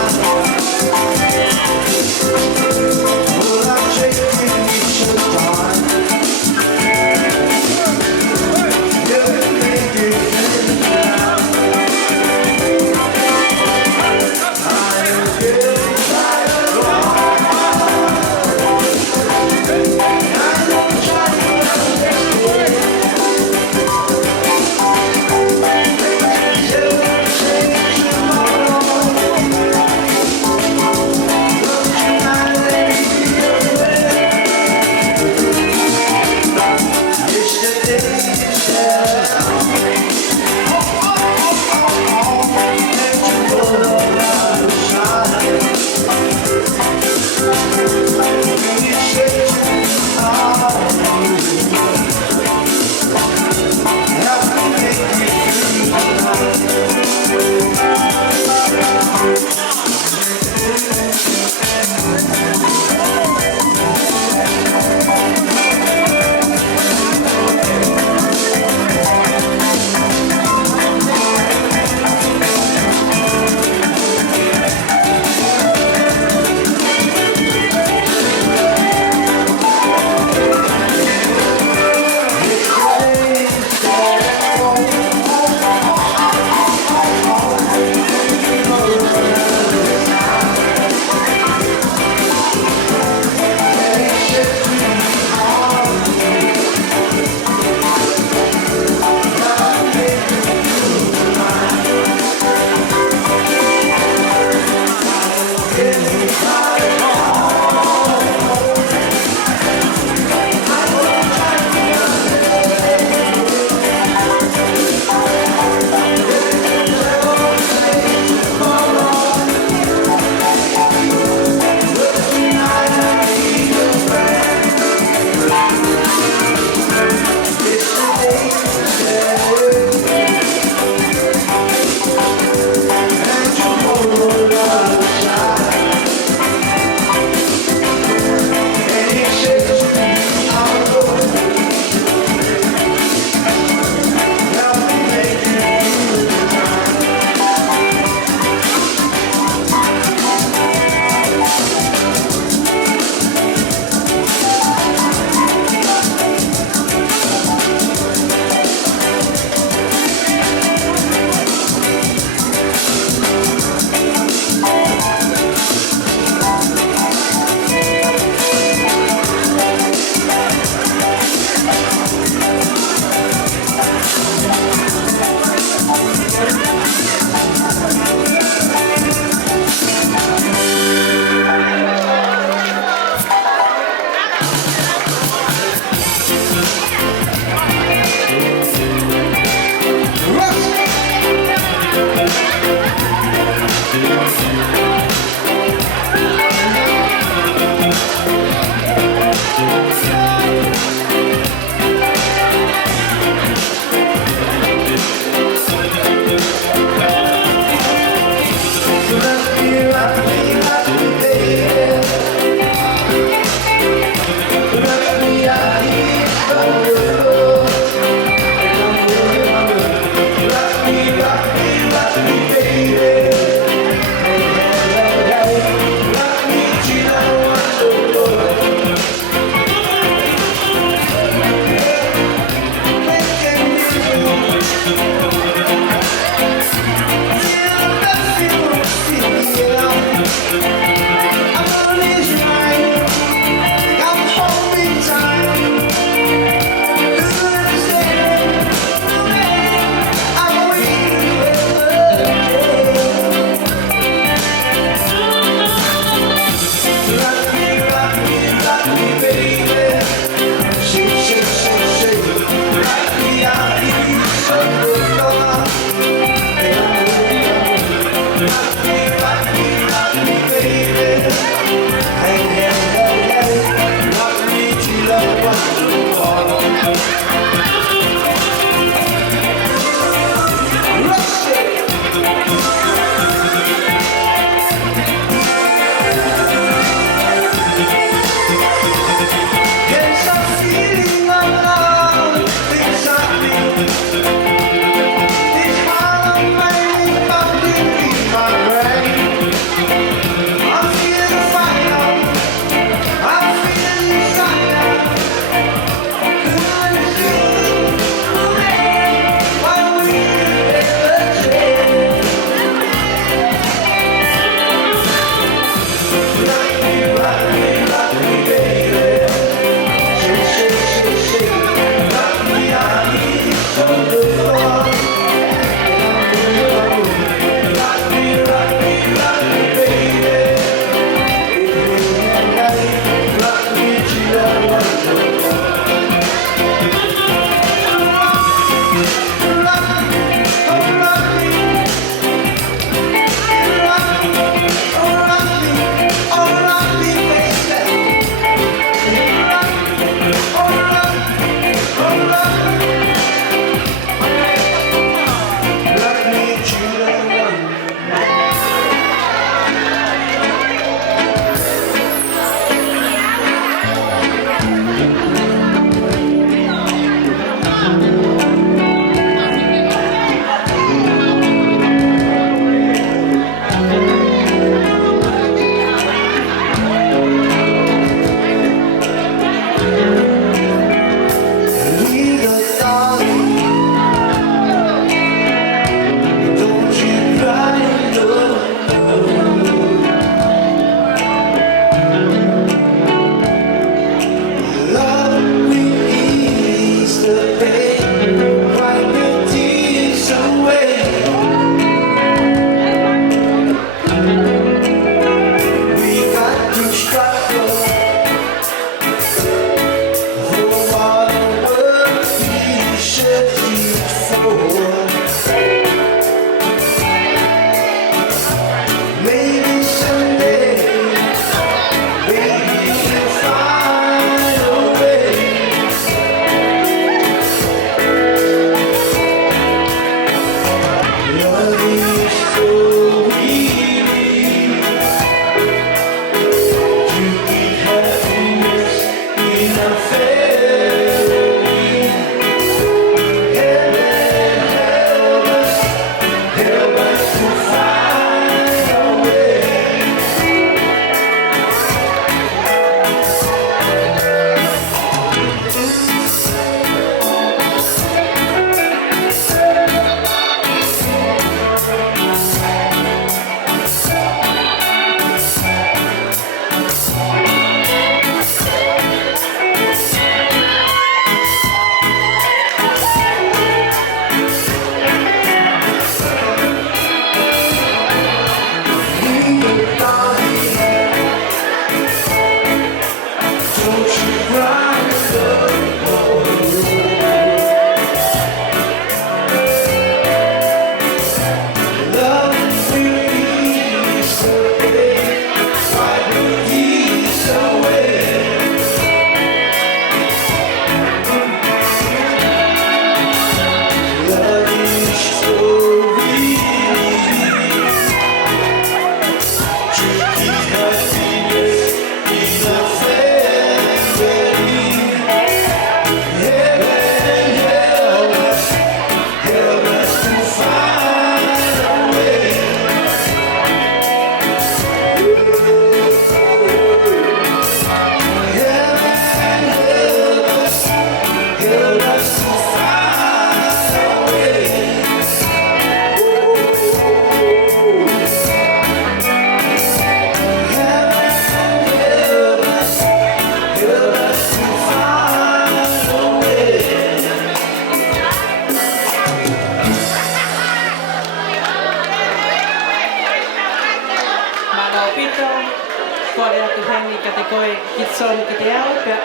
koe ki tsonu ki te au, pe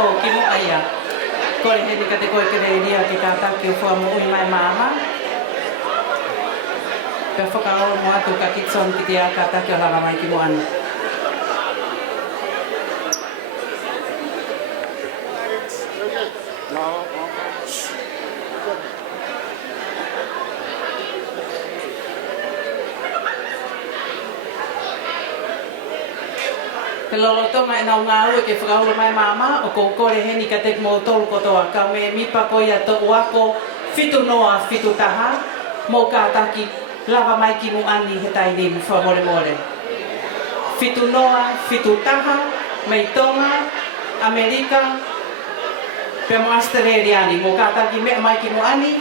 o ki mo aia. Kore heri ka te koe ke reiria ki ka taki o wha mo ui mai māma. Pe whakaoro mo atu ka kitson ki te aka take o lava mai ki mo anu. Te lolotonga e nau ngā ue ke whakauro mai mama o ko kore heni ka tek mō tolu kotoa ka me mipa ko ia to uako fitu noa fitu taha mō ka taki lava mai ki mu ani he tai ni wha more more. Fitu noa fitu taha mei tonga Amerika pe mo Australiani mō ka taki mea mai ki mu ani.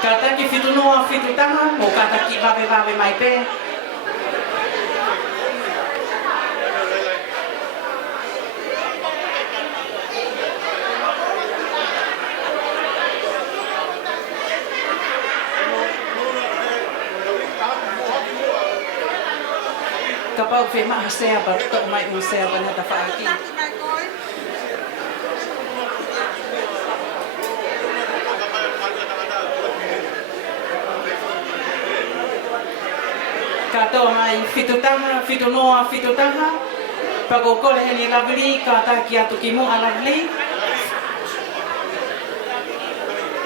Ka taki fitu noa fitu taha, o ka taki wawe mai pe. Ka pau whi maha sea ba, tok mai un sea ba nata whaaki. Ka toa mai fitu taha, fitu noa, fitu taha. Pako kore heni lovely, ka taki atu ki mua lovely.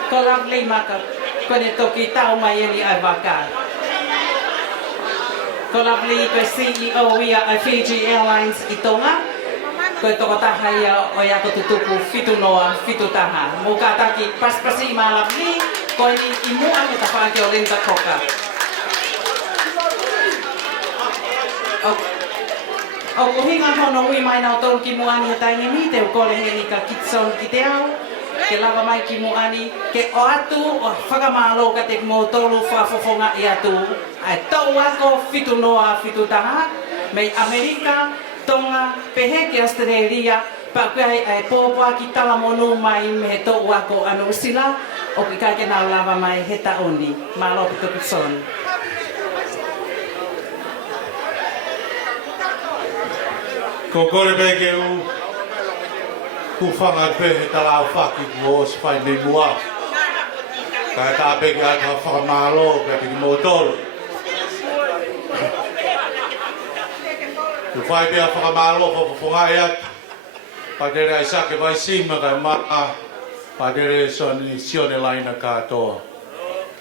Ko lovely maka, kone toki tau mai heni ai waka. Ko lovely, ko CEO ia ai Fiji Airlines i Tonga. Ko toko taha ia o ia ko tutupu fitu noa, fitu taha. Mo ka taki paspasi ma lovely, ko ni i mua me ta whaaki o renta koka. O kuhinga hono ui mai nao tolu ki muani he taini ni, te ukore heni ka kitson ki te au, ke lava mai ki muani, ke o atu o whakamalo ka te mo tolu whafofonga i atu, ai tau ako fitu noa fitu taha, mei Amerika, Tonga, pehe ki Australia, pa kuai ai pōpua ki tala monu mai me he tau ako anu sila, o ki kai ke nao lava mai he taoni, malo pito kitson. Ko kore pe ke ku whanga pe he tala whaki ku o spai nei mua. Ka ta pe ke ata whakamalo pe ki motoro. Ku whai pe a whakamalo po whangai at. Pa tere ai sake vai sima ka maa. Pa tere sione laina katoa.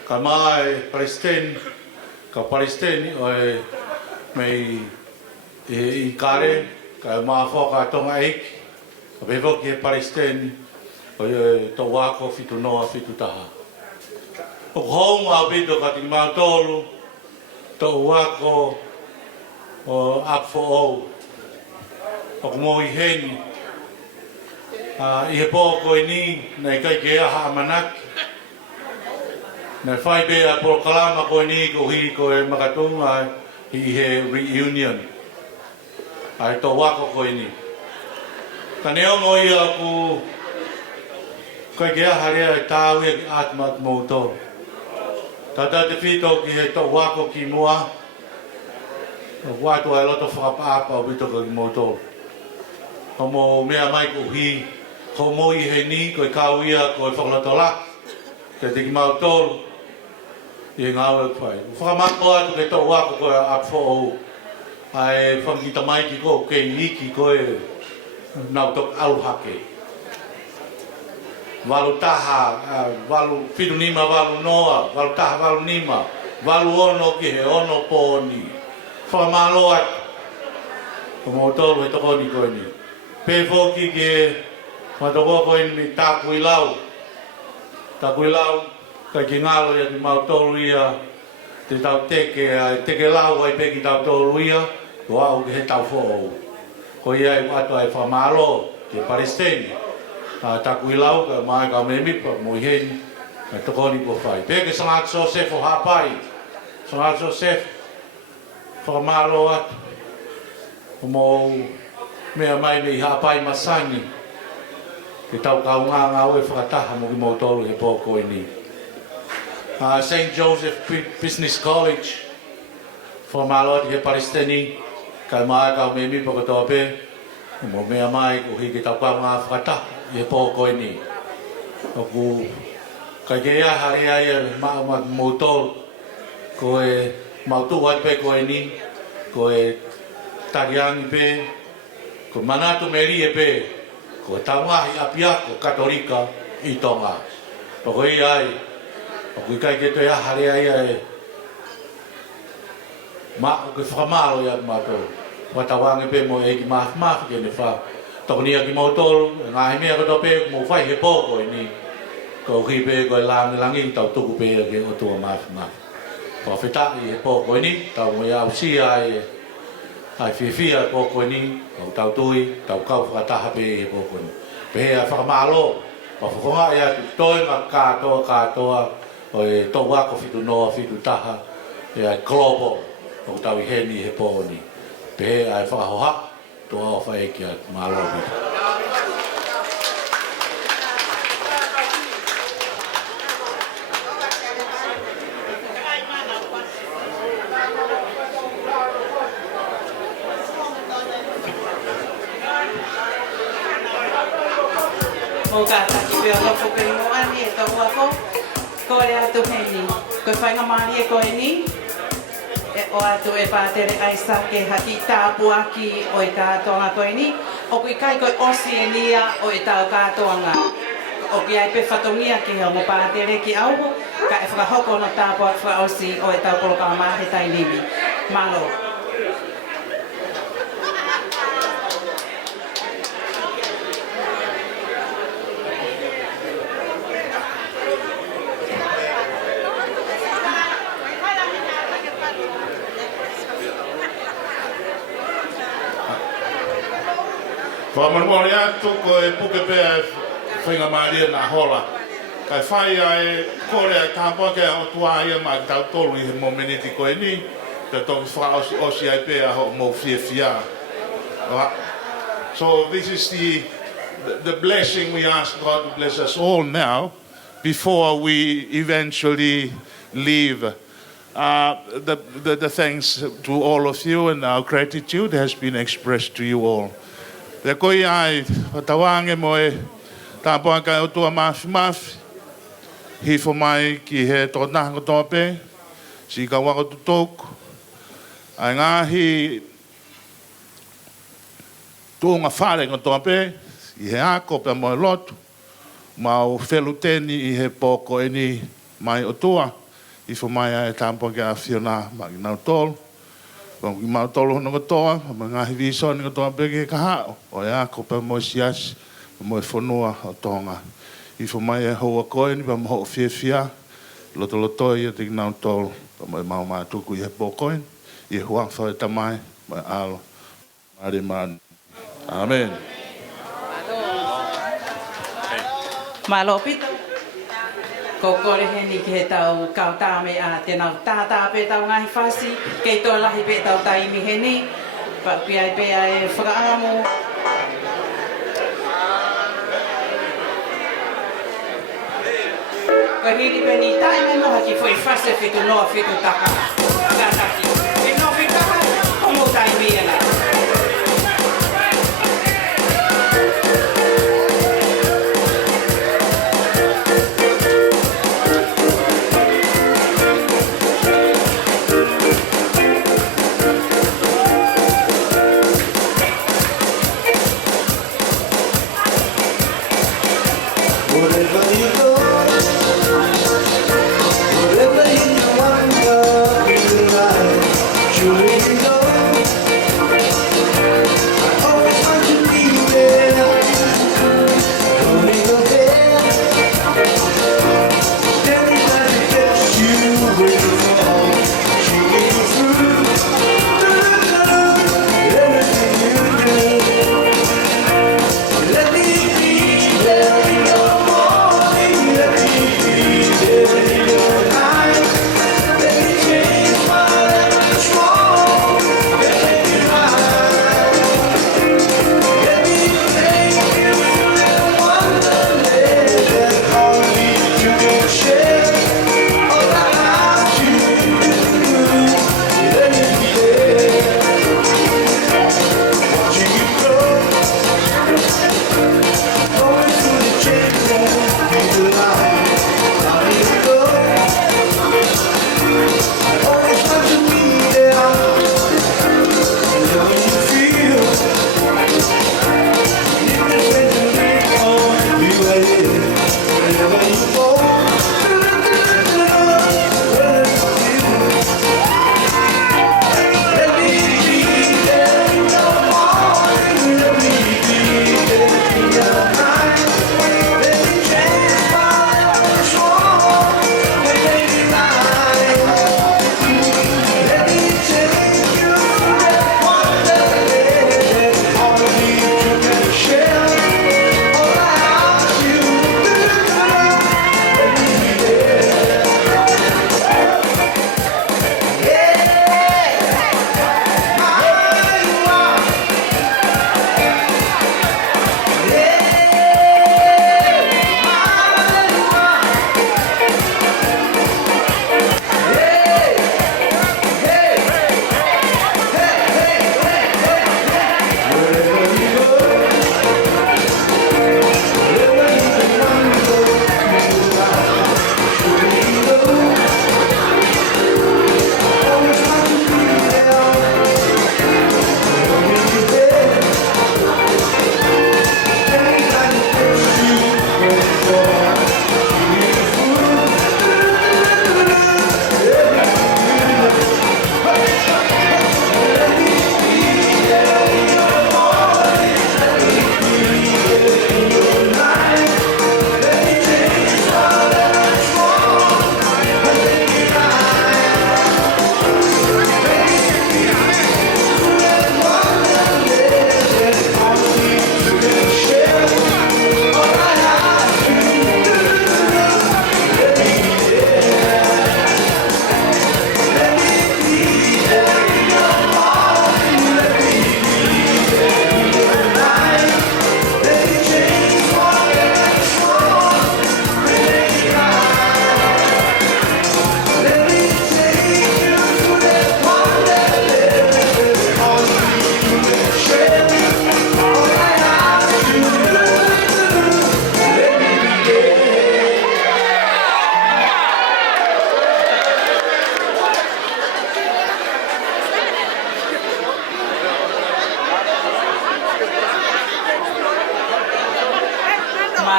Ka maa e Palestine. Ka Palestine o e mei i kare. Ka maa whoka tonga eiki, ka pewoki he Palestine, o tō wako fitu noa fitu taha. O honga o bito ka tingi maa tolu, tō wako o Apifo'ou, o kumoi heni. I he pōko i ni, nei kai ke aha amanaki. Nei whai bea polokalama ko i ni, ko hiri ko e makatunga i he reunion. Ai tō wako koe ni. Ka neongo ia ku kai ke aha rea e tāu ia ki atmat mōtō. Tata te whito ki he tō wako ki mua. Watu ai loto whakapaapa o bito ki mōtō. Ko mō mea mai ku hi. Ko mō i he ni koe kau ia koe whakaloto la. Te te ki mautōru. I he ngāwe kwhai. Whakamako atu ke tō wako koe Apifo'ou. Ai whamkita mai ki ko ke iki koe nau tok aluhake. Walu taha, walu fitu nima, walu noa, walu taha, walu nima, walu ono ki he ono pōni. Whamalo atu. Ko mō tōru he toko ni koe ni. Pēwho ki ke matoko koe ni tākui lau. Tākui lau, kai ki ngalo ia ki mau tōru ia te tau teke lau ai peki tau tōru ia. Ko au ke he tau Fo'ou. Ko ia i watu ai whamalo ke Palestine. Taku i lau ka mai ka me mipa mo i heni. Ka toko ni ko whai. Peke sangat so se fo hapai. Whanga Joseph, whakamalo atu. O mo mea mai nei hapai masangi. Ke tau kaunga ngā ue whakataha mo ki mo tolu he pōko i ni. St. Joseph Business College, whakamalo atu he Palestini, kai mai kau me mipa katoa pe, mo mea mai ko hi ke tau kaunga whakataha i he pōko i ni. O ku kai ke ia hari ai maa mo tolu, ko e mautu wai pe ko e ni, ko e tariangi pe, ko manatu meri e pe, ko taungahi apiako katolika i tonga. Pako i ai, o kui kai ke toi ahare ai ai, ma o ke whakamaro i atu mātou. Watawangi pe mo e ki mafi ke ne wha. Tokonia ki mautolu, ngāhi mea kato pe, mo whai he pōko i ni. Ko ki pe ko e langi tau tuku pe ke o tua mafi. Ko whetaki he pōko i ni, tau mo iau si ai ai whiwhia pōko i ni, tau tui, tau kau whakataha pe he pōko i ni. Pe hea whakamalo, pa whakonga i atu toinga katoa, o e tau wako whitu noa, whitu taha, e ai klopo, o tau i heni he pōko i ni. Pe hea ai whakahoha, toa o whaeki atu malo pita. Mo ka taki pia loko pe mo ani e tau wako. Ko re atu heni. Ko whainga mani e ko heni. E o atu e pātere aisa ke haki tāpu aki o i kātoanga ko heni. O kui kai ko osi e nia o i tau kātoanga. O ki ai pe whatongia ki heo mo pātere ki auho. Ka e whakahoko no tāpu aki wha osi o i tau polokama mahe tai nimi. Malo. Whamanmore atu ko e puke pēa whainga maria nā hola. Kai whai ai kore ai tāpua ke o tua ia mai tau tolu i he momeniti ko e ni. Te toki wha osi ai pēa ho mo fia. So this is the blessing we ask God to bless us all now before we eventually leave. The thanks to all of you and our gratitude has been expressed to you all. Te koi ai, whatawange mo e tāpua kai o tua mafi. Hifo mai ki he tōnaha kotoa pē, si ka wako tutoku. Ai ngāhi tūnga whare kotoa pē, i he ako pē mo e lotu. Mau whelu tēni i he pōko e ni mai o tua. Hifo mai ai tāpua ki a whiona mai nau tōlu. Ki mau tolu hono katoa, ma ngahi viso ni katoa peke ka hao. O ea ko pa mo siasi, mo e whanua o tonga. I wha mai e hoa koe ni pa mo ho whiawhia, loto i a te kinau tolu, pa mo e mau mātuku i he pō koe, i e huang whai tamai, mo e alo. Mare mani. Amen. Malo pito. Ko kore heni ki he tau kau tāme a tēnau tātā pē tau ngahi whasi, kei tō lahi pē tau taimi heni, pa piai pē e whakaamu. Ko hiri pē ni taime noha ki fwoi whase whitu noa whitu taka. Kātaki. E no whitu taka, homo taimi e la.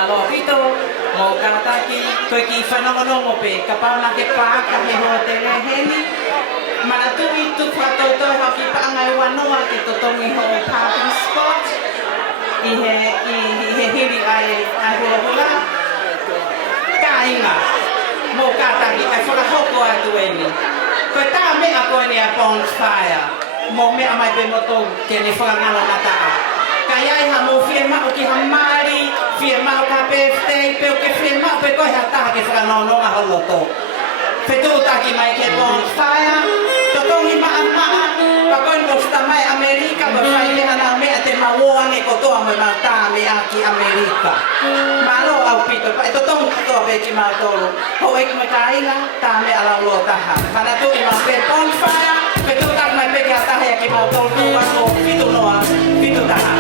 Malo pito, mo kataki, koe ki whanongonongo pe, ka pauna ke pāka he hoa te reheni. Mana tui tu whatoto e hoki paangai wanoa ki totongi ho parking spot. I he hiri ai hula hula. Ka inga, mo kataki, ai whakahoko atu eni. Koe tā mea koe ni a bonfire, mo mea mai pe moto ke ne whakangalo na taa. Ka iai ha mo whia mao ki ha maari, whia mao ka birthday, peo ke whia mao pe koe ha taha ke whakanononga holoto. Whetūtaki mai ke bonfire, totongi maa, pa koe no sta mai Amerika, pa whai mea na mea te mawoange kotoa mai mao tā mea ki Amerika. Malo au pito, pa e totongi kotoa pe ki mao tolu, ho e ki mai ka inga, tā mea lau lo taha. Pana tui mao pe bonfire, whetūtaki mai pe ki a taha ki mao tolu, tu wako fitu noa, fitu taha.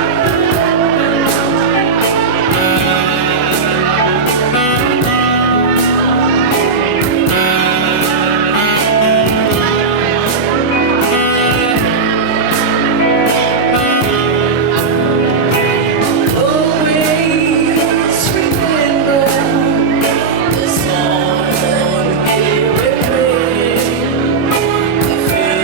Feel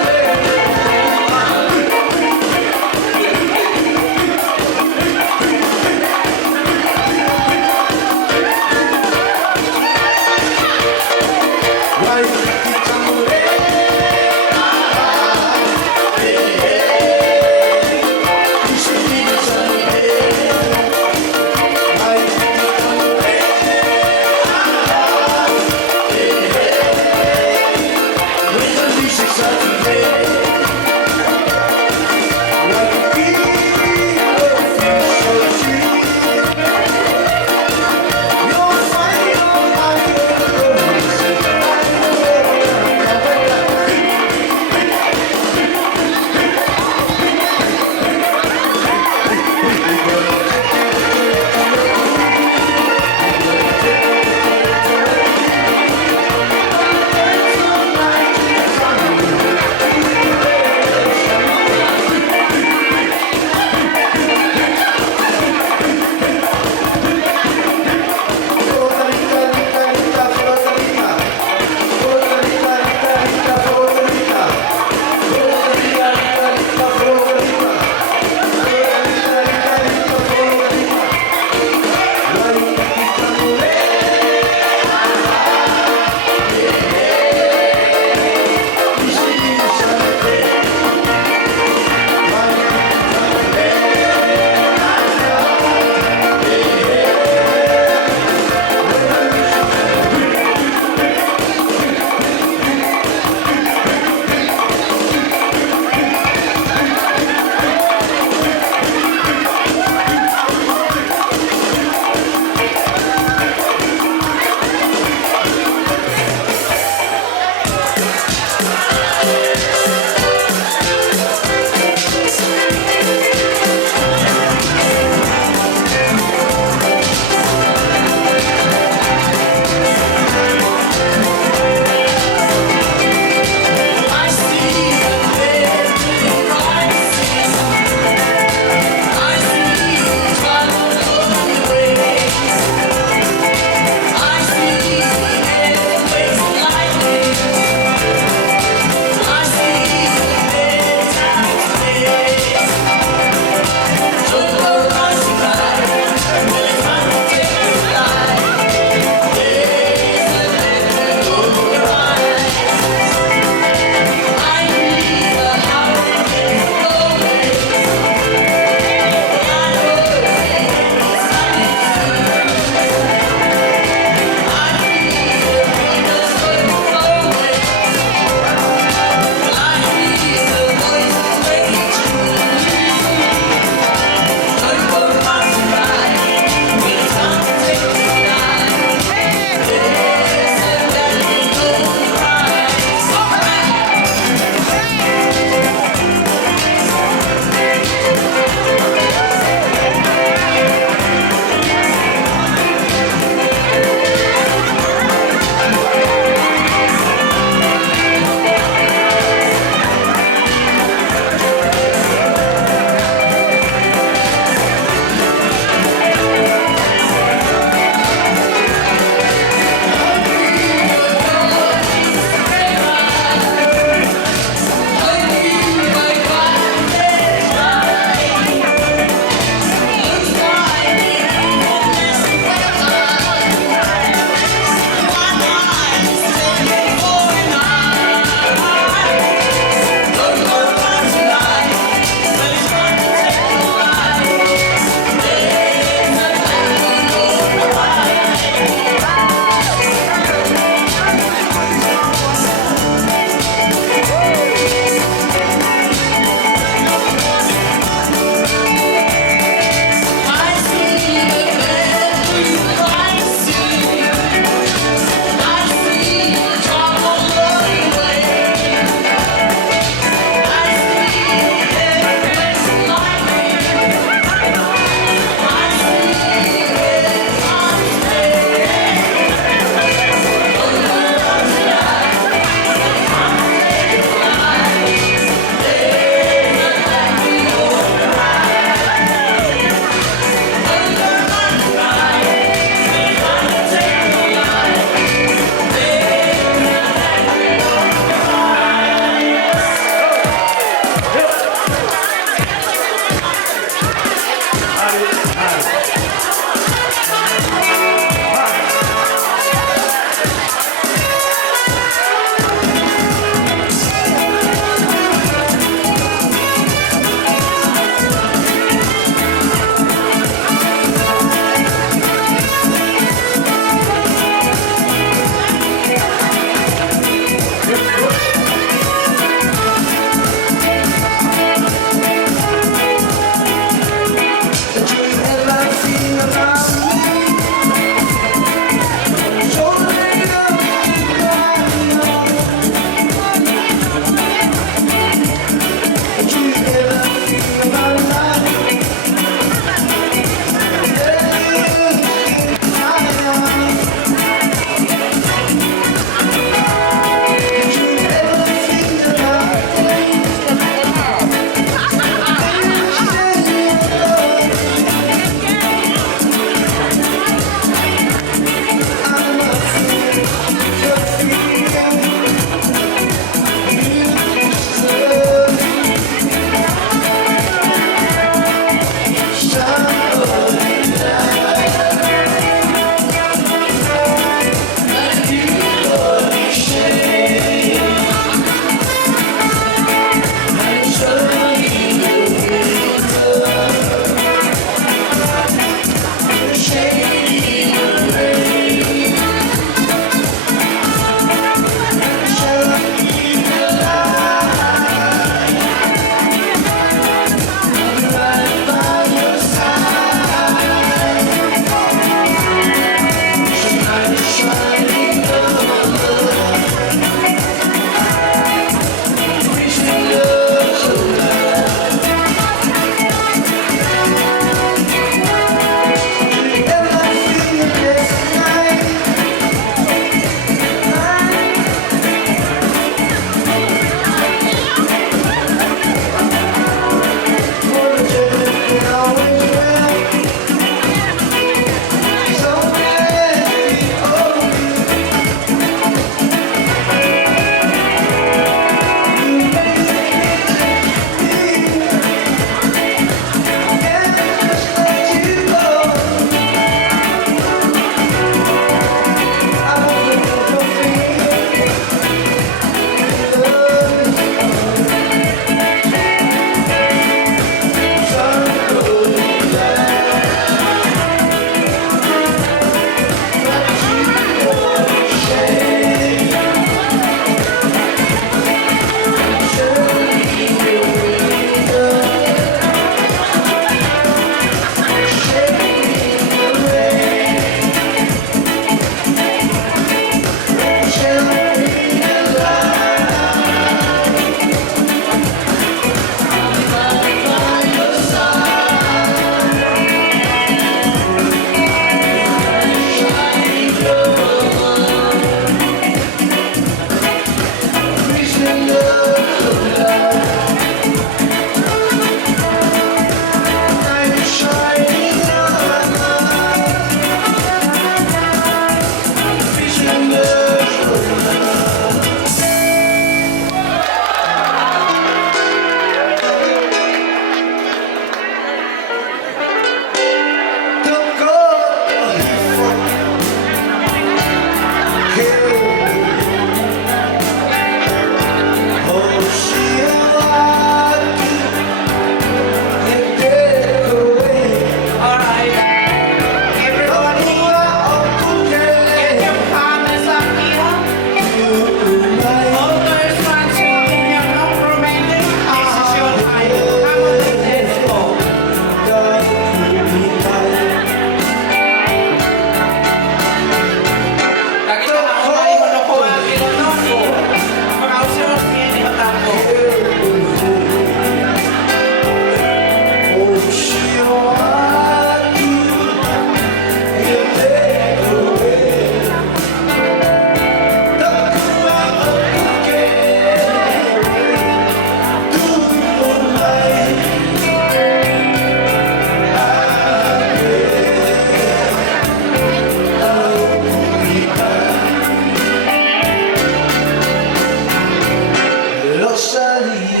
Thank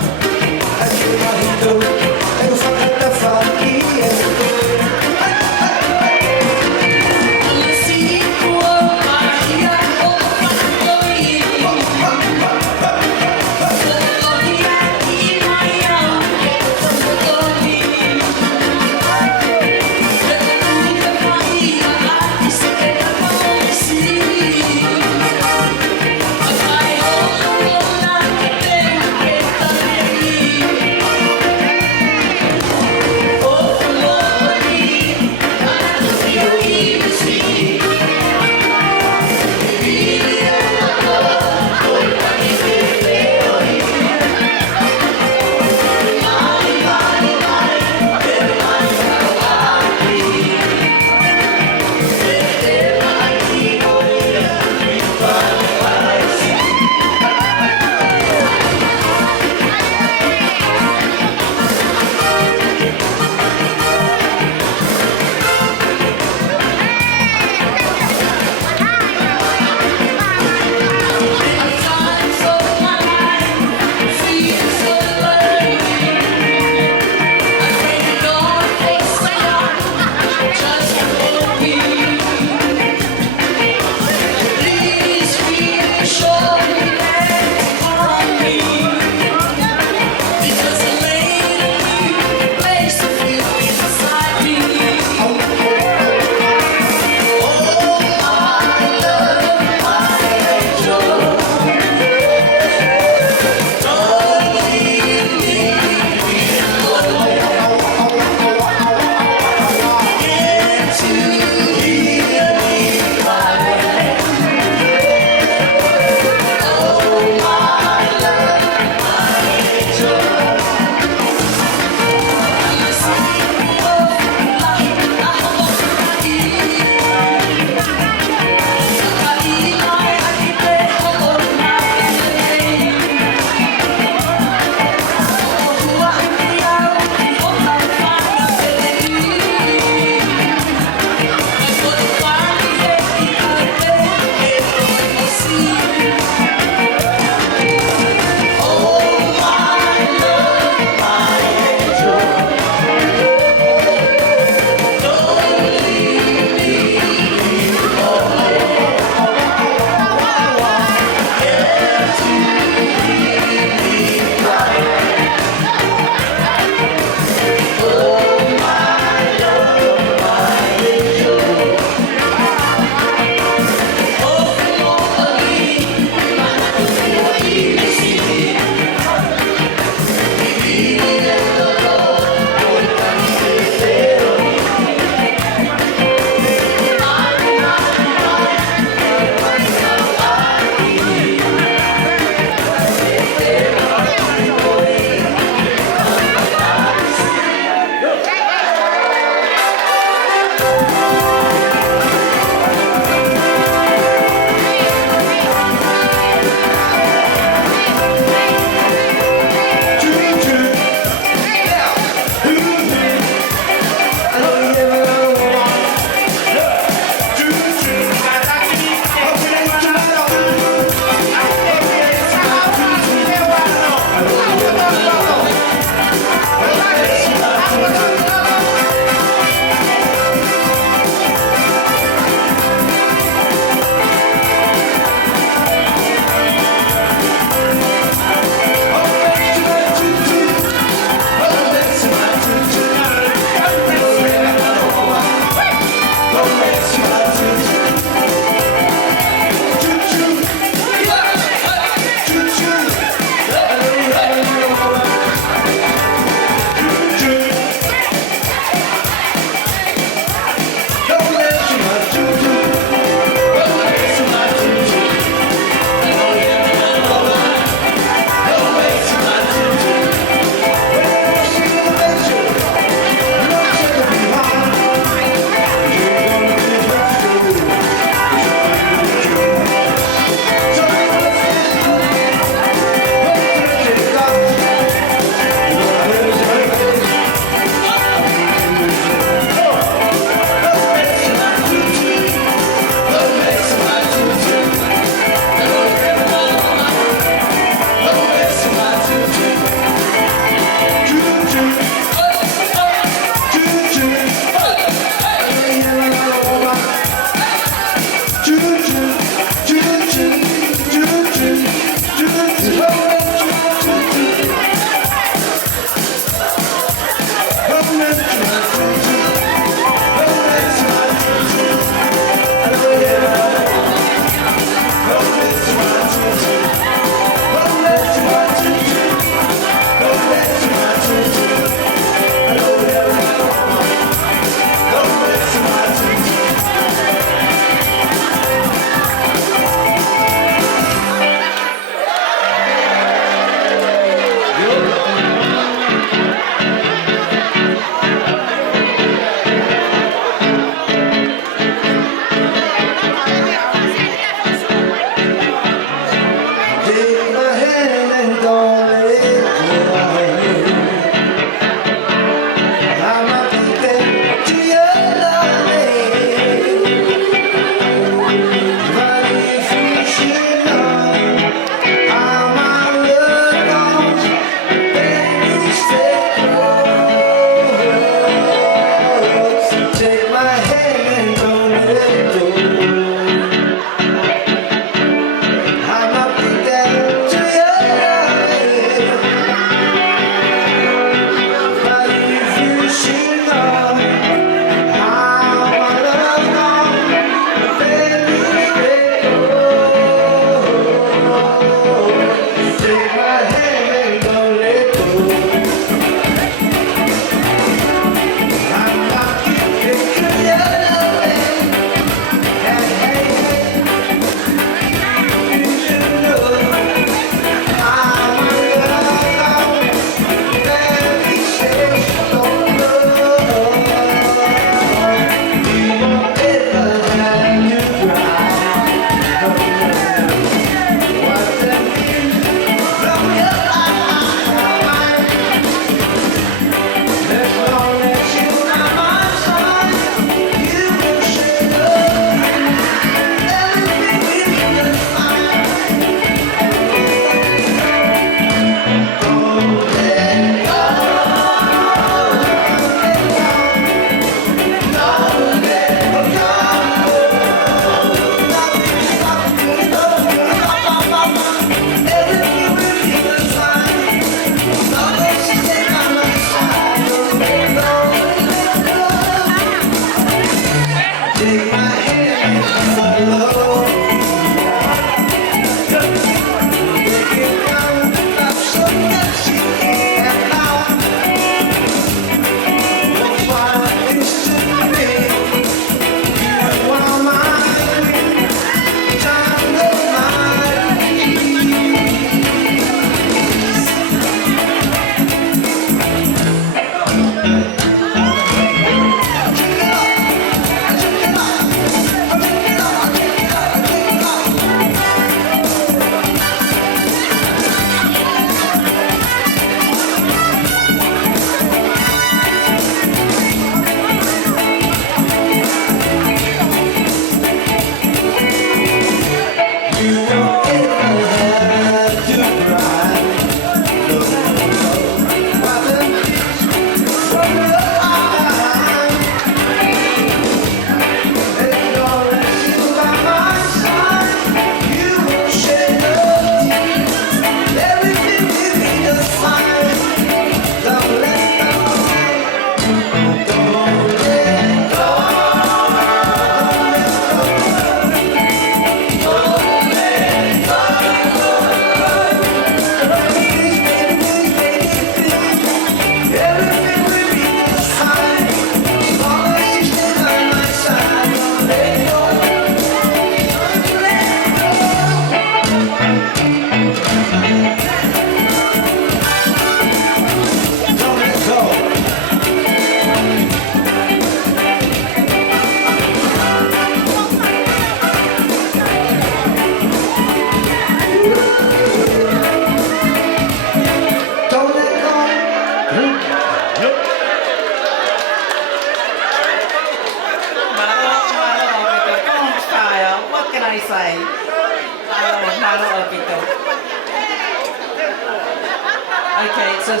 Okay, so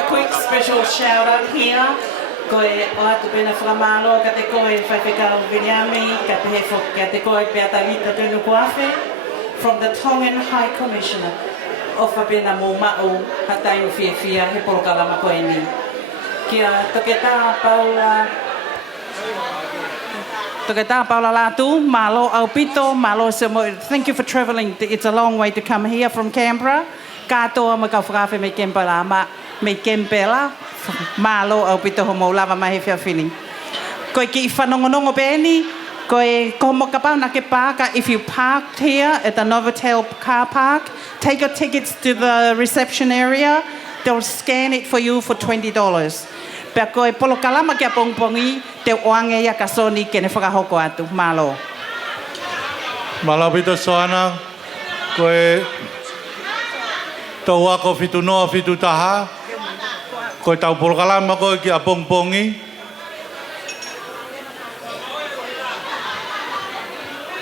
a quick special shout out here. Koe o atu pena whakamalo ka te koe whaiwhekaro Viliami, ka te hefo ka te koe pia tawita tunu kuawhe, from the Tongan High Commissioner o whapena Moimoi hatai uwhia he porokalama koe ni. Kia toke tā Paula, toke tā Paula Latu, malo au pito, malo se mo. Thank you for travelling. It's a long way to come here from Canberra. Katoa mo ka whakawhe me Kempela, malo au pito homo lava mai he whiawhini. Koe ki whanongonongo pēni, koe komo ka pau na ke pāka, if you parked here at the Novotel car park, take your tickets to the reception area, they'll scan it for you for $20. Pea koe polo kalama kia pongpongi, te oange ia ka soni ke ne whakahoko atu, malo. Malo pito soana, koe tau ako fitu noa fitu taha, koe tau polokalama koe ki a pongpongi.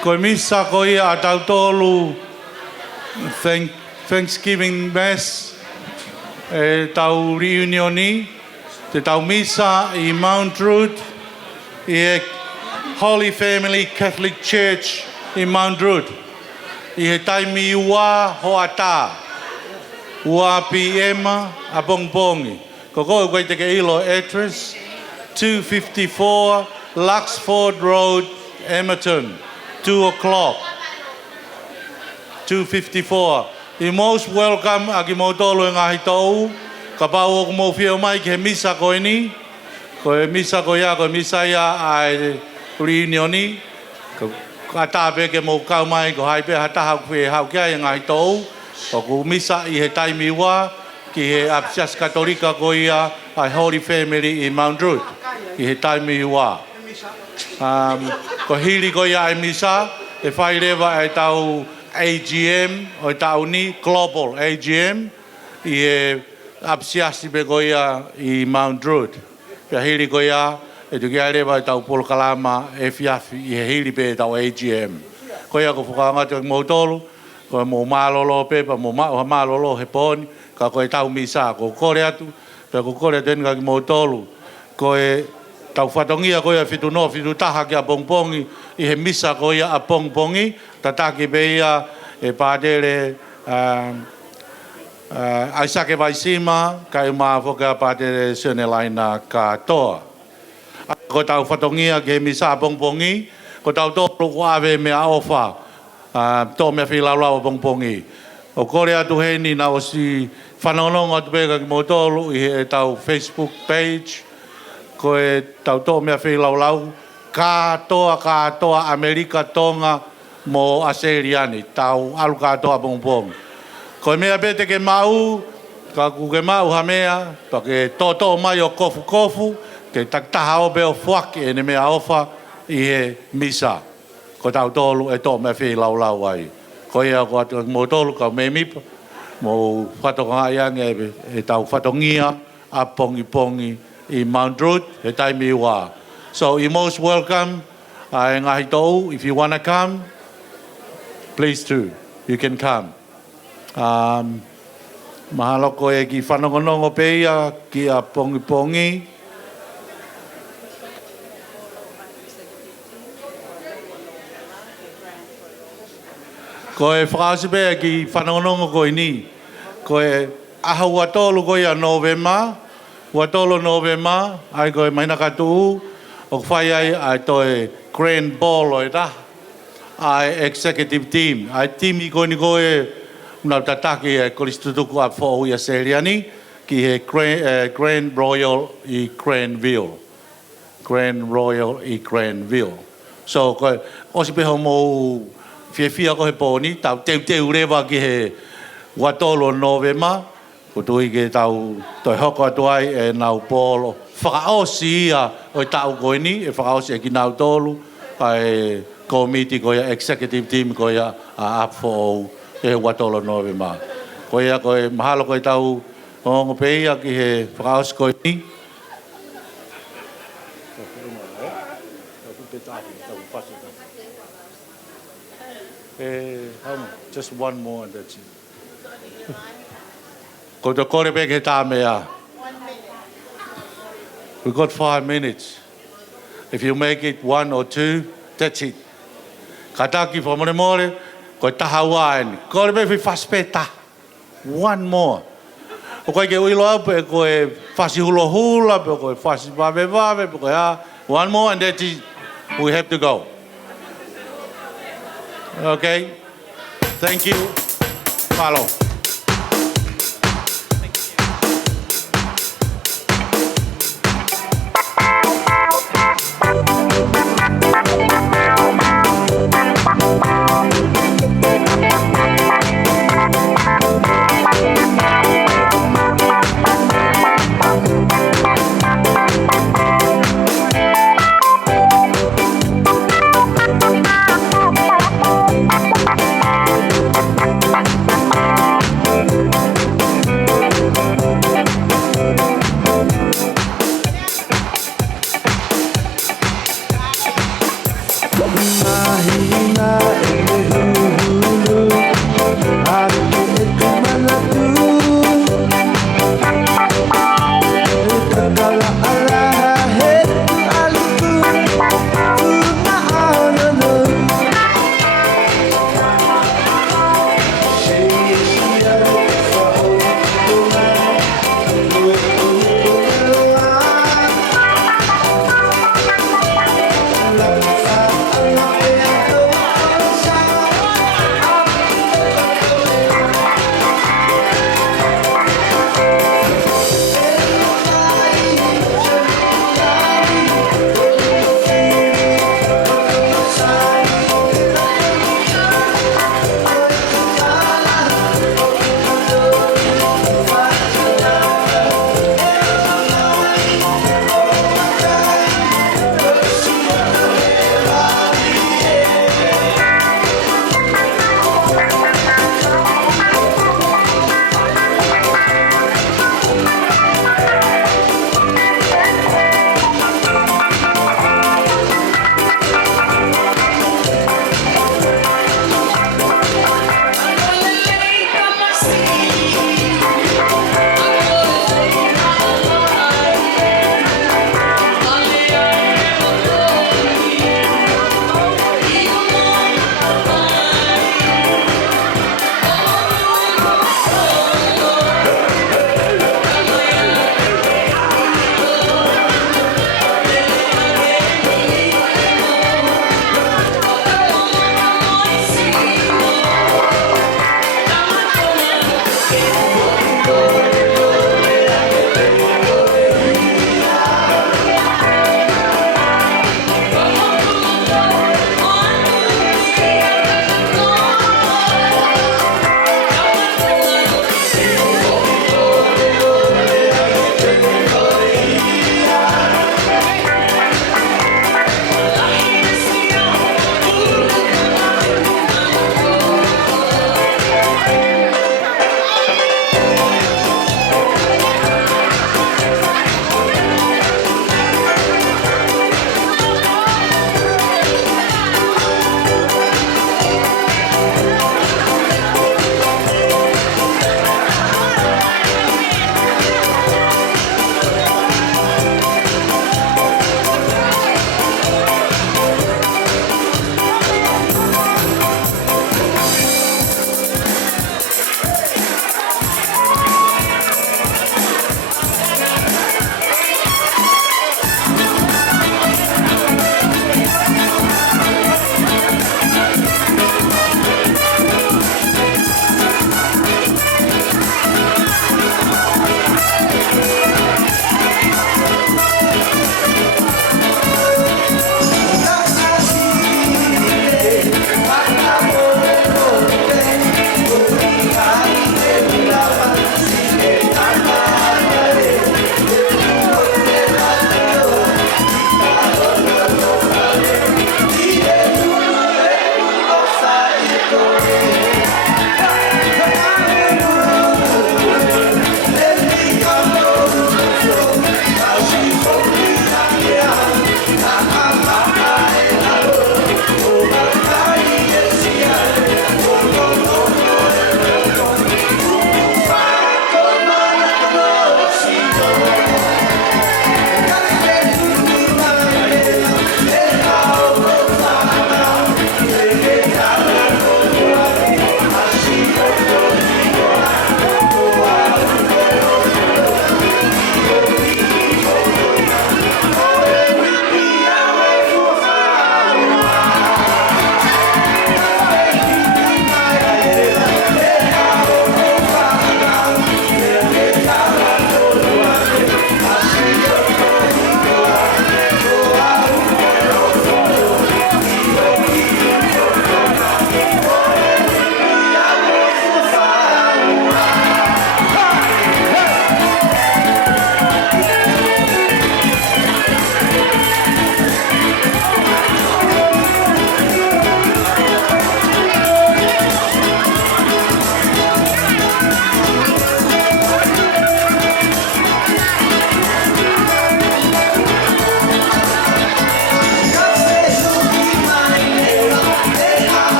Koe misa koe a tau tolu Thanksgiving Mass, e tau reunioni, te tau misa i Mount Druitt, i Holy Family Catholic Church i Mount Druitt. I he taimi ua hoa tā, ua PM a pongpongi. Ko koe koe te ke ilo address, 254 Luxford Road, Emerton, 2 o'clock. 254. You're most welcome a ki mautolo e ngahi tau. Ka pau o mo whio mai ki he misa koe ni. Koe misa koe ia, koe misa ia ai reunioni. Ka tāpe ke mo kau mai ko haipe hataha kwe hau kia e ngahi tau. Ko ku misa i he taimi ua ki he Apsias Katolika koe ia ai Holy Family i Mount Druitt. I he taimi ua. Ko hili koe ia e misa, e whai rewa e tau AGM, o tau ni, Global AGM, i e Apsiasi pe koe ia i Mount Druitt. Pea hili koe ia, e tu kia rewa e tau polokalama e whiawhi i he hili pe e tau AGM. Koe ia ko whakangata ki mautolu, koe mō mālolo pepa, mō mālolo he pōni, ka koe tau misa, ko kore atu, pea ko kore atu enka ki mautolu, koe tau whatongia koe a whitu no, whitu taha ki a pongpongi, i he misa koe a pongpongi, tataki pe ia e pātere aisake vaisima, ka i maa whoke a pātere Sönelaina katoa. Ko tau whatongia ki he misa a pongpongi, ko tau tōru ko awe mea ofa, tō mea whilaulau a pongpongi. O kore atu heni na o si whanononga atu peka ki motolu i he tau Facebook page, ko e tau tō mea whilaulau, katoa Amerika Tonga mo Aseriani, tau alu katoa pongpong. Ko e mea pete ke mau, ka ku ke mau ha mea, pa ke tō mai o kofu, ke taktaha o beo fuaki e ne mea ofa i he misa. Ko tau tōlu e tō mea whilaulau ai. Ko ia ko atu mo tolu ka me mipa mo whatonga iange e tau whatongia a pongi i Mount Druitt he taimi ua. So you're most welcome e ngahi tou. If you want to come, please do. You can come. Mahalo ko e ki whanongonongo peia ki a pongi. Ko e whakasipea ki whanongonongo ko ni. Ko e aha uatolu ko ia Novema. Uatolu Novema. Ai ko e maina katu. O whai ai to e Grand Ball o e ta. Ai Executive Team. Ai timi ko ni ko e unau tataki e koristutuku Apifo'ou ia Seriani. Ki he Grand Royal i Granville. Grand Royal i Granville. So ko e osipeho mo fia ko he pōni, tau teu rewa ki he Uatolo Novema, ko tui ke tau toi hoko atu ai e nau polo. Whakaosi ia o tau koe ni, e whakaosi e ki nau tolu, ai komiti ko ia executive team ko ia a Apifo'ou e he Uatolo Novema. Ko ia ko e mahalo ko e tau hongo peia ki he whakaosi koe ni. Just one more and that's it. Ko te kore peke tā mea. We've got 5 minutes. If you make it 1 or 2, that's it. Ka taki whamore more, ko taha waeni. Kore pe whaspeta. 1 more. O koe ke uilo au pe koe whasi hula hula, pe koe whasi wawe wawe, pe koe a. 1 more and that's it. We have to go. Okay? Thank you. Follow.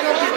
Hello.